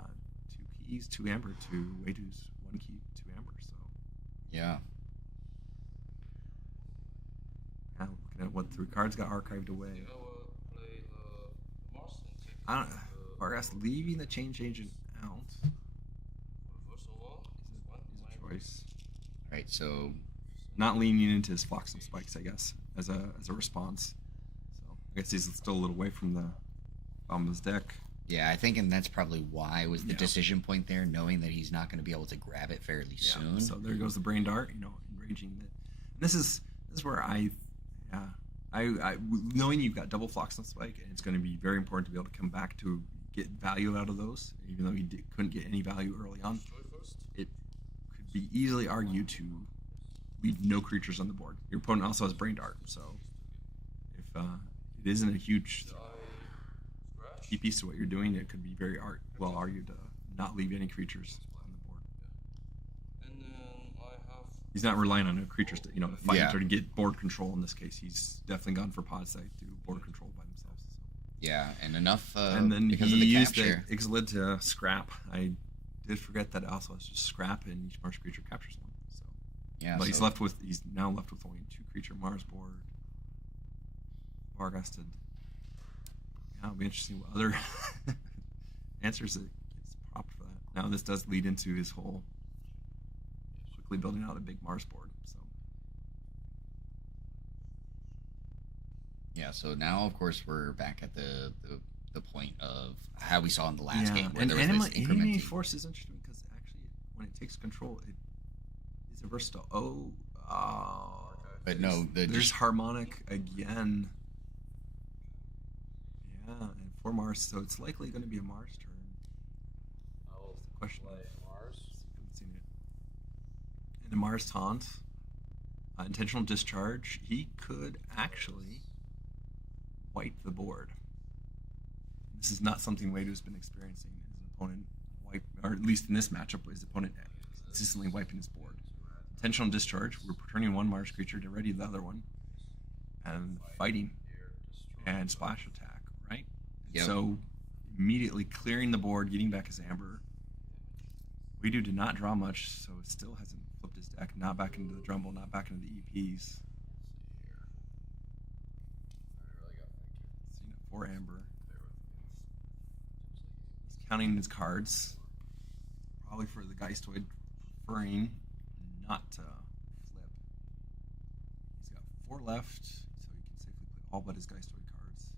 keys, 2 amber to Wadu's 1 key, 2 amber. So Yeah. now looking at what 3 cards got archived away. I will play the Mars and take I don't know. Vargas leaving the change agent out first of all. is a choice. All right, so Not leaning into his Floxing Spikes, I guess, as a response. So I guess he's still a little away from the bottom of his deck. yeah, I think, and that's probably why was the Yeah. decision point there, knowing that he's not going to be able to grab it fairly soon. So there goes the brain dart, enraging it. This is where I knowing you've got double Floxing Spike, and it's going to be very important to be able to come back to get value out of those, even though he couldn't get any value early on. Destroy first. It could be easily argued to leave no creatures on the board. Your opponent also has brain dart, so if it isn't a huge Scratch. key piece to what you're doing, it could be very well argued to not leave any creatures on the board. And then I have He's not relying on creatures to fight Yeah. or to get board control. In this case, he's definitely gone for pods that do board control by themselves. So. Yeah, and enough And then because he of the used capture. the Ixalit to scrap. I did forget that it also has just scrap, and each Mars creature captures one. So, Yeah, but so- he's now left with only 2 creature Mars board. Vargas to it'll be interesting what other answers it gets propped for that. Now this does lead into his whole quickly building out a big Mars board. So Yeah, so now of course we're back at the point of how we saw in the last game where and there was this enemy incrementing. force is interesting because actually when it takes control, it is a versatile. But no, there's harmonic again. Yeah, and for Mars, so it's likely going to be a Mars turn. I'll Question play Mars. Haven't seen it. And a Mars taunt, intentional discharge. He could actually wipe the board. This is not something Wade's been experiencing. His opponent wipe, or at least in this matchup, his opponent consistently wiping his board. Intentional discharge. We're turning one Mars creature to ready the other one, and fighting and splash attack. Right. Yep. So immediately clearing the board, getting back his amber. Wade did not draw much, so it still hasn't flipped his deck. Not back into the Drumble, not back into the EPs. Seen it for amber. He's counting his cards. Probably for the Geistoid preferring not to flip. He's got 4 left, so he can safely play all but his Geistoid cards.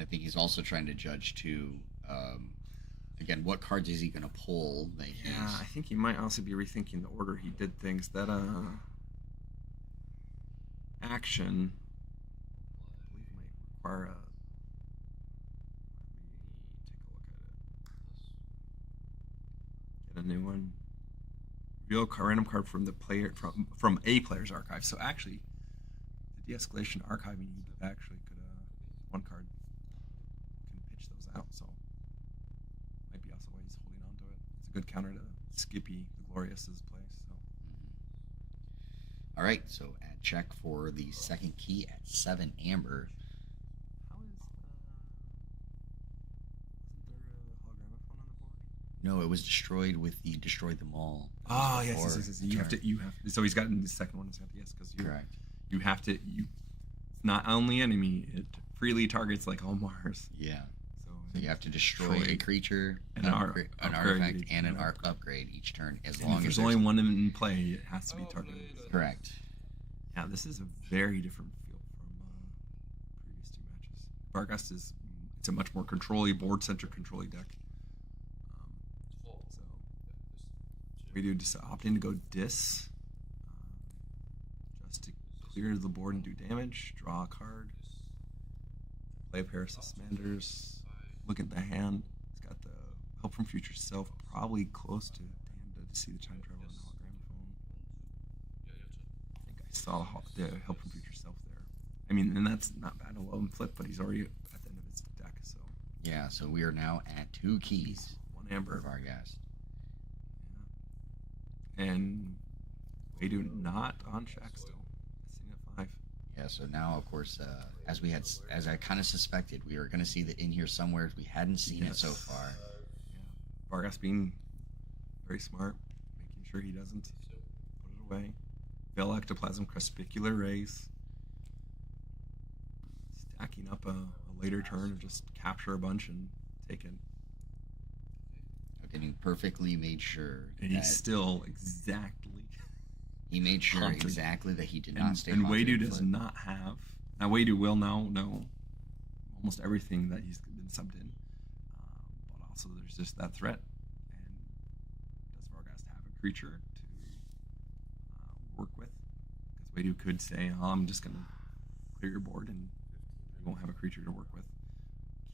I think he's also trying to judge too. Again, what cards is he going to pull? That Yeah, I think he might also be rethinking the order he did things. That action, I believe, might require a. Let me take a look at it. Get a new one. Reveal a random card from the player from a player's archive. So actually, the de-escalation archiving actually could one card can pitch those out. So might be also why he's holding on to it. It's a good counter to Skippy the Glorious's place. So. All right, so at check for the second key at 7 amber. How is isn't there a hologramophone on the board? No, it was destroyed with the destroy them all. Oh before yes. the You have turn. to. So he's gotten the second one. He's got the yes because Correct. you have to. It's not only enemy. It freely targets like all Mars. Yeah. So So you have to destroy a creature, and an, an an upgrade, artifact, and an yeah. upgrade each turn, as And long if as there's there's only one in play, it has to be targeted. correct. Yeah, this is a very different feel from previous 2 matches. Vargas it's a much more control-y, board-centric control-y deck. So we do just opting to go dis, just to clear the board and do damage, draw a card, play a pair of Suspenders, look at the hand. It's got the Help from Future Self, probably close to hand to see the time travel and hologram phone. I think I saw the Help from Future Self there. I mean, and that's not bad to low and flip, but he's already at the end of his deck, so. Yeah, so we are now at 2 keys 1 for amber. Vargas. Yeah. And we do not on check still. Sitting at 5. Yeah, so now, of course, as I kind of suspected, we were going to see the in here somewhere. We hadn't seen it so far. Yeah. Vargas being very smart, making sure he doesn't put it away. Veil Ectoplasm, Crespicular Rays. Stacking up a later turn of just capture a bunch and take it. And he perfectly made sure And that he's still exactly. he made sure haunted. exactly that he did not stay And haunted Wadu and does flip. not have. Now Wadu will now know almost everything that he's been subbed in, but also there's just that threat. And does Vargas have a creature to work with? Because Wadu could say, "Oh, I'm just going to clear your board, and you won't have a creature to work with."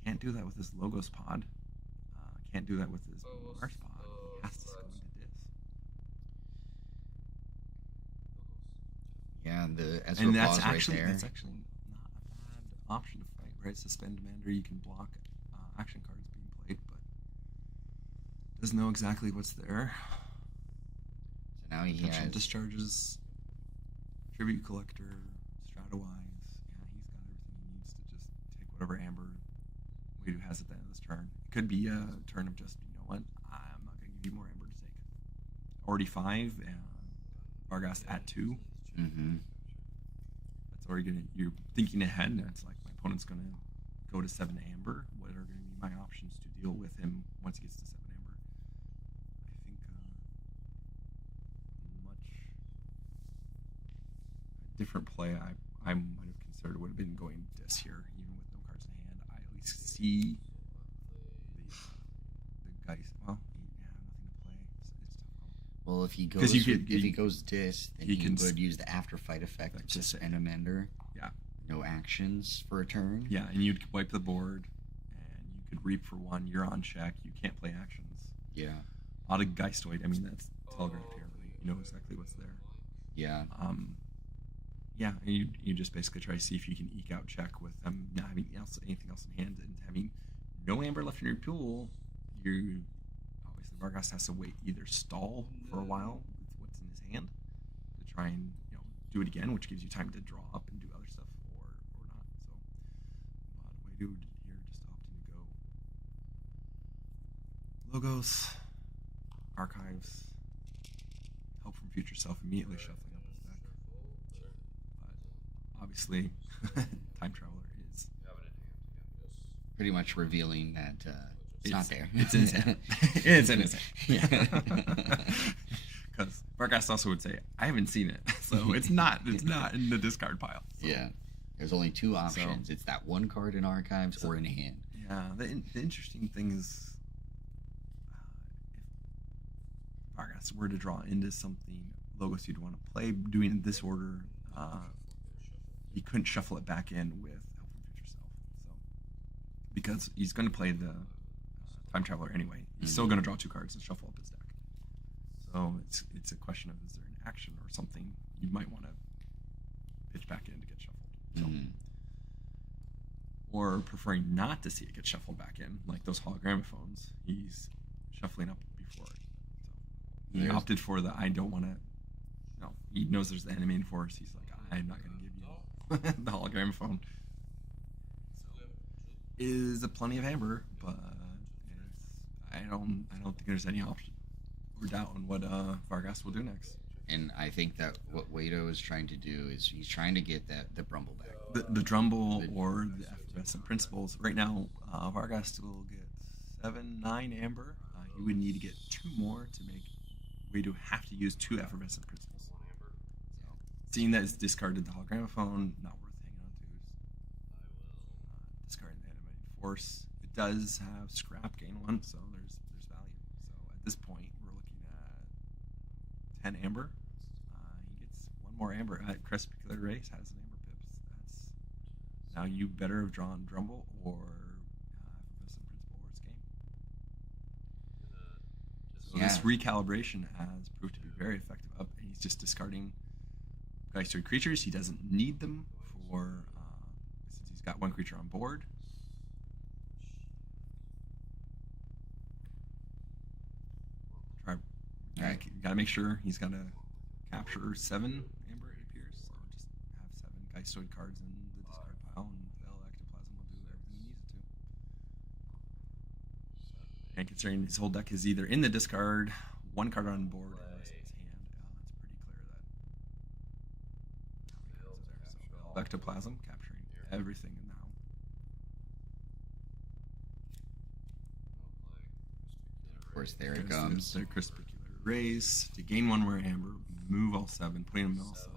Can't do that with his Logos pod. Can't do that with his Mars pod. He has to go into Dis. Yeah, and as And we're that's paused actually right there. not a bad option to fight, right? Suspend Demander, you can block action cards being played, but doesn't know exactly what's there. So now he Potential has discharges, Tribute Collector, Stratowise. Yeah, he's got everything he needs to just take whatever Amber Wadu has at the end of this turn. It could be a turn of just, you know what, I'm not going to give you more Amber to take. Already 5, and Vargas at 2. Mm-hmm. That's So you're thinking ahead, and it's like my opponent's gonna go to 7 amber. What are gonna be my options to deal with him once he gets to 7 amber? I think much different play I might have considered would have been going dis here, even with no cards in hand. I at least see the guys. Well, yeah, nothing to play. It's tough. Well, if he 'Cause goes, you could- if he goes dis, then he he can would use the after fight effect That's to just it. spend a mender. Yeah. No actions for a turn. Yeah, and you'd wipe the board, and you could reap for 1. You're on check. You can't play actions. Yeah. Out of Geistoid, I mean, that's telegraphed here. You know exactly what's there. Yeah. Yeah, and you just basically try to see if you can eke out check with them not having anything else in hand and having no amber left in your pool. You obviously Vargas has to wait, either stall for a while with what's in his hand to try and do it again, which gives you time to draw up and do other stuff, or not. So, but Wade here just opting to go logos, archives, help from future self, immediately shuffling up his deck. But obviously, time traveler is Pretty much revealing that it's not there. It's in his hand. It's in his hand. Yeah. Because Vargas also would say, I haven't seen it, so it's not in the discard pile. So. Yeah. There's only 2 options. It's that 1 card in archives or in hand. Yeah, the interesting thing is, if Vargas were to draw into something logos you'd want to play, doing it this order, he couldn't shuffle it back in with help from future self. So, because he's going to play the time traveler anyway, he's still going to draw 2 cards and shuffle up his deck. So it's a question of, is there an action or something you might want to pitch back in to get shuffled. So, or preferring not to see it get shuffled back in, like those hologramophones. He's shuffling up before it. So he opted for the I don't want to. No, he knows there's the enemy force. He's like, I'm not going to give you the hologramophone. Is a plenty of amber, but I don't think there's any option or doubt on what Vargas will do next. And I think that what Wado is trying to do is he's trying to get the Brumble back. The Drumble or the effervescent principles. Right now, Vargas will get 7, 9 amber. He would need to get 2 more to make Wado have to use 2 effervescent principles. So, seeing that it's discarded the hologramophone, not worth hanging on to. Discarding the animated force. It does have scrap, gain 1, so there's value. So at this point, we're looking at 10 amber. He gets 1 more amber. Crespiculated Race has an amber pips. That's now you better have drawn Drumble or effervescent principle, or it's game. So this recalibration has proved to be very effective. He's just discarding Geistoid creatures. He doesn't need them for since he's got 1 creature on board. Got to make sure he's got to capture 7 amber, it appears. So just have 7 Geistoid cards in the discard pile, and Veil Ectoplasm will do everything he needs it to. And considering his whole deck is either in the discard, 1 card on board, or the rest of his hand, it's pretty clear that how many cards are there. So Veil Ectoplasm capturing everything in the house. Of course, there it comes. Their Crespiculated Race to gain 1 more amber, move all 7, putting him also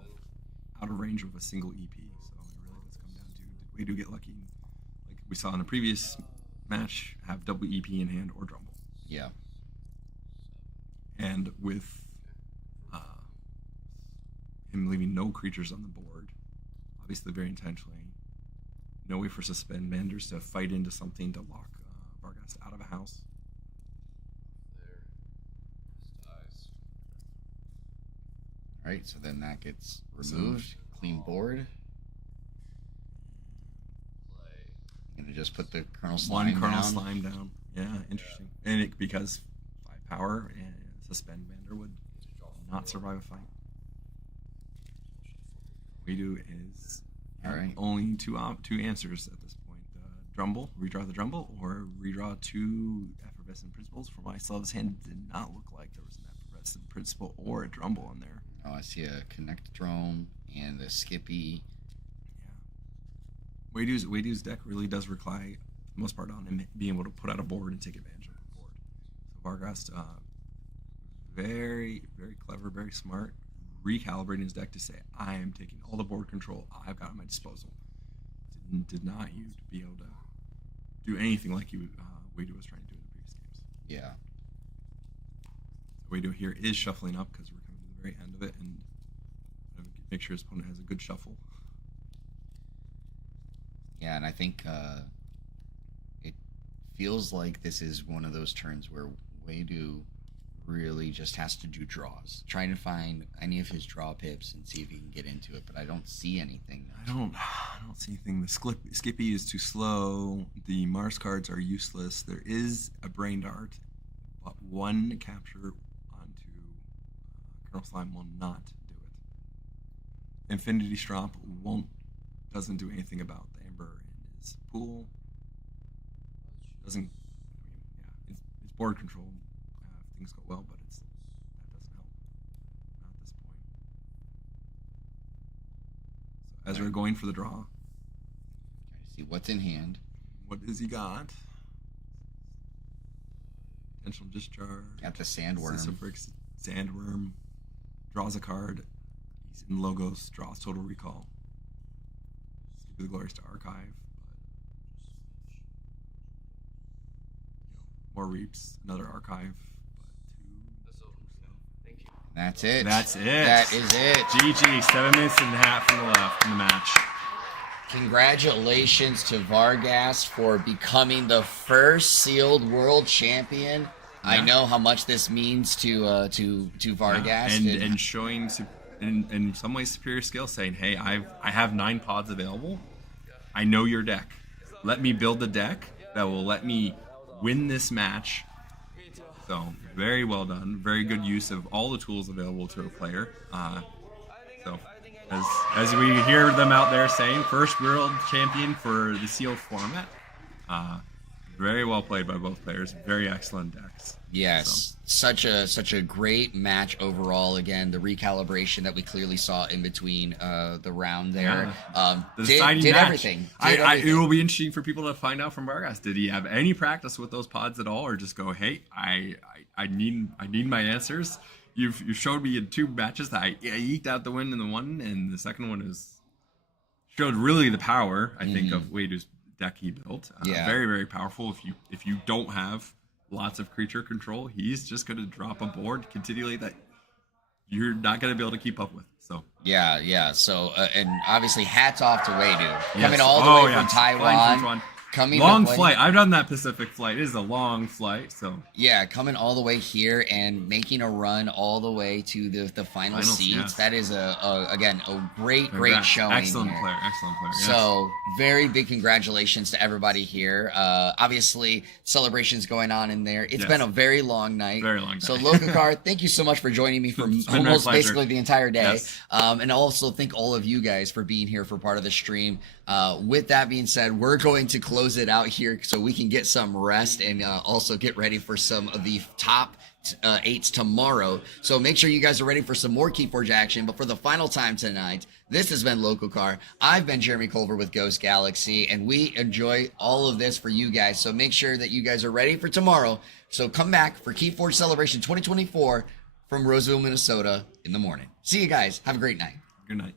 out of range of a single EP. So it really does come down to, did Wado get lucky, like we saw in the previous match, have double EP in hand or Drumble. Yeah. And with him leaving no creatures on the board, obviously very intentionally, no way for Suspend Manders to fight into something to lock Vargas out of a house. Alright, so then that gets removed. Clean board. I'm gonna just put the Colonel Slime 1 Colonel down. Slime down. Yeah, interesting. And it, because 5 power and Suspend Mander would not survive a fight. Wado is only two answers at this point. Drumble, redraw the Drumble, or redraw 2 effervescent principles. From what I saw, his hand did not look like there was an effervescent principle or a Drumble in there. Oh, I see a Connect Drone and a Skippy Weidu's deck really does rely, for the most part, on him being able to put out a board and take advantage of the board. So Vargas, very, very clever, very smart, recalibrating his deck to say, I am taking all the board control I've got at my disposal. Did not use to be able to do anything like Weidu was trying to do in the previous games. Yeah. Weidu here is shuffling up because we're coming to the very end of it, and make sure his opponent has a good shuffle. Yeah, and I think it feels like this is one of those turns where Weidu really just has to do draws, trying to find any of his draw pips and see if he can get into it, but I don't see anything. I don't see anything. The Skippy is too slow. The Mars cards are useless. There is a Brain Dart, but one capture onto Colonel Slime will not do it. Infinity Strop doesn't do anything about the Amber in his pool. Doesn't. It's board control. If things go well, but that doesn't help. Not at this point. So as we're going for the draw, Trying to see what's in hand. what does he got? Potential discharge. Got the Sandworm. Sisyphus, Sandworm. Draws a card. He's in Logos. Draws Total Recall. Skippy the Glories to Archive. But, more Reaps. Another Archive. That's all. Thank you. That's it. That's it. That is it. GG. 7 minutes and a half from the left in the match. Congratulations to Vargas for becoming the first sealed world champion. I know how much this means to Vargas. And showing in some ways superior skill, saying, hey, I have 9 pods available. I know your deck. Let me build a deck that will let me win this match. So very well done. Very good use of all the tools available to a player. So as we hear them out there saying, first world champion for the sealed format. Very well played by both players. Very excellent decks. Yes, such a great match overall. Again, the recalibration that we clearly saw in between the round there. The Did deciding match. everything. It will be interesting for people to find out from Vargas. Did he have any practice with those pods at all, or just go, hey, I need my answers. You showed me in 2 matches that I eked out the win in the one, and the second one showed really the power. I think of Weidu's deck he built. Very, very powerful. If you don't have lots of creature control, he's just going to drop a board continually that you're not going to be able to keep up with. So yeah. So and obviously hats off to Weidu, yes. coming all the way from Flying Taiwan. Coming long to play. flight. I've done that Pacific flight. It is a long flight. So Yeah, coming all the way here and making a run all the way to the final seeds. Yes. That is again a great Congrats. showing. Excellent here. player. Yes. So very big congratulations to everybody here. Obviously celebrations going on in there. It's been a very long night. Very long night. So Lokakar, thank you so much for joining me for It's been my almost pleasure. basically the entire day. Yes. And also thank all of you guys for being here for part of the stream. With that being said, we're going to close it out here so we can get some rest and also get ready for some of the top 8s tomorrow. So make sure you guys are ready for some more KeyForge action. But for the final time tonight, this has been Lokakar. I've been Jeremy Culver with Ghost Galaxy, and we enjoy all of this for you guys. So make sure that you guys are ready for tomorrow. So come back for KeyForge Celebration 2024 from Roseville, Minnesota in the morning. See you guys. Have a great night. good night.